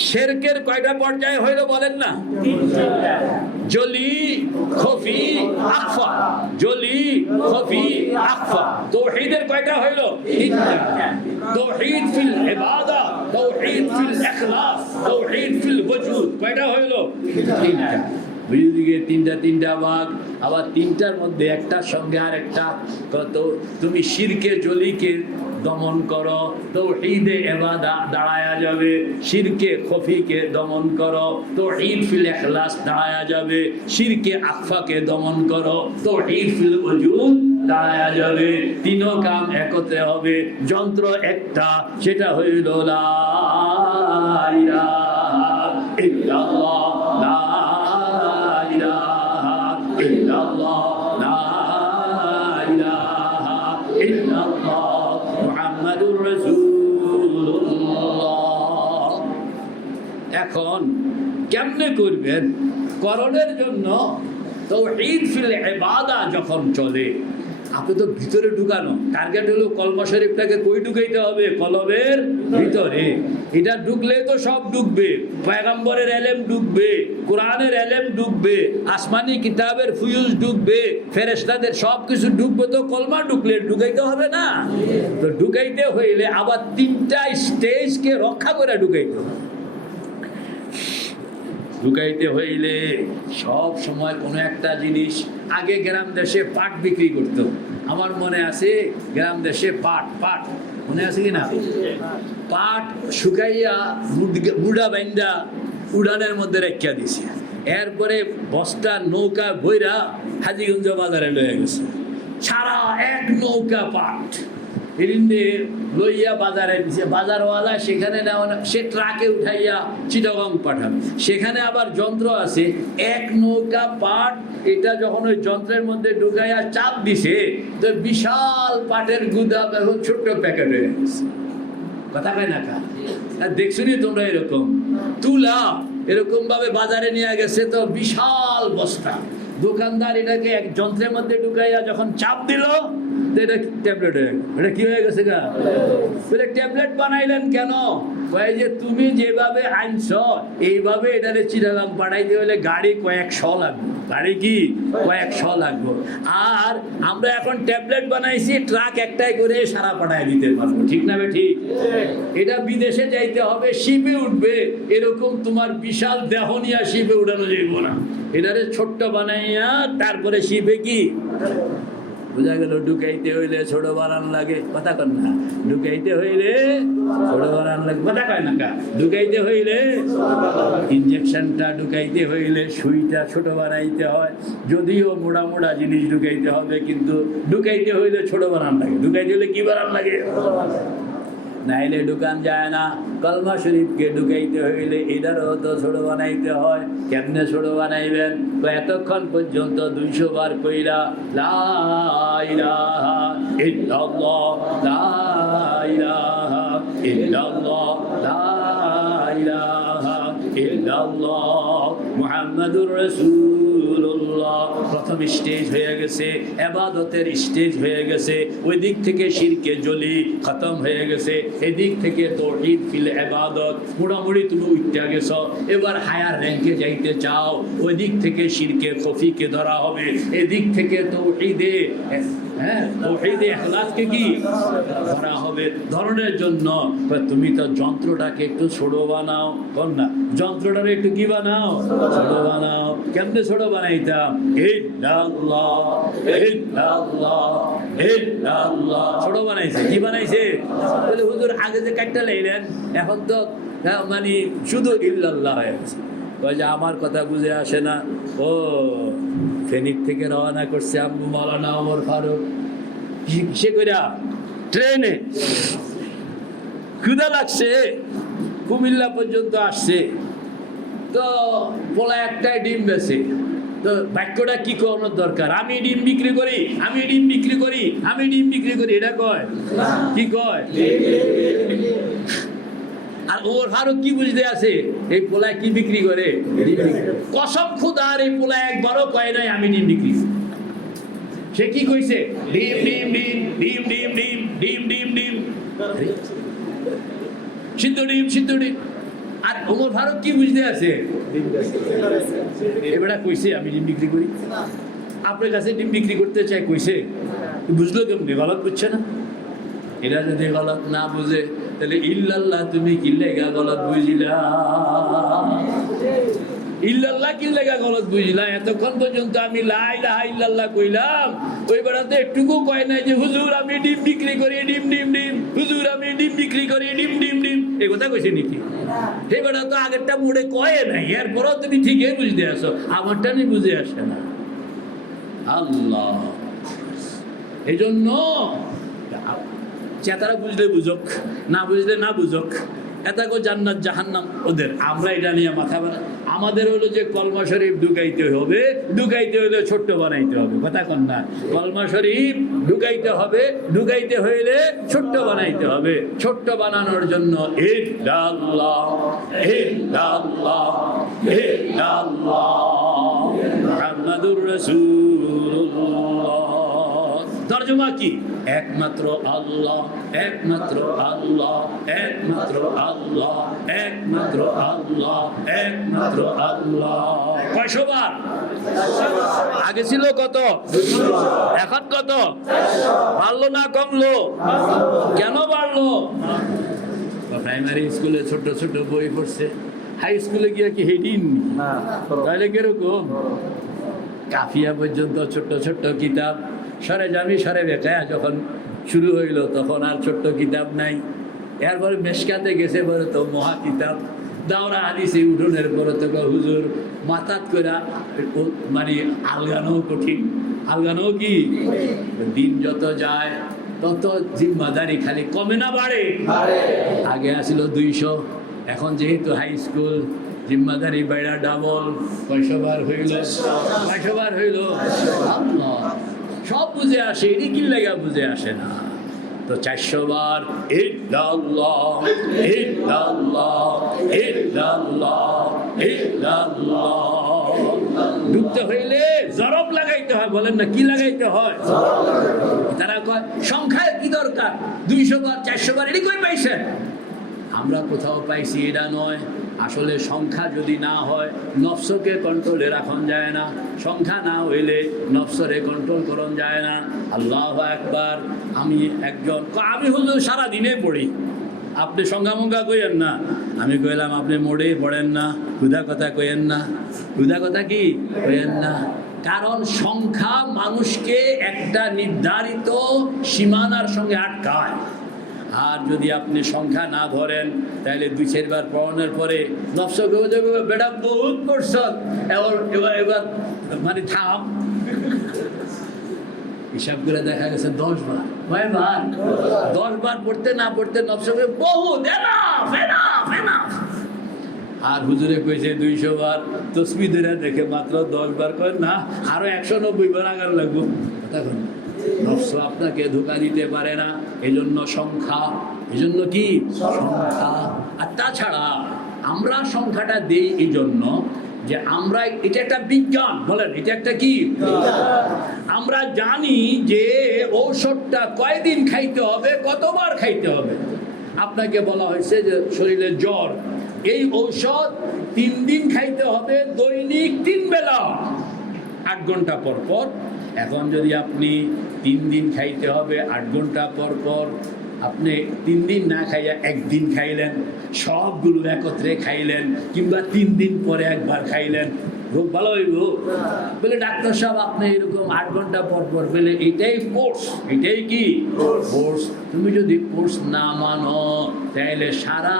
শিরকের কয়টা পর্যায় হইল বলেন না? জলি, খফি, আখফা। জলি, খফি, আখফা। তাওহীদের কয়টা হইল? তিনটা। তাওহীদ ফিল ইবাদা, তাওহীদ ফিল ইখলাস, তাওহীদ ফিল ওজুদ। কয়টা হইল? তিনটা। বুঝিয়ে তিনটা ভাগ। আবার তিনটার মধ্যে একটার সঙ্গে আর একটা কত। তুমি শিরকে জলিকে দমন করো, তাওহীদে ইবাদা দাঁড়ায়া যাবে। শিরকে খফিকে দমন করো, তাওহীদ ফিল ইখলাস দাঁড়ায়া যাবে। শিরকে আখফাকে দমন করো, তাওহীদ ফিল ওজুদ দাঁড়ায়া যাবে। তিনো কাম একত্রে হবে। যন্ত্র একটা, সেটা হইল লা ইলাহা ইল্লাল্লাহ। লা ইলাহা ইল্লাল্লাহ, লা ইলাহা ইল্লাল্লাহ মুহাম্মাদুর রাসূলুল্লাহ। এখন কেমনে করবেন? করণের জন্য তাওহীদ ফিল ইবাদা যখন চলে, আপনি তো ভিতরে ঢুকানো টার্গেট হলো কলমা শরীফটাকে কই ঢুকাইতে হবে? কলবের ভিতরে। এটা ঢুকলে তো সব ঢুকবে, পয়গম্বরের এলেম ঢুকবে, কোরআনের এলেম ঢুকবে, আসমানি কিতাবের ফুয়ুজ ঢুকবে, ফেরেশতাদের সব কিছু ঢুকবে। তো কলমা ঢুকলে ঢুকাইতে হবে না? তো ঢুকাইতে হইলে আবার 3টা স্টেজকে রক্ষা করে ঢুকাইতে হবে। ঢুকাইতে হইলে সব সময় কোনো একটা জিনিস, আগে গ্রাম দেশে পাট বিক্রি করতো, আমার মনে আছে গ্রাম দেশে পাট মনে আছে কি না? পাট শুকাইয়া মুড়া বাইন্দা উড়ানের মধ্যে রেখা দিছে, এরপরে বস্তা নৌকা বইরা হাজিগঞ্জ বাজারে লয়ে গেছে, সারা এক নৌকা পাট এরিন্দে লইয়া বাজারে দিছে। বাজারওয়ালা সেখানে নেওয়া, সে ট্রাকে উঠাইয়া চিটাগং পাঠাবে, সেখানে আবার যন্ত্র আছে, এক নৌকা পাট এটা যখন ওই যন্ত্রের মধ্যে ঢুকাইয়া চাপ দিছে, তো বিশাল পাটের গুদাম এখন ছোট্ট প্যাকেট হয়ে গেছে। কথা কয় না কা? দেখছো নি তোমরা এরকম তুলা এরকম ভাবে বাজারে নিয়ে গেছে, তো বিশাল বস্তা। দোকানদার এটাকে এক যন্ত্রের মধ্যে ঢুকাইয়া যখন চাপ দিল, এটা ট্যাবলেট হয়ে গেল। এটা কি হয়ে গেছে গা? ট্যাবলেট বানাইলেন কেন? কয় যে তুমি যেভাবে আনছ এইভাবে এটারে চিটাগাং পাঠাইতে হলে গাড়ি কয়েকশো লাগবে। গাড়ি কি কয়েকশো লাগবে। আর আমরা এখন ট্যাবলেট বানাইছি, ট্রাক একটাই করে সারা পাঠায় দিতে পারবো। ঠিক না বে? ঠিক। এটা বিদেশে যাইতে হবে, শিপে উঠবে, এরকম তোমার বিশাল দেহ নিয়ে শিপে উঠানো যাইব না। এটারে ছোট্ট বানাইয়া তারপরে শিপে কি বোঝা গেল? ঢুকাইতে হইলে ছোট বানান লাগে। কথা কন না? ঢুকাইতে হইলে ছোট বানান লাগে। কথা কয় না কা? ঢুকাইতে হইলে ইনজেকশনটা ঢুকাইতে হইলে সুইটা ছোট বানাইতে হয়। যদিও মোড়া মোড়া জিনিস ঢুকাইতে হবে, কিন্তু ঢুকাইতে হইলে ছোট বানান লাগে। ঢুকাইতে হইলে কি বানান লাগে? নাইলে ঢুকান যায় না। কলমা শরীফকে ঢুকাইতে হইলে এটারও তো ছোট বানাইতে হয়। কেমনে ছোট বানাইবেন? তো এতক্ষণ পর্যন্ত 200 বার কইরা লা ইলাহা ইল্লাল্লাহ, লা ইলাহা ইল্লাল্লাহ, লা ইলাহা ইল্লাল্লাহ মুহাম্মাদুর রাসূলুল্লাহ। প্রথম স্টেজ হয়ে গেছে, ইবাদতের স্টেজ হয়ে গেছে। ওই দিক থেকে শিরকে জলি খতম হয়ে গেছে, এদিক থেকে তাওহীদ ফিল ইবাদত মোটামুটি তুমি উঠতে গেছ। এবার হায়ার র্যাঙ্কে যাইতে চাও, ওই দিক থেকে শিরকে খফিকে ধরা হবে, এদিক থেকে তাওহীদে তাওহীদে ইখলাসকে কি ধরা হবে। ধরনের জন্য তুমি তো যন্ত্রটাকে একটু ছোট বানাও। কোন না? যন্ত্রটারে একটু কি বানাও? ছোট বানাও। কেমনে ছোট বানাইতাম? ইল্লাল্লাহ ইল্লাল্লাহ ইল্লাল্লাহ। ছোট বানাইছে। কি বানাইছে? বলে হুজুর আগে যে কাটটা লাইলেন, এখন তো মানে শুধু ইল্লাল্লাহ হয়ে গেছে। কয় যে আমার কথা বুঝে আসে না। ও ফেনীর থেকে রওনা করছে আব্বু মাওলানা ওমর ফারুক, সে কইরা ট্রেনে ক্ষুধা লাগছে, কুমিল্লা পর্যন্ত আসছে। তো পোলা একটাই ডিম বেছে। তো বাক্যটা কি করানোর দরকার? আমি ডিম বিক্রি করি, আমি ডিম বিক্রি করি, আমি ডিম বিক্রি করি, এটা কয় কি কয়? আর ওর ফারুক কি বুঝতে আছে? এই পোলায় কি বিক্রি করে? কসম খোদার এই পোলা একবারও কয় নাই আমি ডিম বিক্রি। সে কি কইছে? ডিম ডিম ডিম ডিম ডিম ডিম ডিম ডিম ডিম সিদ্ধ ডিম সিদ্ধ ডিম। আর ওমর ফারুক কি বুঝতে আছে? এবারে কইছে আমি ডিম বিক্রি করি। আপনার কাছে ডিম বিক্রি করতে চাই কইছে, বুঝলো কেমনি? গলত বুঝছে না? এরা যদি গলত না বুঝে তাহলে ইল্লাল্লাহ তুমি কি লেগা গলত বুঝিলা? ইল্লাল্লাহ কি লেগা গলত বুঝিলা? এতক্ষণ পর্যন্ত আমি লা ইলাহা ইল্লাল্লাহ কইলাম, ওই বেড়াতে একটুকু কয় নাই যে হুজুর আমি ডিম বিক্রি করি ডিম ডিম ডিম, হুজুর আমি ডিম বিক্রি করি ডিম ডিম ডিম। এই কথা কইছে নাকি? সেই বেড়া তো আগেরটা মুড়ে কয়ে নাই, এরপরও তুমি ঠিকই বুঝতে আসো, আমারটা নিয়ে বুঝে আসে না। আল্লাহ এই জন্য চেতারা বুঝলে বুঝুক, না বুঝলে না বুঝুক, এটাকে জান্নাত জাহান্নাম ওদের। আমরা এটা নিয়ে মাথা বানা, আমাদের হলো যে কলমা শরীফ ঢুকাইতে হবে, ঢুকাইতে হলে ছোট্ট বানাইতে হবে। কথা কন না? কলমা শরীফ ঢুকাইতে হবে, ঢুকাইতে হইলে ছোট্ট বানাইতে হবে। ছোট্ট বানানোর জন্য ইল্লাল্লাহ ইল্লাল্লাহ ইল্লাল্লাহ মুহাম্মাদুর রাসূলুল্লাহ। তরজমা কি? একমাত্র আল্লাহ, একমাত্র আল্লাহ, একমাত্র আল্লাহ, একমাত্র আল্লাহ, একমাত্র আল্লাহ। কয়শবার? আগে ছিল কত, এখন কত? বাড়লো না কমলো? কেন বাড়লো? প্রাইমারি স্কুলে ছোট ছোট বই পড়ছে, হাই স্কুলে গিয়ে কি হেডিন? তাহলে কিরকম? কাফিয়া পর্যন্ত ছোট্ট ছোট্ট কিতাব, সরে জামি সরে বেকায়া যখন শুরু হইল তখন আর ছোট্ট কিতাব নাই। এরপরে মেশকাতে গেছে বলে তো মহা কিতাব, দাওরা হাদিসে উঠোনের পরে তো হুজুর মাথাত করে মানে আলগানো কঠিন। আলগানো কি? দিন যত যায় তত জিম্মাদারি খালি কমে না বাড়ে? আগে আসিল 200, এখন যেহেতু হাই স্কুল জিম্মাদারি বাইরা ডাবল। কয়শবার হইল? কয়শবার হইল? সব বুঝে আসে, এটি কি লাগা বুঝে আসে না? তো 400 বার ইল্লাল্লাহ ইল্লাল্লাহ ইল্লাল্লাহ ইল্লাল্লাহ। ডুবতে হইলে জরব লাগাইতে হয়, বলেন না কি লাগাইতে হয়? তারা কয় সংখ্যায় কি দরকার, 200 বার 400 বার এটি কই পাইছেন? আমরা কোথাও পাইছি এটা নয়। আসলে সংখ্যা যদি না হয় নফসকে কন্ট্রোলে রাখন যায় না, সংখ্যা না হইলে নফসরে কন্ট্রোল করন যায় না। আল্লাহু আকবার। আমি একজন, আমি হুজুর সারাদিনে পড়ি, আপনি সংখ্যা মঙ্গা কইেন না। আমি কইলাম আপনি মোড়েই পড়েন না, ক্ষুধা কথা কইেন না। ক্ষুধা কথা কি কইেন না? কারণ সংখ্যা মানুষকে একটা নির্ধারিত সীমানার সঙ্গে আটকায়। আর যদি আপনি সংখ্যা না ধরেন তাহলে 2-4 বার পড়ানোর পরে নফসকে বেটা বহুত পড়ছ, এবার মানে থাম। হিসাব করে দেখা গেছে 10 বার। কয়বার? 10 বার পড়তে না পড়তে নফসকে বহুত এনাফ এনাফ এনাফ। আর হুজুরে কইছে 200 বার। তসবিহ ধরে দেখে মাত্র 10 বার। কয় না, আরো 190 বার আগার লাগবো। তখন নফস আপনাকে ধোঁকা দিতে পারে না, এজন্য সংখ্যা। এজন্য কি? সংখ্যা। আর তাছাড়া আমরা সংখ্যাটা দেই এই জন্য যে আমরা, এটা একটা বিজ্ঞান, বলেন এটা একটা কি? আমরা জানি যে ঔষধটা কয়দিন খাইতে হবে, কতবার খাইতে হবে। আপনাকে বলা হয়েছে যে শরীরে জ্বর, এই ঔষধ 3 দিন খাইতে হবে, দৈনিক 3 বেলা 8 ঘন্টা পর পর। এখন যদি আপনি 3 দিন খাইতে হবে 8 ঘন্টা পর পর, আপনি 3 দিন না খাইয়া 1 দিন খাইলেন, সবগুলো একত্রে খাইলেন, কিংবা 3 দিন পরে একবার খাইলেন, রোগ ভালো হইব? বলে ডাক্তার সাহেব আপনি এরকম 8 ঘন্টা পর পর বলে এটাই কোর্স। এটাই কি কোর্স? তুমি যদি কোর্স না মানো তাহলে সারা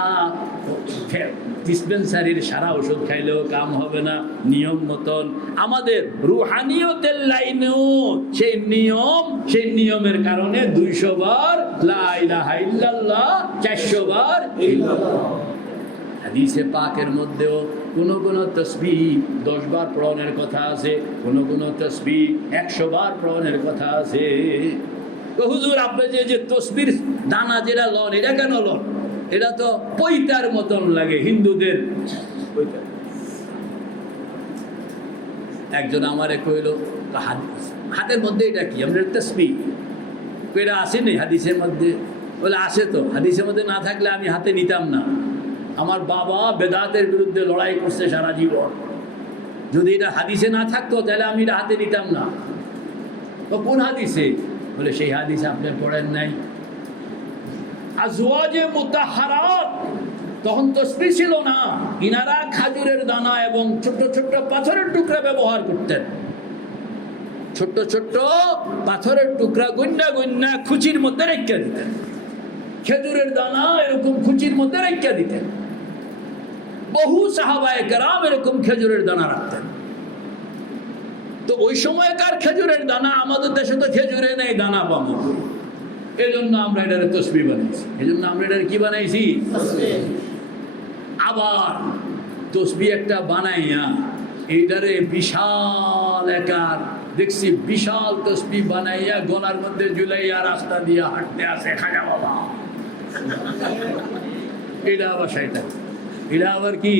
ডিসপেন্সারির সারা ওষুধ খাইলেও কাম হবে না। নিয়ম মতন আমাদের রুহানিয়তের লাইনেও সেই নিয়ম, সেই নিয়মের কারণে 200 বার লা ইলাহা ইল্লাল্লাহ, 400 বার ইল্লাল্লাহ। হাদিসে পাকের মধ্যেও কোন কোন তসবিহ 10 বার পড়ানোর কথা আছে, কোন কোন তসবিহ 100 বার পড়ানোর কথা আছে। তো হুজুর আপনি যে তসবির দানা যেটা লন, এটা কেন লন? এটা তো পৈতার মতন লাগে হিন্দুদের। একজন আমারে কইল হাতের মধ্যে এটা কি? আমরা তসবিহ। এটা আসেনি হাদিসের মধ্যে? বলে আসে তো। হাদিসের মধ্যে না থাকলে আমি হাতে নিতাম না। আমার বাবা বেদাতের বিরুদ্ধে লড়াই করছে সারা জীবন, যদি এটা হাদিসে না থাকতো তাহলে আমি এটা হাতে নিতাম না। তো কোন হাদিসে? বলে সেই হাদিসে আপনি পড়েন নাই। আজওয়াজে মুতাহহারাত তখন তসবিহ ছিল না, ইনারা খাজুরের দানা এবং ছোট্ট ছোট্ট পাথরের টুকরা ব্যবহার করতেন। ছোট্ট ছোট্ট পাথরের টুকরা গন্যা গন্যা খুচির মধ্যে রেখে দিতেন। খেজুরের দানা এরকম খুচির মধ্যে রেখে দিতেন। বহু সাহাবায়ে কেরাম এরকম খেজুরের দানা রাখতেন। তো ওই সময়কার খেজুরের দানা, আমাদের দেশে তো খেজুরে নেই, দানা পাবো, এই জন্য আমরা এটার তসবিহ বানাইছি। এই জন্য আমরা এটার কি বানাইছি? আবার তসবিহ একটা বানাইয়া এইটারে বিশাল একার দেখছি, বিশাল তসবিহ বানাইয়া গলার মধ্যে ঝুলাইয়া রাস্তা দিয়ে হাঁটতে আসে খাজা বাবা। এটা আবার সেটা এটা আবার কি?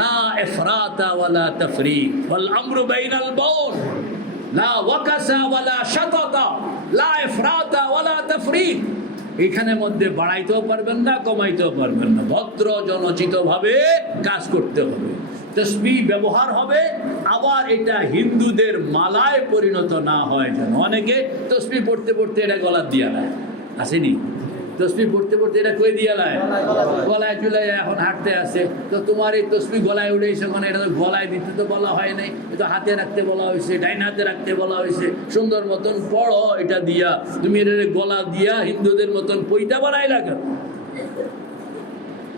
লা ইফরাতা ওয়ালা তাফরিত ওয়াল আমরু বাইনাল বাউন লা ওয়াকাসা ওয়ালা শাতাতা লা ইফরাতা ওয়ালা তাফরিত। এখানে মধ্যে বাড়াইতেও পারবেন না, কমাইতেও পারবেন না, ভদ্র জনচিত ভাবে কাজ করতে হবে। তসবিহ ব্যবহার হবে, আবার এটা হিন্দুদের মালায় পরিণত না হয় যেন। অনেকে তসবিহ পড়তে পড়তে এটা গলা দিয়া নেয়, আসেনি? তসবিহ পড়তে পড়তে এটা কই দিয়া নেয়, গলায় চলে যায়। এখন হাঁটতে আসে তো তোমার এই তসবিহ গলায় উঠেছে, মানে এটা তো গলায় দিতে তো বলা হয় নাই, এটা হাতে রাখতে বলা হয়েছে, ডাইন হাতে রাখতে বলা হয়েছে। সুন্দর মতন পড়ো এটা দিয়া, তুমি এটা গলা দিয়া হিন্দুদের মতন পইতা বানাই লাগা।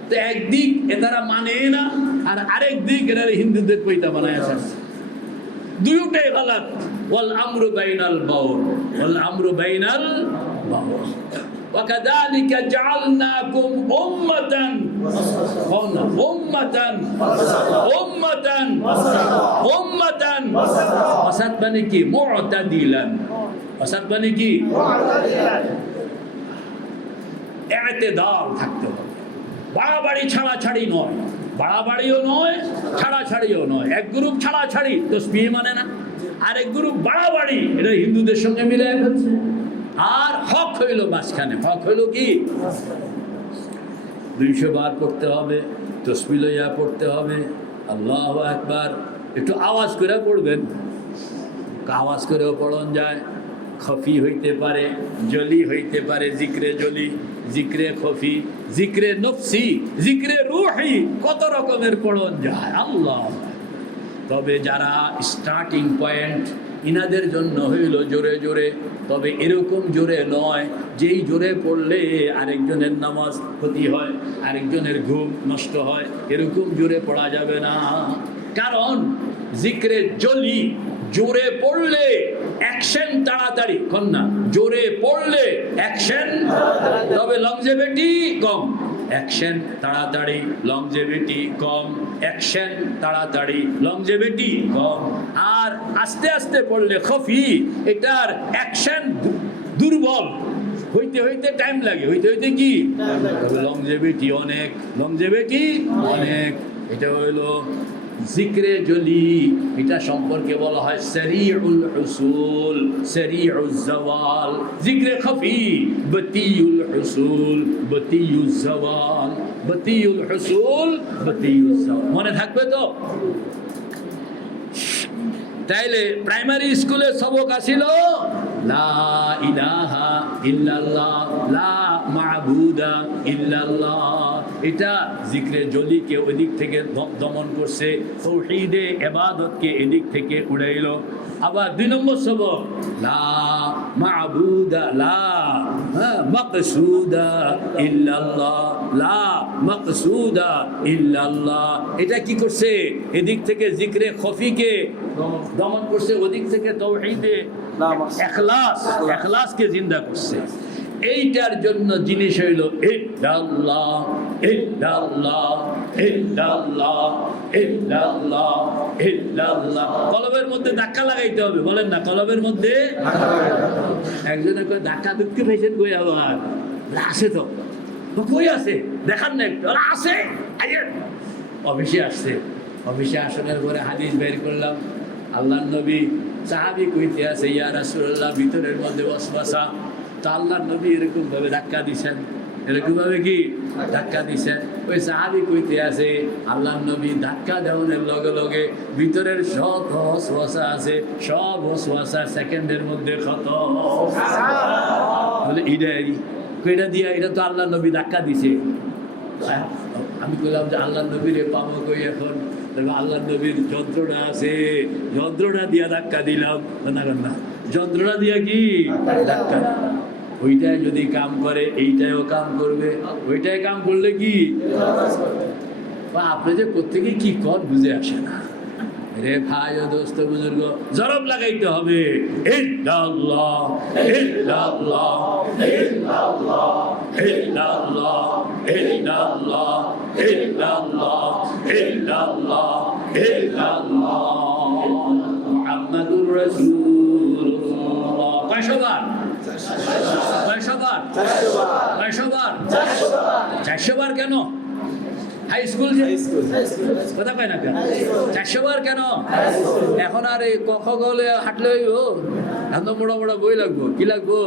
তো একদিক এটারা মানে না, আর আরেক দিক এরা হিন্দুদের পইতা বানায় আসে। দুইটাই গলত। ওয়াল আমরু বাইনাল বাউন ওয়াল আমরু বাইনাল বাউন ওয়াকাযালিকা জাআলনাকুম উম্মাতান ওয়াসাত মানে কি? মু'তাদিলান। ওয়াসাত মানে কি? ই'তিদাল থাকতে হবে, বাড়াবাড়ি ছাড়াছাড়ি নয়, বাড়াবাড়িও নয় ছাড়াছাড়িও নয়। এক গ্রুপ ছাড়াছাড়ি তসবিহ মানে না, আর এক গ্রুপ বাড়াবাড়ি, এটা হিন্দুদের সঙ্গে মিলে ফেলছে। আর হক হইল মাঝখানে। হক হইল কি? 200 বার পড়তে হবে, তসবিহ লইয়া পড়তে হবে। আল্লাহু আকবার। একটু আওয়াজ করে পড়বেন, আওয়াজ করেও পড়ন যায়। খফি হইতে পারে, জলি হইতে পারে, জিক্রে জলি, জিক্রে খফি, জিক্রে নফসি, জিক্রে রুহি, কত রকমের পড়ন যায়। আল্লাহ। তবে যারা স্টার্টিং পয়েন্ট, ইনাদের জন্য হইল জোরে জোরে, তবে এরকম জোরে নয় যেই জোরে পড়লে আরেকজনের নামাজ ক্ষতি হয়, আরেকজনের ঘুম নষ্ট হয়। এরকম জোরে পড়া যাবে না, কারণ জিক্রে জলি জোরে পড়লে অ্যাকশন তাড়াতাড়ি, কন্যা জোরে পড়লে অ্যাকশন, তবে লংজেভিটি কম। অ্যাকশন তাড়াতাড়ি, লংজেভিটি কম। অ্যাকশন তাড়াতাড়ি, লংজেভিটি কম। আর আস্তে আস্তে পড়লে খফি, এটার অ্যাকশন দুর্বল, হইতে হইতে টাইম লাগে, হইতে হইতে কি লংজেভিটি অনেক, লংজেভিটি অনেক। এটা হইলো জিক্রে জলি, এটা সম্পর্কে বলা হয় সারিউল হুসুল, সারিউজ জাওয়াল। জিক্রে খফি বতিউল হুসুল, বতিউজ জাওয়াল, বতিউল হুসুল, বতিউজ জাওয়াল। মনে থাকবে তো? তাইলে প্রাইমারি স্কুলে সবক আসিল লা ইলাহা ইল্লাল্লাহ, লা মা'বুদা ইল্লাল্লাহ। এটা জিক্রে জলিকে ওই দিক থেকে দমন করছে, তাওহীদে ইবাদতকে এদিক থেকে উড়াইল। আবার 2 নম্বর সবক লা মা'বুদা, লা মাকসুদা ইল্লাল্লাহ, লা মাকসুদা ইল্লাল্লাহ। এটা কি করছে? এদিক থেকে জিক্রে খফিকে দমন করছে, ওদিক থেকে তাওহীদে ইখলাস, ইখলাসকে জিন্দা করছে। এইটার জন্য জিনিস হইল ইল্লাল্লাহ, ইল্লাল্লাহ, ইল্লাল্লাহ, ইল্লাল্লাহ, ইল্লাল্লাহ। কলবের মধ্যে ধাক্কা লাগাইতে হবে, বলেন না? কলবের মধ্যে একজনে কয় ধাক্কা দুঃখে পেয়েছেন কই? আবার আছে তো, কই আছে দেখান না একটু? আছে, অফিসে আসছে। অফিসে আসার পরে হাদিস বের করলাম, আল্লাহর নবী সাহাবী কইতে আছে ইয়া রাসূলুল্লাহ, ভিতরের মধ্যে ওয়াসওয়াসা। তো আল্লাহর নবী এরকম ভাবে ধাক্কা দিছেন, এরকম ভাবে কি ধাক্কা দিছেন। ওই সাহাবী কইতে আছে আল্লাহর নবী ধাক্কা দেওয়ার লগে লগে ভিতরের সব ওয়াসওয়াসা আছে, সব ওয়াসওয়াসা সেকেন্ডের মধ্যে খতম। বলে এটা দিয়া, এটা তো আল্লাহর নবী ধাক্কা দিছে। আমি বললাম যে আল্লাহ নবীর পাবো কই এখন? আল্লাহ নবীর যন্ত্রণা আছে, যন্ত্রণা দিয়া ধাক্কা দিলাম না, যন্ত্রণা দিয়া কি ধাক্কা। ওইটাই যদি কাম করে এইটাইও কাম করবে, ওইটাই কাম করলে কি আপনি যে কোত্থেকে কি কর বুঝে আসে না রে ভাই ও দোস্ত বুজুর্গ। জরব লাগাইতে হবে ইল্লাল্লাহ, ইল্লাল্লাহ, ইল্লাল্লাহ, ইল্লাল্লাহ, ইল্লাল্লাহ, ইল্লাল্লাহ, ইল্লাল্লাহ, ইল্লাল্লাহ, মুহাম্মাদুর রাসূলুল্লাহ। কয়শবার? 400 বার। 400 বার। 400 বার কেন? হাই স্কুল যে কথা কয় না কেন 400 বার কেন এখন আর এই কখ গলে হাঁটলে হইব এত মোড়া মোড়া বই লাগবো কি লাগবো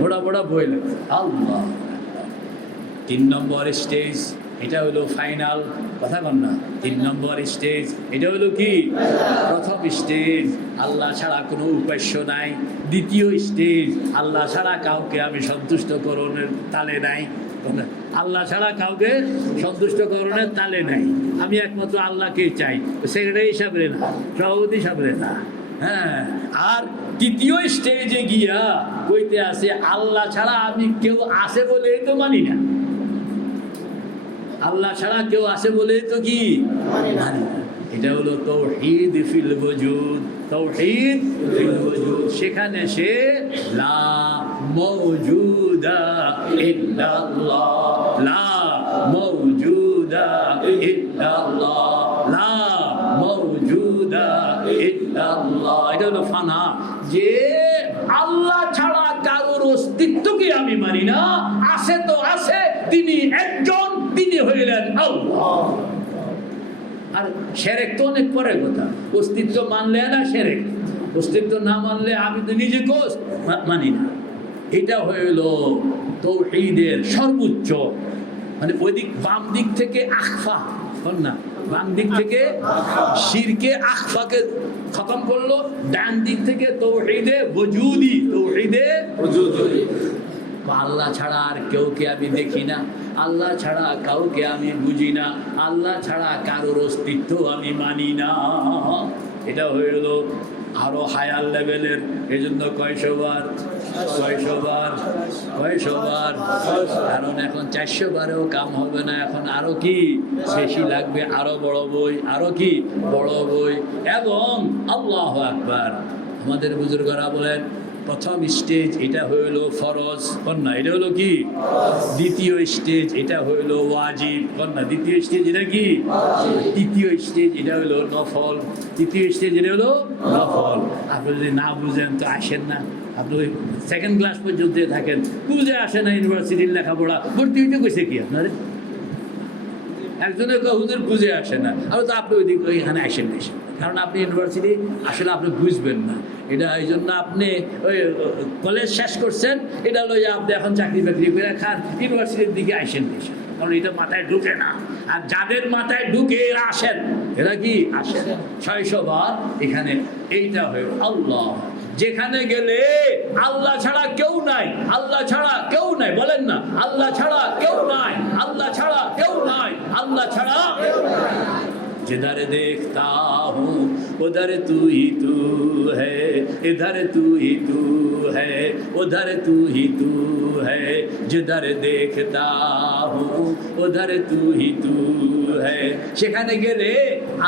মোড়া মোড়া বই লাগবে আল্লাহ 3 নম্বর স্টেজ এটা হলো ফাইনাল কথা বল না 3 নম্বর স্টেজ এটা হলো কি প্রথম স্টেজ আল্লাহ ছাড়া কোনো উপাস্য নাই দ্বিতীয় স্টেজ আল্লাহ ছাড়া কাউকে আমি সন্তুষ্ট করণের তালে নাই আল্লাহ ছাড়া কাউকে সন্তুষ্ট করণের তালে নাই আমি একমাত্র আল্লাহকেই চাই সেক্রেটারি হিসাবে না সভাপতি হিসাবে না হ্যাঁ আর তৃতীয় স্টেজে গিয়া কইতে আছে আল্লাহ ছাড়া আমি কেউ আছে বলে তো মানি না আল্লাহ ছাড়া কেউ আছে বলে তো কি মানি না এটা হলো তাওহীদ ফিল ওজুদ তাওহীদ ফিল ওজুদ সেখানে সে লা মাওজুদা ইল্লাল্লাহ লা মাওজুদা ইল্লাল্লাহ লা মাওজুদা ইল্লাল্লাহ এটা হলো ফানা যে আল্লাহ ছাড়া কারোর অস্তিত্বকে আমি মানি না আছে তো আছে তিনি একজন তিনি হইলেন আল্লাহ আর শিরক তো অনেক পরের কথা অস্তিত্ব মানলে না শিরক অস্তিত্ব না মানলে আমি তো নিজেকে মানি না এটা হইল তাওহীদের সর্বোচ্চ মানে ওই দিক বাম দিক থেকে আখফা না বাম দিক থেকে শিরকে আখফাকে খতম করলো ডান দিক থেকে তাওহীদে ওজুদি তাওহীদে ওজুদি আল্লাহ ছাড়া আর কেউকে আমি দেখি না আল্লাহ ছাড়া কাউকে আমি বুঝি না আল্লাহ ছাড়া কারোর অস্তিত্ব আমি মানি না এটা হইল আরো হায়ার লেভেলের এই জন্য কয়শো বার কারণ এখন 400 বারেও কাম হবে না এখন আরো কি বেশি লাগবে আরো বড় বই আরো কি বড় বই এবং আল্লাহু আকবার আমাদের বুজুর্গরা বলেন প্রথম স্টেজ এটা হইল ফরজ কন্যা এটা হলো কি দ্বিতীয় স্টেজ এটা হইল ওয়াজিব কন্যা দ্বিতীয় স্টেজ এটা কি তৃতীয় স্টেজ এটা হইল নফল তৃতীয় স্টেজ এটা হলো নফল আপনি যদি না বুঝেন তো আসেন না আপনি ওই সেকেন্ড ক্লাস পর্যন্ত থাকেন বুঝে আসে না ইউনিভার্সিটির লেখাপড়া ভর্তি হইতে কইছে কি আপনার একজনের হুজুর বুঝে আসে না আর তো আপনি ওইদিকে ওইখানে আসেন কারণ আপনি ইউনিভার্সিটি আসলে আপনি বুঝবেন না এটা এই জন্য আপনি ওই কলেজ শেষ করছেন এটা লইয়া আপনি এখন চাকরি বাকরি করে খান ইউনিভার্সিটির দিকে আসেন কারণ এটা মাথায় ঢুকে না আর যাদের মাথায় ঢুকে এরা আসেন এরা কি আসেন 600 বার এখানে এইটা হয়ে আল্লাহ যেখানে গেলে আল্লাহ ছাড়া কেউ নাই আল্লাহ ছাড়া কেউ নাই বলেন না আল্লাহ ছাড়া কেউ নাই আল্লাহ ছাড়া কেউ নাই আল্লাহ ছাড়া जिधर देखता हूँ उधर तू ही तू है इधर तू ही तू है उधर तू ही तू है जिधर देखता हूँ उधर तू ही तू है সেখানে গেলে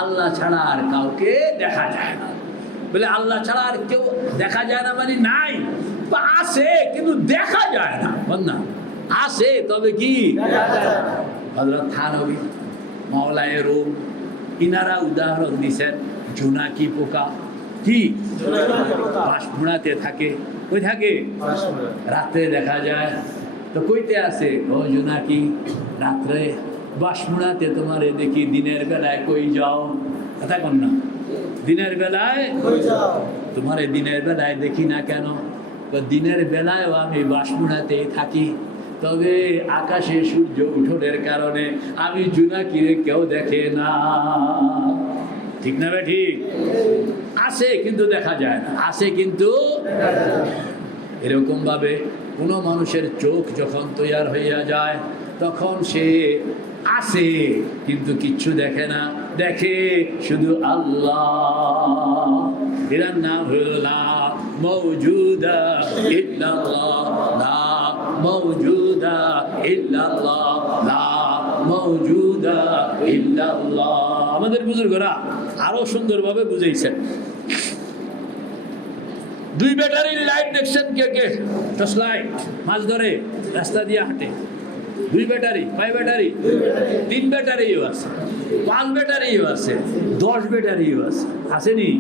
আল্লাহ ছাড়া আর কাউকে দেখা যায় না বলে আল্লাহ ছাড়া আর কেউ দেখা যায় না মানে নাই বা আছে কিন্তু দেখা যায় না বন্ধা আছে তবে কি হযরত থানবী মাওলায়ে রুম ইনারা উদাহরণ দিচ্ছেন জোনাকি পোকা কি বাঁশমুড়াতে থাকে কই থাকে রাত্রে দেখা যায় তো কইতে আছে ও জোনাকি রাত্রে বাঁশমুড়াতে তোমারে দেখি দিনের বেলায় কই যাও কথা কন না দিনের বেলায় তোমারে দিনের বেলায় দেখি না কেন দিনের বেলায়ও আমি বাঁশমুড়াতেই থাকি তবে আকাশে সূর্য উঠনের কারণে আমি জোনাকিরে কেউ দেখে না ঠিক না ভাই ঠিক আছে কিন্তু দেখা যায় না আছে কিন্তু এরকম ভাবে কোনো মানুষের চোখ যখন তৈয়ার হইয়া যায় তখন সে আছে কিন্তু কিচ্ছু দেখে না দেখে শুধু আল্লাহ এর নাম হলো লা মাওজুদা ইল্লাল্লাহ লা মাওজুদা ইল্লাল্লাহ লা মাওজুদা ইল্লাল্লাহ আমাদের বুজুর্গরা আরো সুন্দরভাবে বুঝাইছেন 2 ব্যাটারির লাইট দেখছেন কে কে টর্চ লাইট মাছ ধরে রাস্তা দিয়ে হাঁটে 2 ব্যাটারি 5 ব্যাটারি 3 ব্যাটারিও আছে 5 ব্যাটারিও আছে 10 ব্যাটারিও আছে আসেনি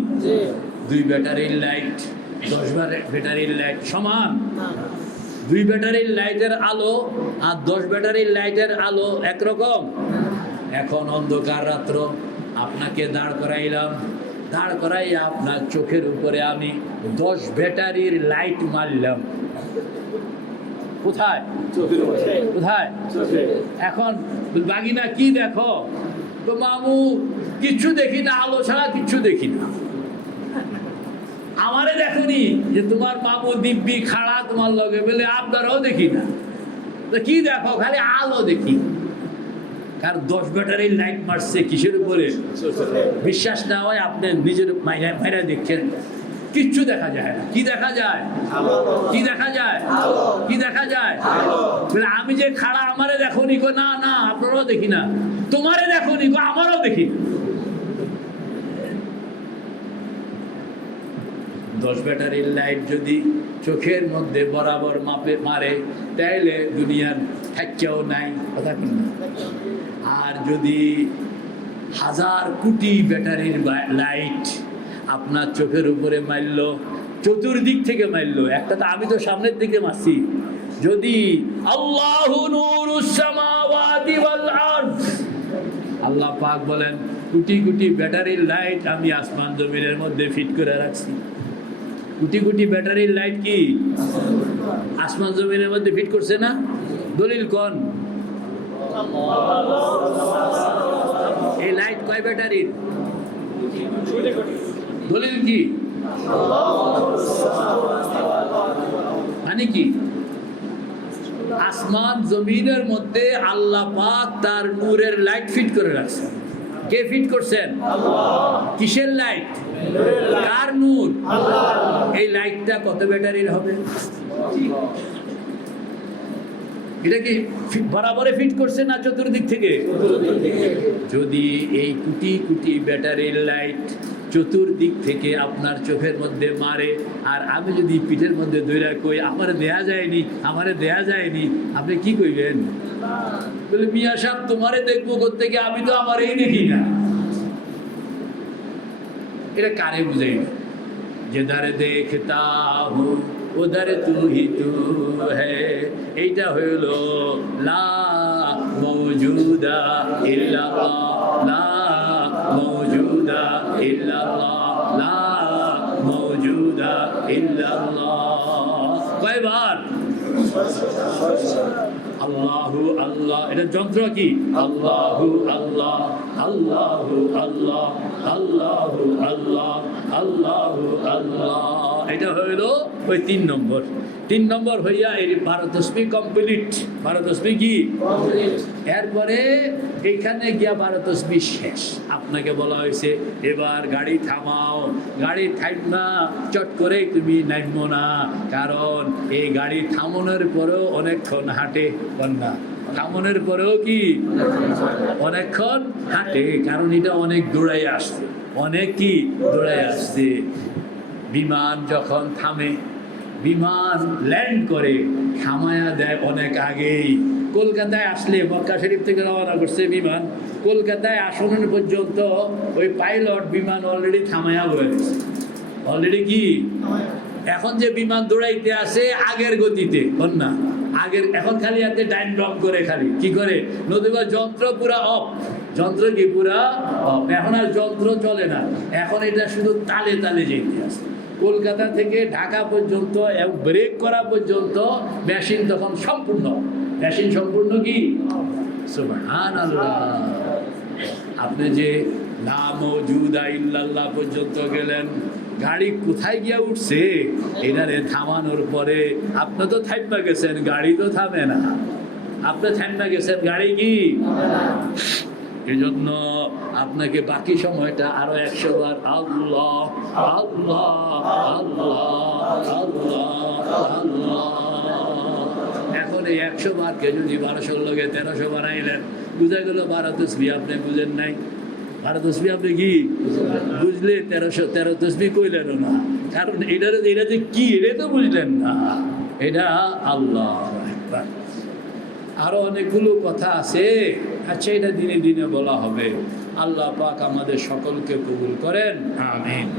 2 ব্যাটারির লাইট 10 ব্যাটারির লাইট সমান 2 ব্যাটারির লাইটের আলো আর 10 ব্যাটারির লাইটের আলো একরকম এখন অন্ধকার রাত্র, আপনাকে দাঁড় করাইলাম, দাঁড় করাইয়া আপনার চোখের উপরে আমি 10 ব্যাটারির লাইট মারলাম। কোথায়? কোথায়? এখন বাগিনা কি দেখো? তো মামু কিচ্ছু দেখি না, আলো ছাড়া কিচ্ছু দেখি না। আমারে দেখুনি যে তোমার মামু দিব্যি খাড়া তোমার লগে বলে আপনারাও দেখি না, তো কি দেখো? খালি আলো দেখি। কারণ 10 ব্যাটারির লাইট মারছে কিসের উপরে? বিশ্বাস না হয় আপনি নিজের মাইরা দেখছেন, কিচ্ছু দেখা যায় না। কি দেখা যায়? কি দেখা যায়? কি দেখা যায়? আমি যে খাড়া, আমারে দেখুনি গো? না না, আপনারাও দেখি না। তোমারে দেখুনি গো? আমারও দেখি। 10 ব্যাটারির লাইট যদি চোখের মধ্যে বরাবর মারে, তাইলে দুনিয়ার থাকছেও নাই, কথা কি না? আর যদি 1000 কোটি ব্যাটারির লাইট আপনার চোখের উপরে মারল, চতুর্দিক থেকে মারল, একটা তো আমি তো সামনের দিকে মারছি, যদি আল্লাহু নূরুস সামাওয়াতি ওয়াল আরদ, আল্লাহ পাক বলেন কোটি কোটি ব্যাটারির লাইট আমি আসমান জমিনের মধ্যে ফিট করে রাখছি। কোটি কোটি ব্যাটারির লাইট কি আসমান জমিনের মধ্যে ফিট করছে না? দলিল কোন? এই লাইট কয় ব্যাটারির? দলিল কি? মানে কি? আসমান জমিনের মধ্যে আল্লাহ পাক তার নূরের লাইট ফিট করে রাখছে। কে ফিট করছেন? কিসের লাইট? কার নূর? এই লাইটটা কত ব্যাটারির হবে? এটা কি বরাবরে ফিট করছে না চতুর্দিক থেকে? যদি এই কোটি কোটি ব্যাটারির লাইট চতুর্দিক থেকে আপনার চোখের মধ্যে মারে, আর আমি যদি পিঠের মধ্যে দইরা কই আমারে দেয়া যায়নি, আমারে দেয়া যায়নি, আপনি কি কইবেন? বলে মিয়া সাহেব তোমারে দেখবো কোত্থেকে, আমি তো আমারই দেখি না। এটা কারে বুঝাই? যেদারে দেখতা হু উধর তু হি তু হ্যায়, এইটা হইল লা মওজুদা ইল্লাল্লাহ, লা মওজুদা ইল্লাল্লাহ, লা মওজুদা ইল্লাল্লাহ। কয়বার? আল্লাহু আল্লাহ। এটা যন্ত্র কি? আল্লাহু আল্লাহ, আল্লাহু আল্লাহ, আল্লাহু আল্লাহ, আল্লাহু আল্লাহ। এটা হইল ওই 3 নম্বর। 3 নম্বর হইয়া এই 12 তসবিহ কমপ্লিট। 12 তসবিহ কি? এরপরে এইখানে গিয়া 12 তসবিহ শেষ। আপনাকে বলা হয়েছে এবার গাড়ি থামাও। গাড়ি থামনা, চট করে তুমি নামবো না, কারণ এই গাড়ি থামানোর পরেও অনেকক্ষণ হাঁটে। কন্যা থামানোর পরেও কি অনেকক্ষণ হাঁটে, কারণ এটা অনেক দৌড়াই আসছে, অনেক কি দৌড়াই আসছে। বিমান যখন থামে, বিমান ল্যান্ড করে, থামায়া দেয় অনেক আগেই। কলকাতায় আসলে, মক্কা শরীফ থেকে রওনা করছে বিমান, কলকাতায় আসানোর পর্যন্ত ওই পাইলট বিমান অলরেডি থামায়া হয়েছে। অলরেডি কি? এখন যে বিমান দৌড়াইতে আসে আগের গতিতে, না আগের, এখন খালি হাতে ডাইন ড্রপ করে, খালি কি করে, নতুবা যন্ত্র পুরা অফ। যন্ত্র কি পুরা অফ? এখন আর যন্ত্র চলে না, এখন এটা শুধু তালে তালে যেতে আসে। কলকাতা থেকে ঢাকা পর্যন্ত ব্রেক করা পর্যন্ত মেশিন তখন সম্পূর্ণ। মেশিন সম্পূর্ণ কি? সুবহানাল্লাহ। আপনি যে লা মওজুদা ইল্লাল্লাহ পর্যন্ত গেলেন, গাড়ি কোথায় গিয়া উঠছে? এটারে থামানোর পরে আপনি তো থামা গেছেন, গাড়ি তো থামে না। আপনি থামা গেছেন, গাড়ি কি? এজন্য আপনাকে বাকি সময়টা আরো 100 বার আল্লাহ আল্লাহ আল্লাহ আল্লাহ আল্লাহ। এখন এই 100 বারকে যদি 1200 লগে 1300 বার আইলেন, বুঝা গেল 12 তসবিহ আপনি বুঝেন নাই। 12 তসবিহ আপনি কি বুঝলে? 1313 তসবিহ কইলেন না, কারণ এটা যে কি এটা তো বুঝলেন না। এটা আল্লাহ আকবার। আরো অনেকগুলো কথা আছে, আচ্ছা এটা দিনে দিনে বলা হবে। আল্লাহ পাক আমাদের সকলকে কবুল করেন, আমিন।